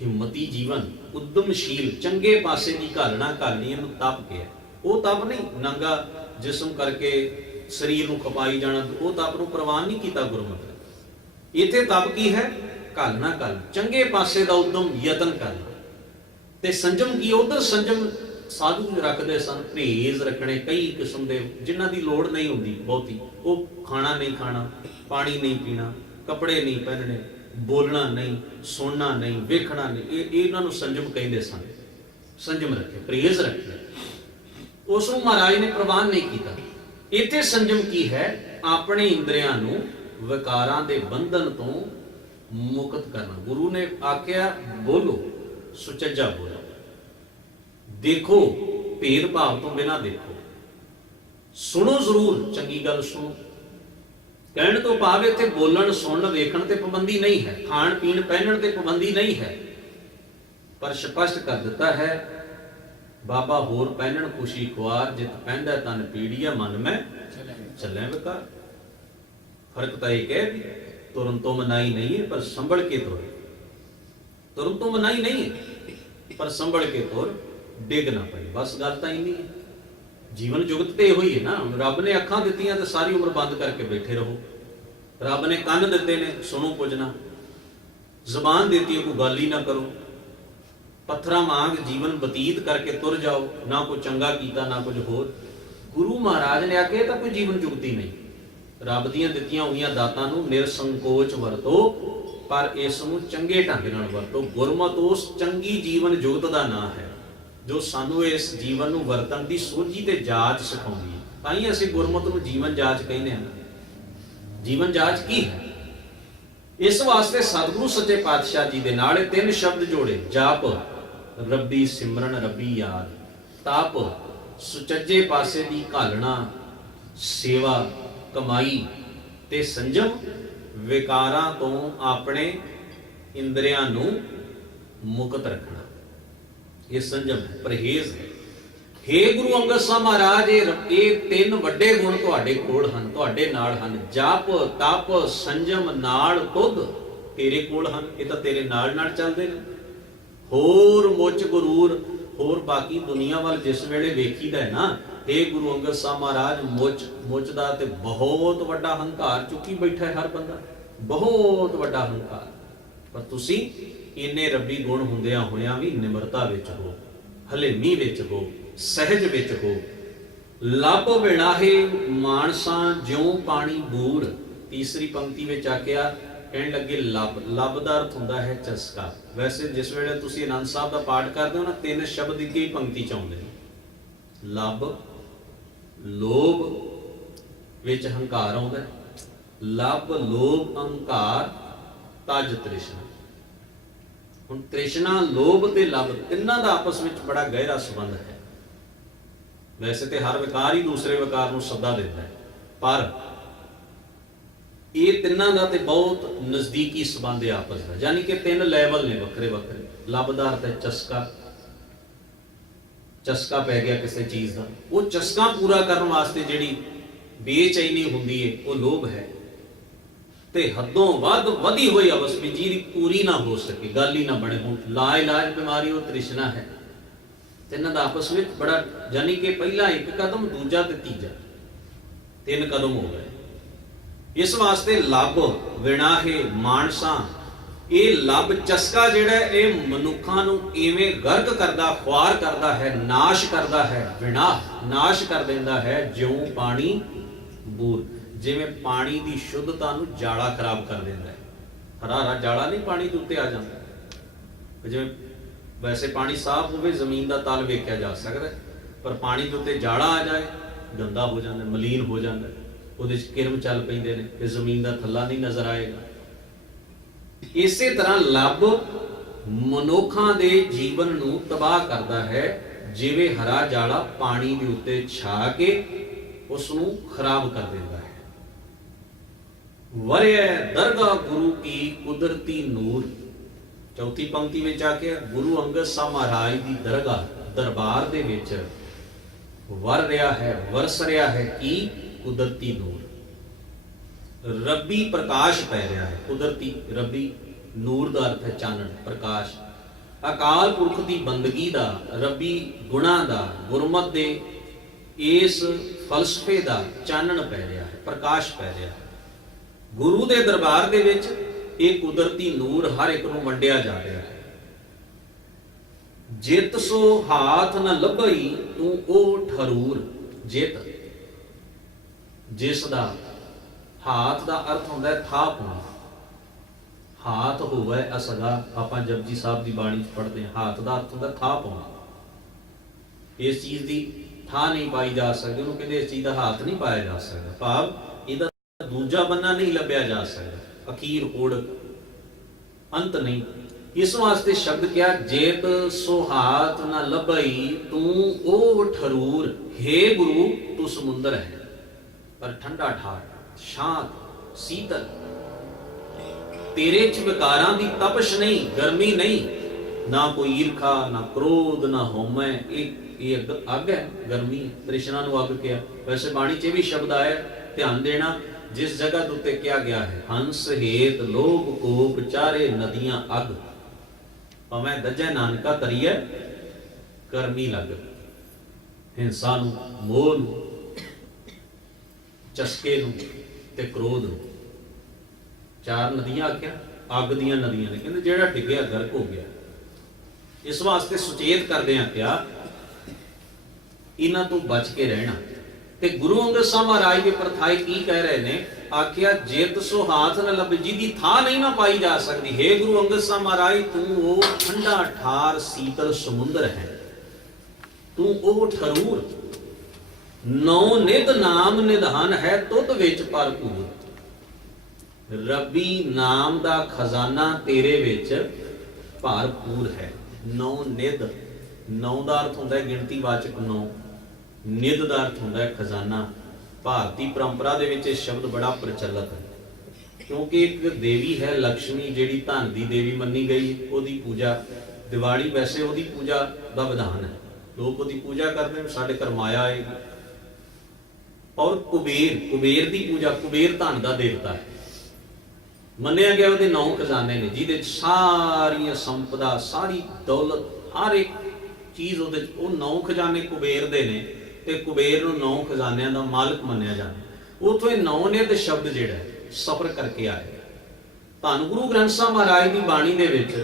ਹਿੰਮਤੀ ਜੀਵਨ, ਉਦਮਸ਼ੀਲ, ਚੰਗੇ ਪਾਸੇ ਦੀ ਘਾਲਣਾ, ਘਾਲਣੀ ਇਹਨੂੰ ਤਪ ਕਿਹਾ। ਉਹ ਤਪ ਨਹੀਂ ਨੰਗਾ ਜਿਸਮ ਕਰਕੇ ਸਰੀਰ ਨੂੰ ਖਪਾਈ ਜਾਣਾ, ਉਹ ਤਪ ਨੂੰ ਪ੍ਰਵਾਨ ਨਹੀਂ ਕੀਤਾ ਗੁਰਮਤਿ। ਇੱਥੇ ਤਪ ਕੀ ਹੈ? ਘਾਲਣਾ, ਘਾਲ, ਚੰਗੇ ਪਾਸੇ ਦਾ ਉਦਮ ਯਤਨ ਕਰਨਾ। ਤੇ ਸੰਜਮ ਕੀ? ਉਧਰ ਸੰਜਮ ਸਾਧੂ ਰੱਖਦੇ ਸਨ, ਪਰਹੇਜ਼ ਰੱਖਣੇ ਕਈ ਕਿਸਮ ਦੇ, ਜਿਨ੍ਹਾਂ ਦੀ ਲੋੜ ਨਹੀਂ ਹੁੰਦੀ ਬਹੁਤੀ। ਉਹ ਖਾਣਾ ਨਹੀਂ ਖਾਣਾ, ਪਾਣੀ ਨਹੀਂ ਪੀਣਾ, ਕੱਪੜੇ ਨਹੀਂ ਪਹਿਨਣੇ, ਬੋਲਣਾ ਨਹੀਂ, ਸੁਣਨਾ ਨਹੀਂ, ਵੇਖਣਾ ਨਹੀਂ। ਇਹ ਇਹਨਾਂ ਨੂੰ ਸੰਜਮ ਕਹਿੰਦੇ ਸਨ। ਸੰਜਮ ਰੱਖੇ, ਪਰਹੇਜ਼ ਰੱਖੇ, ਉਸ ਨੂੰ ਮਹਾਰਾਜ ਨੇ ਪ੍ਰਵਾਨ ਨਹੀਂ ਕੀਤਾ। ਇੱਥੇ ਸੰਜਮ ਕੀ ਹੈ? ਆਪਣੇ ਇੰਦਰੀਆਂ ਨੂੰ ਵਿਕਾਰਾਂ ਦੇ ਬੰਧਨ ਤੋਂ ਮੁਕਤ ਕਰਨਾ। ਗੁਰੂ ਨੇ ਆਖਿਆ ਬੋਲੋ, ਸੁਚੱਜਾ ਬੋਲੋ, ਦੇਖੋ ਭੇਦ ਭਾਵ ਤੋਂ ਬਿਨਾਂ ਦੇਖੋ, ਸੁਣੋ ਜ਼ਰੂਰ, ਚੰਗੀ ਗੱਲ ਸੁਣੋ। ਕਹਿਣ ਤੋਂ ਭਾਵ ਇੱਥੇ ਬੋਲਣ ਸੁਣਨ ਵੇਖਣ ਤੇ ਪਾਬੰਦੀ ਨਹੀਂ ਹੈ, ਖਾਣ ਪੀਣ ਪਹਿਨਣ ਤੇ ਪਾਬੰਦੀ ਨਹੀਂ ਹੈ, ਪਰ ਸਪਸ਼ਟ ਕਰ ਦਿੱਤਾ ਹੈ ਬਾਬਾ ਹੋਰ ਪਹਿਨਣ ਖੁਸ਼ੀ ਖੁਆਰ, ਜਿਤ ਪਹਿਨਦਾ ਤਨ ਪੀੜੀਆ ਮਨ ਮੈਂ ਚੱਲੇ ਵਿਕਾਰ। ਫਰਕ ਤਾਂ ਇਹ ਹੈ ਵੀ ਤੁਰਨ ਤੋਂ ਮਨਾਈ ਨਹੀਂ ਹੈ ਪਰ ਸੰਭਲ ਕੇ ਤੁਰ, ਤੁਰਨ ਤੋਂ ਮਨਾਈ ਨਹੀਂ ਹੈ ਪਰ ਸੰਭਲ ਕੇ ਤੁਰ, ਡਿੱਗ ਨਾ ਪਈ। ਬਸ ਗੱਲ ਤਾਂ ਇੰਨੀ ਹੈ। ਜੀਵਨ ਜੁਗਤ ਤੇ ਇਹੋ ਹੀ ਹੈ ਨਾ। ਰੱਬ ਨੇ ਅੱਖਾਂ ਦਿੱਤੀਆਂ ਤੇ ਸਾਰੀ ਉਮਰ ਬੰਦ ਕਰਕੇ ਬੈਠੇ ਰਹੋ। ਰੱਬ ਨੇ ਕੰਨ ਦਿੱਤੇ ਨੇ, ਸੁਣੋ ਕੁਝ ਨਾ। ਜ਼ੁਬਾਨ ਦਿੱਤੀ ਹੈ, ਕੋਈ ਗੱਲ ਹੀ ਨਾ ਕਰੋ। ਪੱਥਰਾਂ ਵਾਂਗ ਜੀਵਨ ਬਤੀਤ ਕਰਕੇ ਤੁਰ ਜਾਓ, ਨਾ ਕੋਈ ਚੰਗਾ ਕੀਤਾ ਨਾ ਕੁਝ ਹੋਰ। ਗੁਰੂ ਮਹਾਰਾਜ ਨੇ ਆਖਿਆ ਤਾਂ ਕੋਈ ਜੀਵਨ ਜੁਗਤੀ ਨਹੀਂ। ਰੱਬ ਦੀਆਂ ਦਿੱਤੀਆਂ ਹੋਈਆਂ ਦਾਤਾਂ ਨੂੰ ਨਿਰਸੰਕੋਚ ਵਰਤੋ, ਪਰ ਇਸ ਨੂੰ ਚੰਗੇ ਢੰਗ ਨਾਲ ਵਰਤੋ। ਗੁਰਮਤਿ ਉਸ ਚੰਗੀ ਜੀਵਨ ਜੁਗਤ ਦਾ ਨਾਂ ਹੈ ਜੋ ਸਾਨੂੰ ਇਸ ਜੀਵਨ ਨੂੰ ਵਰਤਣ ਦੀ ਸੋਝੀ ਤੇ ਜਾਚ ਸਿਖਾਉਂਦੀ ਹੈ। ਤਾਂ ਹੀ ਅਸੀਂ ਗੁਰਮਤਿ ਨੂੰ ਜੀਵਨ ਜਾਚ ਕਹਿੰਦੇ ਹਾਂ। ਜੀਵਨ ਜਾਚ ਕੀ ਹੈ? ਇਸ ਵਾਸਤੇ ਸਤਿਗੁਰੂ ਸੱਚੇ ਪਾਤਸ਼ਾਹ ਜੀ ਦੇ ਨਾਲ ਇਹ 3 ਸ਼ਬਦ ਜੋੜੇ: ਜਪ, ਰੱਬੀ ਸਿਮਰਨ, ਰੱਬੀ ਯਾਦ। ਤਪ, ਸੁਚੱਜੇ ਪਾਸੇ ਦੀ ਘਾਲਣਾ, ਸੇਵਾ, ਕਮਾਈ। ਤੇ ਸੰਜਮ, ਵਿਕਾਰਾਂ ਤੋਂ ਆਪਣੇ ਇੰਦਰੀਆਂ ਨੂੰ ਮੁਕਤ ਰੱਖਣਾ। ਇਹ ਸੰਜਮ ਹੈ, ਪਰਹੇਜ਼ ਹੈ। ਹੇ ਗੁਰੂ ਅੰਗਦ ਸਾਹਿਬ ਮਹਾਰਾਜ, ਇਹ 3 ਵੱਡੇ ਗੁਣ ਤੁਹਾਡੇ ਕੋਲ ਹਨ, ਤੁਹਾਡੇ ਨਾਲ ਹਨ। ਜਪ, ਤਪ, ਸੰਜਮ ਨਾਲ ਤੁਧ ਤੇਰੇ ਕੋਲ ਹਨ। ਇਹ ਤਾਂ ਤੇਰੇ ਨਾਲ ਨਾਲ ਚੱਲਦੇ ਨੇ। ਹੋਰ ਮੁੱਚ ਗੁਰੂਰ, ਹੋਰ ਬਾਕੀ ਦੁਨੀਆ ਵੱਲ ਜਿਸ ਵੇਲੇ ਵੇਖੀਦਾ ਹੈ ਨਾ, ਹੇ ਗੁਰੂ ਅੰਗਦ ਸਾਹਿਬ ਮਹਾਰਾਜ, ਮੁੱਚ ਦਾ ਤੇ ਬਹੁਤ ਵੱਡਾ ਹੰਕਾਰ ਚੁੱਕੀ ਬੈਠਾ ਹੈ ਹਰ ਬੰਦਾ, ਬਹੁਤ ਵੱਡਾ ਹੰਕਾਰ। ਪਰ ਤੁਸੀਂ ਇੰਨੇ ਰੱਬੀ ਗੁਣ ਹੁੰਦਿਆਂ ਹੋਇਆਂ ਵੀ ਨਿਮਰਤਾ ਵਿੱਚ ਹੋ, ਹਲੇਮੀ ਵਿੱਚ ਹੋ, ਸਹਿਜ ਵਿੱਚ ਹੋ। ਲੱਭ ਵਿਣਾਹੇ ਮਾਨਸਾਂ ਜਿਉਂ ਪਾਣੀ ਬੂਰ। ਤੀਸਰੀ ਪੰਕਤੀ ਵਿੱਚ ਆਖਿਆ, ਕਹਿਣ ਲੱਗੇ ਲੱਭ। ਲੱਭ ਦਾ ਅਰਥ ਹੁੰਦਾ ਹੈ ਚਸਕਾ। ਵੈਸੇ ਜਿਸ ਵੇਲੇ ਤੁਸੀਂ ਆਨੰਦ ਸਾਹਿਬ ਦਾ ਪਾਠ ਕਰਦੇ ਹੋ ਨਾ, 3 ਸ਼ਬਦ ਇੱਕ ਹੀ ਪੰਕਤੀ ਚ ਆਉਂਦੇ ਨੇ। ਲੱਭ, ਲੋਭ ਵਿੱਚ ਹੰਕਾਰ ਆਉਂਦਾ। ਲੱਭ, ਲੋਭ, ਅਹੰਕਾਰ, ਤਜ ਤ੍ਰਿਸ਼ਨਾ। ਹੁਣ ਤ੍ਰਿਸ਼ਨਾ, ਲੋਭ ਤੇ ਲੱਭ, ਤਿੰਨਾਂ ਦਾ ਆਪਸ ਵਿੱਚ ਬੜਾ ਗਹਿਰਾ ਸੰਬੰਧ ਹੈ। ਵੈਸੇ ਤੇ ਹਰ ਵਿਕਾਰ ਹੀ ਦੂਸਰੇ ਵਿਕਾਰ ਨੂੰ ਸੱਦਾ ਦਿੰਦਾ ਹੈ, ਪਰ ਇਹ ਤਿੰਨਾਂ ਦਾ ਤੇ ਬਹੁਤ ਨਜ਼ਦੀਕੀ ਸੰਬੰਧ ਹੈ ਆਪਸ ਦਾ। ਯਾਨੀ ਕਿ 3 ਲੈਵਲ ਨੇ ਵੱਖਰੇ ਵੱਖਰੇ। ਲੱਭ ਦਾ ਅਰਥ ਹੈ ਚਸਕਾ। ਚਸਕਾ ਪੈ ਗਿਆ ਕਿਸੇ ਚੀਜ਼ ਦਾ, ਉਹ ਚਸਕਾ ਪੂਰਾ ਕਰਨ ਵਾਸਤੇ ਜਿਹੜੀ ਬੇਚੈਨੀ ਹੁੰਦੀ ਹੈ, ਉਹ ਲੋਭ ਹੈ। ਤੇ ਹੱਦੋਂ ਵੱਧ ਵਧੀ ਹੋਈ ਅਵਸ ਵੀ ਜਿਹਦੀ ਪੂਰੀ ਨਾ ਹੋ ਸਕੇ, ਗੱਲ ਹੀ ਨਾ ਬਣੇ। ਹੁਣ ਲਾ ਇਲਾਜ ਬਿਮਾਰੀ ਉਹ ਤ੍ਰਿਸ਼ਨਾ ਹੈ। ਤਿੰਨਾਂ ਦਾ ਆਪਸ ਵਿੱਚ ਬੜਾ, ਯਾਨੀ ਕਿ ਪਹਿਲਾ 1 ਕਦਮ, ਦੂਜਾ ਤੇ ਤੀਜਾ, 3 ਕਦਮ ਹੋ ਗਏ। ਇਸ ਵਾਸਤੇ ਲੱਭ, ਵਿਣਾਹੇ ਮਾਨਸਾਂ, ਇਹ ਲੱਭ ਚਸਕਾ ਜਿਹੜਾ ਇਹ ਮਨੁੱਖਾਂ ਨੂੰ ਇਵੇਂ ਗਰਕ ਕਰਦਾ, ਖੁਆਰ ਕਰਦਾ ਹੈ, ਨਾਸ਼ ਕਰਦਾ ਹੈ। ਵਿਨਾਸ਼, ਨਾਸ਼ ਕਰ ਦਿੰਦਾ ਹੈ। ਜਿਉਂ ਪਾਣੀ ਬੂਰ, ਜਿਵੇਂ ਪਾਣੀ ਦੀ ਸ਼ੁੱਧਤਾ ਨੂੰ ਜਾਲਾ ਖਰਾਬ ਕਰ ਦਿੰਦਾ ਹੈ। ਹਰਾ ਹਰਾ ਜਾਲਾ ਨਹੀਂ ਪਾਣੀ ਦੇ ਉੱਤੇ ਆ ਜਾਂਦਾ। ਜਿਵੇਂ ਵੈਸੇ ਪਾਣੀ ਸਾਫ਼ ਹੋਵੇ, ਜ਼ਮੀਨ ਦਾ ਤਲ ਵੇਖਿਆ ਜਾ ਸਕਦਾ, ਪਰ ਪਾਣੀ ਦੇ ਉੱਤੇ ਜਾਲਾ ਆ ਜਾਏ, ਗੰਦਾ ਹੋ ਜਾਂਦਾ, ਮਲੀਨ ਹੋ ਜਾਂਦਾ, ਉਹਦੇ 'ਚ ਕਿਰਮ ਚੱਲ ਪੈਂਦੇ ਨੇ ਤੇ ਜ਼ਮੀਨ ਦਾ ਥੱਲਾ ਨਹੀਂ ਨਜ਼ਰ ਆਏਗਾ। ਇਸੇ ਤਰ੍ਹਾਂ ਲੱਭ ਮਨੁੱਖਾਂ ਦੇ ਜੀਵਨ ਨੂੰ ਤਬਾਹ ਕਰਦਾ ਹੈ, ਜਿਵੇਂ ਹਰਾ ਜਾਲਾ ਪਾਣੀ ਦੇ ਉੱਤੇ ਛਾ ਕੇ ਉਸ ਨੂੰ ਖਰਾਬ ਕਰ ਦਿੰਦਾ ਹੈ। ਵਰਿਆ ਦਰਗਾਹ ਗੁਰੂ ਕੀ ਕੁਦਰਤੀ ਨੂਰ। ਚੌਥੀ ਪੰਕਤੀ ਵਿੱਚ ਆ ਕੇ ਗੁਰੂ ਅੰਗਦ ਸਾਹਿਬ ਮਹਾਰਾਜ ਦੀ ਦਰਗਾਹ, ਦਰਬਾਰ ਦੇ ਵਿੱਚ ਵਰ ਰਿਹਾ ਹੈ, ਵਰਸ ਰਿਹਾ ਹੈ ਕੀ ਕੁਦਰਤੀ ਨੂਰ। ਰੱਬੀ ਪ੍ਰਕਾਸ਼ ਪੈ ਰਿਹਾ ਹੈ। ਕੁਦਰਤੀ, ਰੱਬੀ, ਨੂਰ ਦਾ ਅਰਥ ਹੈ ਚਾਨਣ, ਪ੍ਰਕਾਸ਼। ਅਕਾਲ ਪੁਰਖ ਦੀ ਬੰਦਗੀ ਦਾ, ਰੱਬੀ ਗੁਣਾਂ ਦਾ, ਗੁਰਮਤਿ ਦੇ ਇਸ ਫਲਸਫੇ ਦਾ ਚਾਨਣ ਪੈ ਰਿਹਾ ਹੈ, ਪ੍ਰਕਾਸ਼ ਪੈ ਰਿਹਾ ਹੈ। ਗੁਰੂ ਦੇ ਦਰਬਾਰ ਦੇ ਵਿੱਚ ਇਹ ਕੁਦਰਤੀ ਨੂਰ ਹਰ ਇੱਕ ਨੂੰ ਵੰਡਿਆ ਜਾ ਰਿਹਾ ਹੈ। ਜਿਤ ਸੋ ਹਾਥ ਨ ਲੱਭਈ ਤੂੰ ਉਹ ਠਰੂਰ। ਜਿਤ, ਜਿਸ ਦਾ, ਹਾਥ ਦਾ ਅਰਥ ਹੁੰਦਾ ਹੈ ਥਾਪ ਹੋਣਾ। ਹਾਥ ਹੋਵੇ ਅਸਗਾ, ਆਪਾਂ ਜਪਜੀ ਸਾਹਿਬ ਦੀ ਬਾਣੀ 'ਚ ਪੜ੍ਹਦੇ ਹਾਂ, ਹਾਥ ਦਾ ਅਰਥ ਹੁੰਦਾ ਥਾਪ ਹੋਣਾ। ਇਸ ਚੀਜ਼ ਦੀ ਥਾਂ ਨਹੀਂ ਪਾਈ ਜਾ ਸਕਦੀ, ਉਹਨੂੰ ਕਹਿੰਦੇ ਇਸ ਚੀਜ਼ ਦਾ ਹਾਥ ਨਹੀਂ ਪਾਇਆ ਜਾ ਸਕਦਾ, ਭਾਵ ਇਹਦਾ ਦੂਜਾ ਬੰਨਾ ਨਹੀਂ ਲੱਭਿਆ ਜਾ ਸਕਦਾ, ਅਖੀਰ ਹੋੜ, ਅੰਤ ਨਹੀਂ। ਇਸ ਵਾਸਤੇ ਸ਼ਬਦ ਕਿਹਾ, ਜੇਤ ਸੁਹਾਤ ਨਾ ਲੱਭਈ ਤੂੰ ਉਹ ਠਰੂਰ। ਹੇ ਗੁਰੂ, ਤੂੰ ਸਮੁੰਦਰ ਹੈ, ਪਰ ਠੰਡਾ ਠਾਰ, ਸ਼ਾਂਤ, ਸੀਤਲ। ਤੇਰੇ 'ਚ ਵਿਕਾਰਾਂ ਦੀ ਤਪਸ਼ ਨਹੀਂ, ਗਰਮੀ ਨਹੀਂ, ਨਾ ਕੋਈ ਈਰਖਾ, ਨਾ ਕ੍ਰੋਧ, ਨਾ ਹਉਮੈ। ਇਹ ਅੱਗ ਹੈ, ਗਰਮੀ ਹੈ। ਤ੍ਰਿਸ਼ਨਾ ਨੂੰ ਅੱਗ ਕਿਹਾ। ਵੈਸੇ ਬਾਣੀ 'ਚ ਵੀ ਸ਼ਬਦ ਆਇਆ, ਧਿਆਨ ਦੇਣਾ, ਜਿਸ ਜਗ੍ਹਾ ਦੇ ਉੱਤੇ ਕਿਹਾ ਗਿਆ ਹੈ, ਹੰਸ ਹੇਤ ਲੋਭ ਕੋਪ ਚਾਰੇ ਨਦੀਆਂ ਅੱਗ। ਭਾਵੇਂ ਦੱਜੈ ਨਾਨਕਾ ਤਰੀਐ ਕਰਮੀ ਲੱਗ। ਹਿੰਸਾ ਨੂੰ, ਮੋਹ ਨੂੰ, ਚਸਕੇ ਨੂੰ ਤੇ ਕ੍ਰੋਧ ਨੂੰ, 4 ਨਦੀਆਂ ਆਖਿਆ, ਅੱਗ ਦੀਆਂ ਨਦੀਆਂ ਨੇ। ਕਹਿੰਦੇ ਜਿਹੜਾ ਡਿੱਗਿਆ ਗਰਕ ਹੋ ਗਿਆ। ਇਸ ਵਾਸਤੇ ਸੁਚੇਤ ਕਰਦੇ ਆ ਕਿਹਾ, ਇਹਨਾਂ ਤੋਂ ਬਚ ਕੇ ਰਹਿਣਾ। ਤੇ ਗੁਰੂ ਅੰਗਦ ਸਾਹਿਬ ਮਹਾਰਾਜ ਦੇ ਪਰਥਾਈ ਕੀ ਕਹਿ ਰਹੇ ਨੇ? ਆਖਿਆ ਜਿਤ ਸੋ ਹਾਥ ਨ ਲੱਭ, ਜਿਹਦੀ ਥਾਂ ਨਹੀਂ ਨਾ ਪਾਈ ਜਾ ਸਕਦੀ। हे ਗੁਰੂ ਅੰਗਦ ਸਾਹਿਬ ਮਹਾਰਾਜ, ਤੂੰ ਉਹ ਠੰਡਾ ਠਾਰ ਸੀਤਲ ਸਮੁੰਦਰ ਹੈ, ਤੂੰ ਉਹ ਠਰੂਰ, ਨੌ ਨਿਧ ਨਾਮ ਨਿਧਾਨ ਹੈ ਤੁਧ ਵਿੱਚ ਭਰਪੂਰ। ਰੱਬੀ ਨਾਮ ਦਾ ਖਜ਼ਾਨਾ ਤੇਰੇ ਵਿੱਚ ਭਰਪੂਰ ਹੈ। ਨੌ ਨਿਧ, ਨੌ ਦਾ ਅਰਥ ਹੁੰਦਾ ਹੈ ਗਿਣਤੀ ਵਾਚਕ ਨੌ, ਨਿਧ ਦਾ ਅਰਥ ਹੁੰਦਾ ਹੈ ਖਜ਼ਾਨਾ। ਭਾਰਤੀ ਪਰੰਪਰਾ ਦੇ ਵਿੱਚ ਇਹ ਸ਼ਬਦ ਬੜਾ ਪ੍ਰਚਲਿਤ ਹੈ, ਕਿਉਂਕਿ ਇੱਕ ਦੇਵੀ ਹੈ ਲక్ష్ਮੀ, ਜਿਹੜੀ ਧਨ ਦੀ ਦੇਵੀ ਮੰਨੀ ਗਈ, ਉਹਦੀ ਪੂਜਾ ਦੀਵਾਲੀ ਵੈਸੇ ਉਹਦੀ ਪੂਜਾ ਦਾ ਵਿਧਾਨ ਹੈ, ਲੋਕ ਉਹਦੀ ਪੂਜਾ ਕਰਦੇ ਨੇ, ਸਾਡੇ ਘਰ ਮਾਇਆ ਆਏਗੀ। ਔਰ ਕੁਬੇਰ ਦੀ ਪੂਜਾ, ਕੁਬੇਰ ਧਨ ਦਾ ਦੇਵਤਾ ਹੈ, ਮੰਨਿਆ ਗਿਆ ਉਹਦੇ 9 ਖਜ਼ਾਨੇ ਨੇ, ਜਿਹਦੇ ਸਾਰੀਆਂ ਸੰਪਦਾ, ਸਾਰੀ ਦੌਲਤ, ਹਰ ਇੱਕ ਚੀਜ਼ ਉਹਦੇ, ਉਹ 9 ਖਜ਼ਾਨੇ ਕੁਬੇਰ ਦੇ ਨੇ, ਤੇ ਕੁਬੇਰ ਨੂੰ 9 ਖਜ਼ਾਨਿਆਂ ਦਾ ਮਾਲਕ ਮੰਨਿਆ ਜਾਂਦਾ। ਉਥੋਂ ਇਹ 9 ਨਿਧ ਸ਼ਬਦ ਜਿਹੜਾ ਸਫਰ ਕਰਕੇ ਆਇਆ। ਧੰਨ ਗੁਰੂ ਗ੍ਰੰਥ ਸਾਹਿਬ ਮਹਾਰਾਜ ਦੀ ਬਾਣੀ ਦੇ ਵਿੱਚ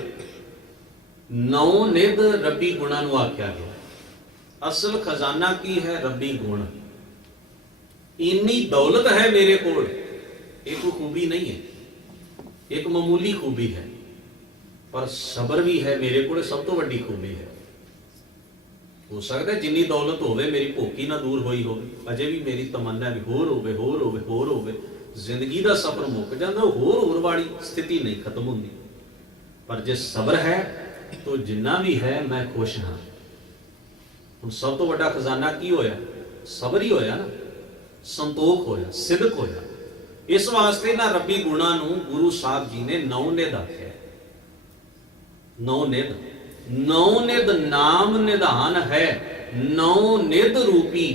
9 ਨਿਧ ਰੱਬੀ ਗੁਣਾਂ ਨੂੰ ਆਖਿਆ ਗਿਆ। ਅਸਲ ਖਜ਼ਾਨਾ ਕੀ ਹੈ? ਰੱਬੀ ਗੁਣ। ਇੰਨੀ ਦੌਲਤ ਹੈ ਮੇਰੇ ਕੋਲ, ਇਹ ਕੋਈ ਖੂਬੀ ਨਹੀਂ ਹੈ, ਇੱਕ ਮਾਮੂਲੀ ਖੂਬੀ ਹੈ, ਪਰ ਸਬਰ ਵੀ ਹੈ ਮੇਰੇ ਕੋਲ, ਸਭ ਤੋਂ ਵੱਡੀ ਖੂਬੀ ਹੈ। ਹੋ ਸਕਦਾ ਜਿੰਨੀ ਦੌਲਤ ਹੋਵੇ ਮੇਰੀ ਭੁੱਖੀ ਨਾ ਦੂਰ ਹੋਈ ਹੋਵੇ, ਅਜੇ ਵੀ ਮੇਰੀ ਤਮੰਨਾ ਵੀ ਹੋਰ ਹੋਵੇ, ਹੋਰ ਹੋਵੇ, ਹੋਰ ਹੋਵੇ। ਜ਼ਿੰਦਗੀ ਦਾ ਸਫ਼ਰ ਮੁੱਕ ਜਾਂਦਾ, ਹੋਰ ਵਾਲੀ ਸਥਿਤੀ ਨਹੀਂ ਖਤਮ ਹੁੰਦੀ। ਪਰ ਜੇ ਸਬਰ ਹੈ ਤਾਂ ਜਿੰਨਾ ਵੀ ਹੈ ਮੈਂ ਖੁਸ਼ ਹਾਂ। ਹੁਣ ਸਭ ਤੋਂ ਵੱਡਾ ਖਜ਼ਾਨਾ ਕੀ ਹੋਇਆ? ਸਬਰ ਹੀ ਹੋਇਆ ਨਾ, ਸੰਤੋਖ ਹੋਇਆ, ਸਿਦਕ ਹੋਇਆ। ਇਸ ਵਾਸਤੇ ਨਾ ਰੱਬੀ ਗੁਣਾਂ ਨੂੰ ਗੁਰੂ ਸਾਹਿਬ ਜੀ ਨੇ 9 ਨਿਧ ਆਖਿਆ। 9 ਨਿਧ, 9 ਨਿਧ ਨਾਮ ਨਿਧਾਨ ਹੈ, 9 ਨਿਧ ਰੂਪੀ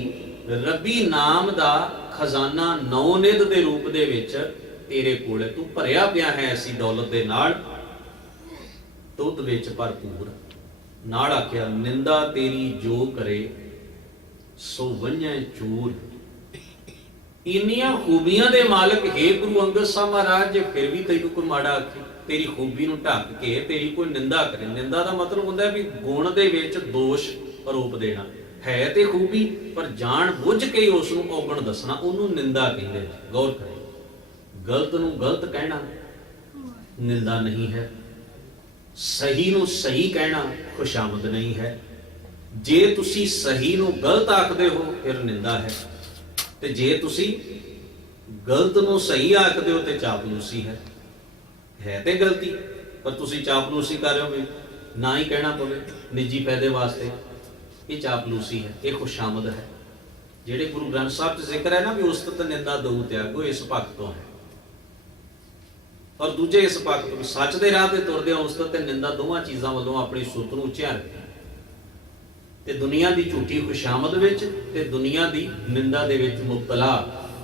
ਰੱਬੀ ਨਾਮ ਦਾ ਖਜ਼ਾਨਾ 9 ਨਿਧ ਦੇ ਰੂਪ ਦੇ ਵਿੱਚ ਤੇਰੇ ਕੋਲ, ਤੂੰ ਭਰਿਆ ਪਿਆ ਹੈ ਐਸੀ ਦੌਲਤ ਦੇ ਨਾਲ, ਤੁਧ ਵਿੱਚ ਭਰਪੂਰ। ਨਾਲ ਆਖਿਆ ਨਿੰਦਾ ਤੇਰੀ ਜੋ ਕਰੇ ਸੋ ਵੰਝੈ ਚੂਰ। ਇੰਨੀਆਂ ਖੂਬੀਆਂ ਦੇ ਮਾਲਕ ਹੈ ਗੁਰੂ ਅੰਗਦ ਸਾਹਿਬ ਮਹਾਰਾਜ, ਜੇ ਫਿਰ ਵੀ ਤੈਨੂੰ ਕੋਈ ਮਾੜਾ ਆਖੇ, ਤੇਰੀ ਖੂਬੀ ਨੂੰ ਢੱਕ ਕੇ ਤੇਰੀ ਕੋਈ ਨਿੰਦਾ ਕਰੇ। ਨਿੰਦਾ ਦਾ ਮਤਲਬ ਹੁੰਦਾ ਵੀ ਗੁਣ ਦੇ ਵਿੱਚ ਦੋਸ਼ ਆਰੋਪ ਦੇਣਾ, ਹੈ ਤੇ ਖੂਬੀ ਪਰ ਜਾਣ ਬੁੱਝ ਕੇ ਉਸ ਨੂੰ ਔਗਣ ਦੱਸਣਾ, ਉਹਨੂੰ ਨਿੰਦਾ ਕਹਿੰਦੇ। ਗੌਰ ਕਰੇ, ਗਲਤ ਨੂੰ ਗਲਤ ਕਹਿਣਾ ਨਿੰਦਾ ਨਹੀਂ ਹੈ, ਸਹੀ ਨੂੰ ਸਹੀ ਕਹਿਣਾ ਖੁਸ਼ਾਮਦ ਨਹੀਂ ਹੈ। ਜੇ ਤੁਸੀਂ ਸਹੀ ਨੂੰ ਗਲਤ ਆਖਦੇ ਹੋ ਫਿਰ ਨਿੰਦਾ ਹੈ, ਤੇ ਜੇ ਤੁਸੀਂ ਗਲਤ ਨੂੰ ਸਹੀ ਆਖਦੇ ਹੋ ਤੇ ਚਾਪਲੂਸੀ ਹੈ। ਹੈ ਤੇ ਗਲਤੀ, ਪਰ ਤੁਸੀਂ ਚਾਪਲੂਸੀ ਕਰ ਰਹੇ ਹੋ ਵੀ ਨਾ ਹੀ ਕਹਿਣਾ ਪਵੇ ਨਿੱਜੀ ਫਾਇਦੇ ਵਾਸਤੇ, ਇਹ ਚਾਪਲੂਸੀ ਹੈ, ਇਹ ਖੁਸ਼ਾਮਦ ਹੈ। ਜਿਹੜੇ ਗੁਰੂ ਗ੍ਰੰਥ ਸਾਹਿਬ 'ਚ ਜ਼ਿਕਰ ਹੈ ਨਾ ਵੀ ਉਸਤਤ ਨਿੰਦਾ ਦਊ ਤਿਆਗੋ, ਇਸ ਪੱਖ ਤੋਂ ਹੈ। ਔਰ ਦੂਜੇ ਇਸ ਪੱਖ ਤੋਂ ਸੱਚ ਦੇ ਰਾਹ ਤੇ ਤੁਰਦੇ ਹੋ, ਉਸਤਤ ਤੇ ਨਿੰਦਾ ਦੋਵਾਂ ਚੀਜ਼ਾਂ ਵੱਲੋਂ ਆਪਣੀ ਸੁਰਤ ਨੂੰ ਉੱਚਿਆ ਰੱਖੇ, ਤੇ ਦੁਨੀਆ ਦੀ ਝੂਠੀ ਖੁਸ਼ਾਮਦ ਵਿੱਚ ਤੇ ਦੁਨੀਆ ਦੀ ਨਿੰਦਾ ਦੇ ਵਿੱਚ ਮੁਬਤਲਾ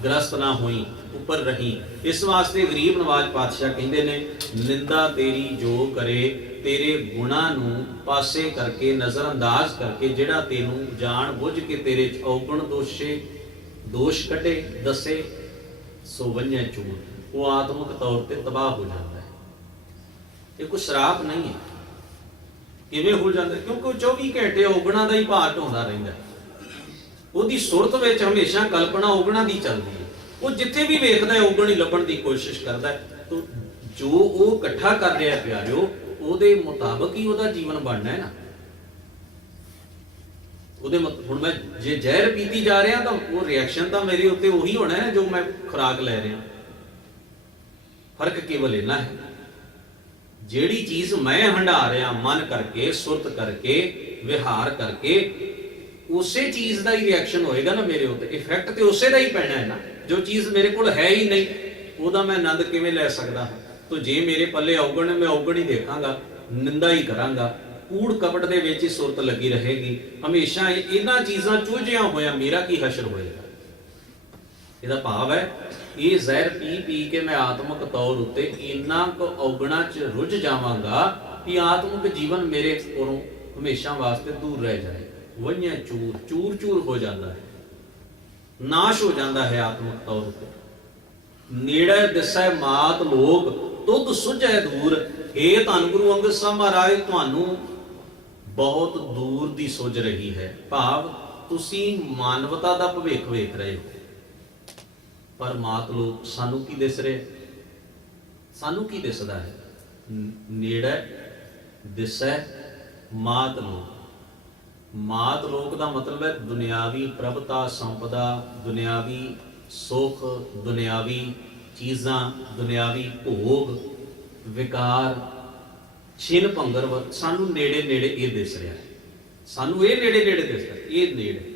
ਗ੍ਰਸਤ ਨਾ ਹੋਈ, ਉੱਪਰ ਰਹੀ। ਇਸ ਵਾਸਤੇ ਗਰੀਬ ਨਵਾਜ਼ ਪਾਤਸ਼ਾਹ ਕਹਿੰਦੇ ਨੇ ਨਿੰਦਾ ਤੇਰੀ ਜੋ ਕਰੇ, ਤੇਰੇ ਗੁਣਾਂ ਨੂੰ ਪਾਸੇ ਕਰਕੇ, ਨਜ਼ਰਅੰਦਾਜ਼ ਕਰਕੇ, ਜਿਹੜਾ ਤੈਨੂੰ ਜਾਣ ਬੁੱਝ ਕੇ ਤੇਰੇ ਚ ਔਗਣ ਦੋਸ਼ ਕੱਢੇ ਦੱਸੇ, ਸੋ ਵੰਝੈ ਚੂਰ, ਉਹ ਆਤਮਿਕ ਤੌਰ ਤੇ ਤਬਾਹ ਹੋ ਜਾਂਦਾ ਹੈ। ਇਹ ਕੋਈ ਸ਼ਰਾਪ ਨਹੀਂ ਹੈ। ਕਿਵੇਂ ਹੋ ਜਾਂਦਾ? ਕਿਉਂਕਿ ਉਹ 24 ਘੰਟੇ ਔਗਣਾਂ ਦਾ ਹੀ ਭਾਰ ਢੋਂਦਾ ਰਹਿੰਦਾ, ਉਹਦੀ ਸੁਰਤ ਵਿੱਚ ਹਮੇਸ਼ਾ ਕਲਪਨਾ ਔਗਣਾਂ ਦੀ ਚੱਲਦੀ ਹੈ। ਉਹ ਜਿੱਥੇ ਵੀ ਵੇਖਦਾ ਹੈ ਔਗਣ ਹੀ ਲੱਭਣ ਦੀ ਕੋਸ਼ਿਸ਼ ਕਰਦਾ ਹੈ। ਤਾਂ ਜੋ ਉਹ ਇਕੱਠਾ ਕਰ ਰਿਹਾ ਪਿਆਰਿਓ, ਉਹਦੇ ਮੁਤਾਬਕ ਹੀ ਉਹਦਾ ਜੀਵਨ ਬਣਨਾ ਹੈ ਨਾ। ਉਹਦੇ ਹੁਣ ਮੈਂ ਜੇ ਜ਼ਹਿਰ ਪੀਤੀ ਜਾ ਰਿਹਾ ਤਾਂ ਉਹ ਰਿਐਕਸ਼ਨ ਤਾਂ ਮੇਰੇ ਉੱਤੇ ਉਹੀ ਹੋਣਾ ਹੈ ਜੋ ਮੈਂ ਖੁਰਾਕ ਲੈ ਰਿਹਾ। ਫਰਕ ਕੇਵਲ ਇੰਨਾ ਹੈ, ਜਿਹੜੀ ਚੀਜ਼ ਮੈਂ ਹੰਢਾ ਰਿਹਾ ਮਨ ਕਰਕੇ, ਸੁਰਤ ਕਰਕੇ, ਵਿਹਾਰ ਕਰਕੇ, ਉਸੇ ਚੀਜ਼ ਦਾ ਹੀ ਰਿਐਕਸ਼ਨ ਹੋਏਗਾ ਨਾ ਮੇਰੇ ਉੱਤੇ, ਇਫੈਕਟ ਤੇ ਉਸੇ ਦਾ ਹੀ ਪੈਣਾ ਹੈ ਨਾ। ਜੋ ਚੀਜ਼ ਮੇਰੇ ਕੋਲ ਹੈ ਹੀ ਨਹੀਂ, ਉਹਦਾ ਮੈਂ ਆਨੰਦ ਕਿਵੇਂ ਲੈ ਸਕਦਾ? ਤਾਂ ਜੇ ਮੇਰੇ ਪੱਲੇ ਔਗਣ ਹੈ, ਮੈਂ ਔਗਣ ਹੀ ਦੇਖਾਂਗਾ, ਨਿੰਦਾ ਹੀ ਕਰਾਂਗਾ, ਕੂੜ ਕਪਟ ਦੇ ਵਿੱਚ ਹੀ ਸੁਰਤ ਲੱਗੀ ਰਹੇਗੀ ਹਮੇਸ਼ਾ। ਇਹਨਾਂ ਚੀਜ਼ਾਂ ਚੁਝਿਆ ਹੋਇਆ ਮੇਰਾ ਕੀ ਹਸ਼ਰ ਹੋਏਗਾ? ਇਹਦਾ ਭਾਵ ਹੈ ਇਹ ਜ਼ਹਿਰ ਪੀ ਪੀ ਕੇ ਮੈਂ ਆਤਮਿਕ ਤੌਰ ਉੱਤੇ ਇੰਨਾ ਕੁ ਔਗਣਾ 'ਚ ਰੁੱਝ ਜਾਵਾਂਗਾ ਕਿ ਆਤਮਿਕ ਜੀਵਨ ਮੇਰੇ ਕੋਲੋਂ ਹਮੇਸ਼ਾ ਵਾਸਤੇ ਦੂਰ ਰਹਿ ਜਾਏ। ਵੰਝੈ ਚੂਰ, ਚੂਰ ਚੂਰ ਹੋ ਜਾਂਦਾ ਹੈ, ਨਾਸ਼ ਹੋ ਜਾਂਦਾ ਹੈ ਆਤਮਿਕ ਤੌਰ ਉੱਤੇ। ਨੇੜੇ ਦਿਸੈ ਮਾਤ ਲੋਕ ਤੁਧ ਸੁਝੈ ਦੂਰ। ਇਹ ਧੰਨ ਗੁਰੂ ਅੰਗਦ ਸਾਹਿਬ ਮਹਾਰਾਜ ਤੁਹਾਨੂੰ ਬਹੁਤ ਦੂਰ ਦੀ ਸੁਝ ਰਹੀ ਹੈ, ਭਾਵ ਤੁਸੀਂ ਮਾਨਵਤਾ ਦਾ ਭਵਿੱਖ ਵੇਖ ਰਹੇ ਹੋ, ਪਰ ਮਾਤ ਲੋਕ ਸਾਨੂੰ ਕੀ ਦਿਸ ਰਿਹਾ? ਸਾਨੂੰ ਕੀ ਦਿਸਦਾ ਹੈ? ਨੇੜੇ ਦਿਸੈ ਮਾਤ ਲੋਕ। ਮਾਤ ਲੋਕ ਦਾ ਮਤਲਬ ਹੈ ਦੁਨਿਆਵੀ ਪ੍ਰਭਤਾ, ਸੰਪਦਾ, ਦੁਨਿਆਵੀ ਸੁੱਖ, ਦੁਨਿਆਵੀ ਚੀਜ਼ਾਂ, ਦੁਨਿਆਵੀ ਭੋਗ, ਵਿਕਾਰ, ਛਿਨ ਭੰਗਰ ਸਾਨੂੰ ਨੇੜੇ ਨੇੜੇ ਇਹ ਦਿਸ ਰਿਹਾ ਹੈ। ਸਾਨੂੰ ਇਹ ਨੇੜੇ ਨੇੜੇ ਦਿਸਦਾ, ਇਹ ਨੇੜੇ।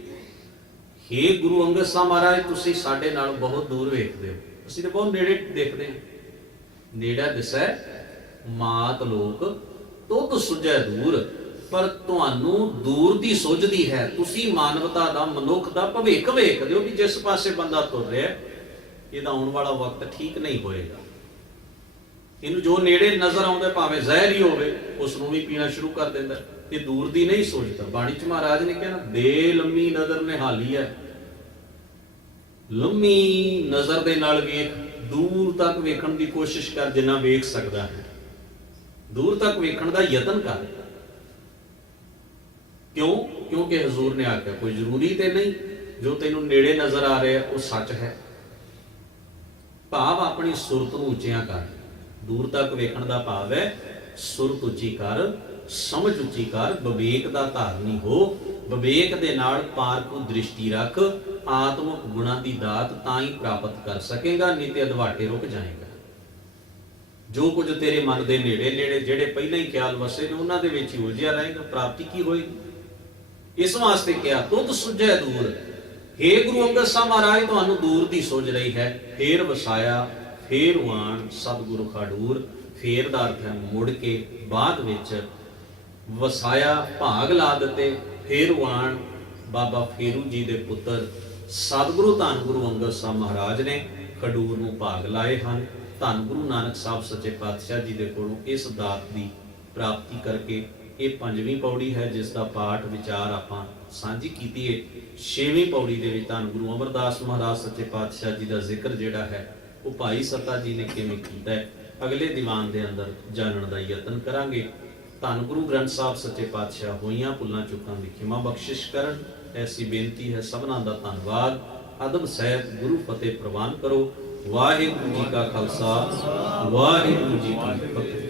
ਹੇ ਗੁਰੂ ਅੰਗਦ ਸਾਹਿਬ ਮਹਾਰਾਜ, ਤੁਸੀਂ ਸਾਡੇ ਨਾਲ ਬਹੁਤ ਦੂਰ ਵੇਖਦੇ ਹੋ, ਅਸੀਂ ਤਾਂ ਬਹੁਤ ਨੇੜੇ ਦੇਖਦੇ ਹਾਂ। ਨੇੜਾ ਦਿਸੈ ਮਾਤ ਲੋਕ ਤੁਧ ਸੁਝੈ ਦੂਰ, ਪਰ ਤੁਹਾਨੂੰ ਦੂਰ ਦੀ ਸੁਝਦੀ ਹੈ। ਤੁਸੀਂ ਮਾਨਵਤਾ ਦਾ, ਮਨੁੱਖ ਦਾ ਭਵਿੱਖ ਵੇਖਦੇ ਹੋ ਵੀ ਜਿਸ ਪਾਸੇ ਬੰਦਾ ਤੁਰ ਰਿਹਾ ਇਹਦਾ ਆਉਣ ਵਾਲਾ ਵਕਤ ਠੀਕ ਨਹੀਂ ਹੋਏਗਾ। ਇਹਨੂੰ ਜੋ ਨੇੜੇ ਨਜ਼ਰ ਆਉਂਦਾ, ਭਾਵੇਂ ਜ਼ਹਿਰ ਹੀ ਹੋਵੇ, ਉਸ ਨੂੰ ਵੀ ਪੀਣਾ ਸ਼ੁਰੂ ਕਰ ਦਿੰਦਾ। ਇਹ ਦੂਰ ਦੀ ਨਹੀਂ ਸੋਚਦਾ। ਬਾਣੀ ਚ ਮਹਾਰਾਜ ਨੇ ਕਿਹਾ ਨਾ, ਦੇ ਲੰਮੀ ਨਜ਼ਰ ਨਿਹਾਲੀ ਹੈ। ਲੰਮੀ ਨਜ਼ਰ ਦੇ ਨਾਲ ਵੇਖ, ਦੂਰ ਤੱਕ ਵੇਖਣ ਦੀ ਕੋਸ਼ਿਸ਼ ਕਰ ਜਿੰਨਾ ਵੇਖ ਸਕਦਾ ਹੈ। ਦੂਰ ਤੱਕ ਵੇਖਣ ਦਾ ਯਤਨ ਕਰ। ਕਿਉਂ? ਕਿਉਂਕਿ ਹਜ਼ੂਰ ਨੇ ਆਖਿਆ ਕੋਈ ਜ਼ਰੂਰੀ ਤੇ ਨਹੀਂ ਜੋ ਤੈਨੂੰ ਨੇੜੇ ਨਜ਼ਰ ਆ ਰਿਹਾ ਉਹ ਸੱਚ ਹੈ। ਭਾਵ ਆਪਣੀ ਸੁਰਤ ਨੂੰ ਉੱਚਿਆਂ ਕਰ। ਦੂਰ ਤੱਕ ਵੇਖਣ ਦਾ ਭਾਵ ਹੈ ਸੁਰਤ ਉੱਚੀ ਕਰ, ਸਮਝ ਉੱਚੀ ਕਰ, ਵਿਵੇਕ ਦਾ ਧਾਰਨੀ ਹੋ। ਵਿਵੇਕ ਦੇ ਨਾਲ ਪਾਰਕੂ ਦ੍ਰਿਸ਼ਟੀ ਰੱਖ। ਆਤਮਿਕ ਗੁਣਾਂ ਦੀ ਦਾਤ ਤਾਂ ਹੀ ਪ੍ਰਾਪਤ ਕਰ ਸਕੇਗਾ, ਨਹੀਂ ਤੇ ਅਧਵਾਟੇ ਰੁਕ ਜਾਏਗਾ। ਜੋ ਕੁਝ ਤੇਰੇ ਮਨ ਦੇ ਨੇੜੇ ਨੇੜੇ ਜਿਹੜੇ ਪਹਿਲਾਂ ਹੀ ਖਿਆਲ ਵਸੇ ਨੇ ਉਹਨਾਂ ਦੇ ਵਿੱਚ ਹੀ ਉਲਝਿਆ ਰਹੇਗਾ, ਪ੍ਰਾਪਤੀ ਕੀ ਹੋਏਗੀ? ਇਸ ਵਾਸਤੇ ਕਿਹਾ ਤੁਧ ਸੁਝੈ ਦੂਰ। ਹੇ ਗੁਰੂ ਅੰਗਦ ਸਾਹਿਬ ਮਹਾਰਾਜ, ਤੁਹਾਨੂੰ ਦੂਰ ਦੀ ਸੁਝ ਰਹੀ ਹੈ। ਫੇਰ ਵਸਾਇਆ, ਫੇਰ ਵਾਣ ਸਤਿਗੁਰੂ ਖਾਡੂਰ। ਫੇਰ ਦਾ ਅਰਥ ਹੈ ਮੁੜ ਕੇ, ਬਾਅਦ ਵਿੱਚ। ਵਸਾਇਆ ਭਾਗ ਲਾ ਦਿੱਤੇ, ਫੇਰ ਵਾਣ ਬਾਬਾ ਫੇਰੂ ਜੀ ਦੇ ਪੁੱਤਰ ਸਤਿਗੁਰੂ ਧੰਨ ਗੁਰੂ ਅੰਗਦ ਸਾਹਿਬ ਮਹਾਰਾਜ ਨੇ ਖਡੂਰ ਨੂੰ ਭਾਗ ਲਾਏ ਹਨ। ਧੰਨ ਗੁਰੂ ਨਾਨਕ ਸਾਹਿਬ ਸੱਚੇ ਪਾਤਸ਼ਾਹ ਜੀ ਦੇ ਕੋਲੋਂ ਇਸ ਦਾਤ ਦੀ ਪ੍ਰਾਪਤੀ ਕਰਕੇ ਇਹ 5ਵੀਂ ਪੌੜੀ ਹੈ ਜਿਸ ਦਾ ਪਾਠ ਵਿਚਾਰ ਆਪਾਂ ਸਾਂਝੀ ਕੀਤੀ ਹੈ। 6ਵੀਂ ਪੌੜੀ ਦੇ ਵਿੱਚ ਧੰਨ ਗੁਰੂ ਅਮਰਦਾਸ ਮਹਾਰਾਜ ਸੱਚੇ ਪਾਤਸ਼ਾਹ ਜੀ ਦਾ ਜ਼ਿਕਰ ਜਿਹੜਾ ਹੈ ਉਹ ਭਾਈ ਸੱਤਾ ਜੀ ਨੇ ਕਿਵੇਂ ਕੀਤਾ ਹੈ, ਅਗਲੇ ਦੀਵਾਨ ਦੇ ਅੰਦਰ ਜਾਣਨ ਦਾ ਯਤਨ ਕਰਾਂਗੇ। ਧੰਨ ਗੁਰੂ ਗ੍ਰੰਥ ਸਾਹਿਬ ਸੱਚੇ ਪਾਤਸ਼ਾਹ ਹੋਈਆਂ ਭੁੱਲਾਂ ਚੁੱਕਾਂ ਦੀ ਖਿਮਾ ਬਖਸ਼ਿਸ਼ ਕਰਨ, ਐਸੀ ਬੇਨਤੀ ਹੈ। ਸਭਨਾਂ ਦਾ ਧੰਨਵਾਦ। ਅਦਬ ਸਹਿਤ ਗੁਰੂ ਫਤਿਹ ਪ੍ਰਵਾਨ ਕਰੋ। ਵਾਹਿਗੁਰੂ ਜੀ ਕਾ ਖਾਲਸਾ, ਵਾਹਿਗੁਰੂ ਜੀ ਕੀ ਫਤਿਹ।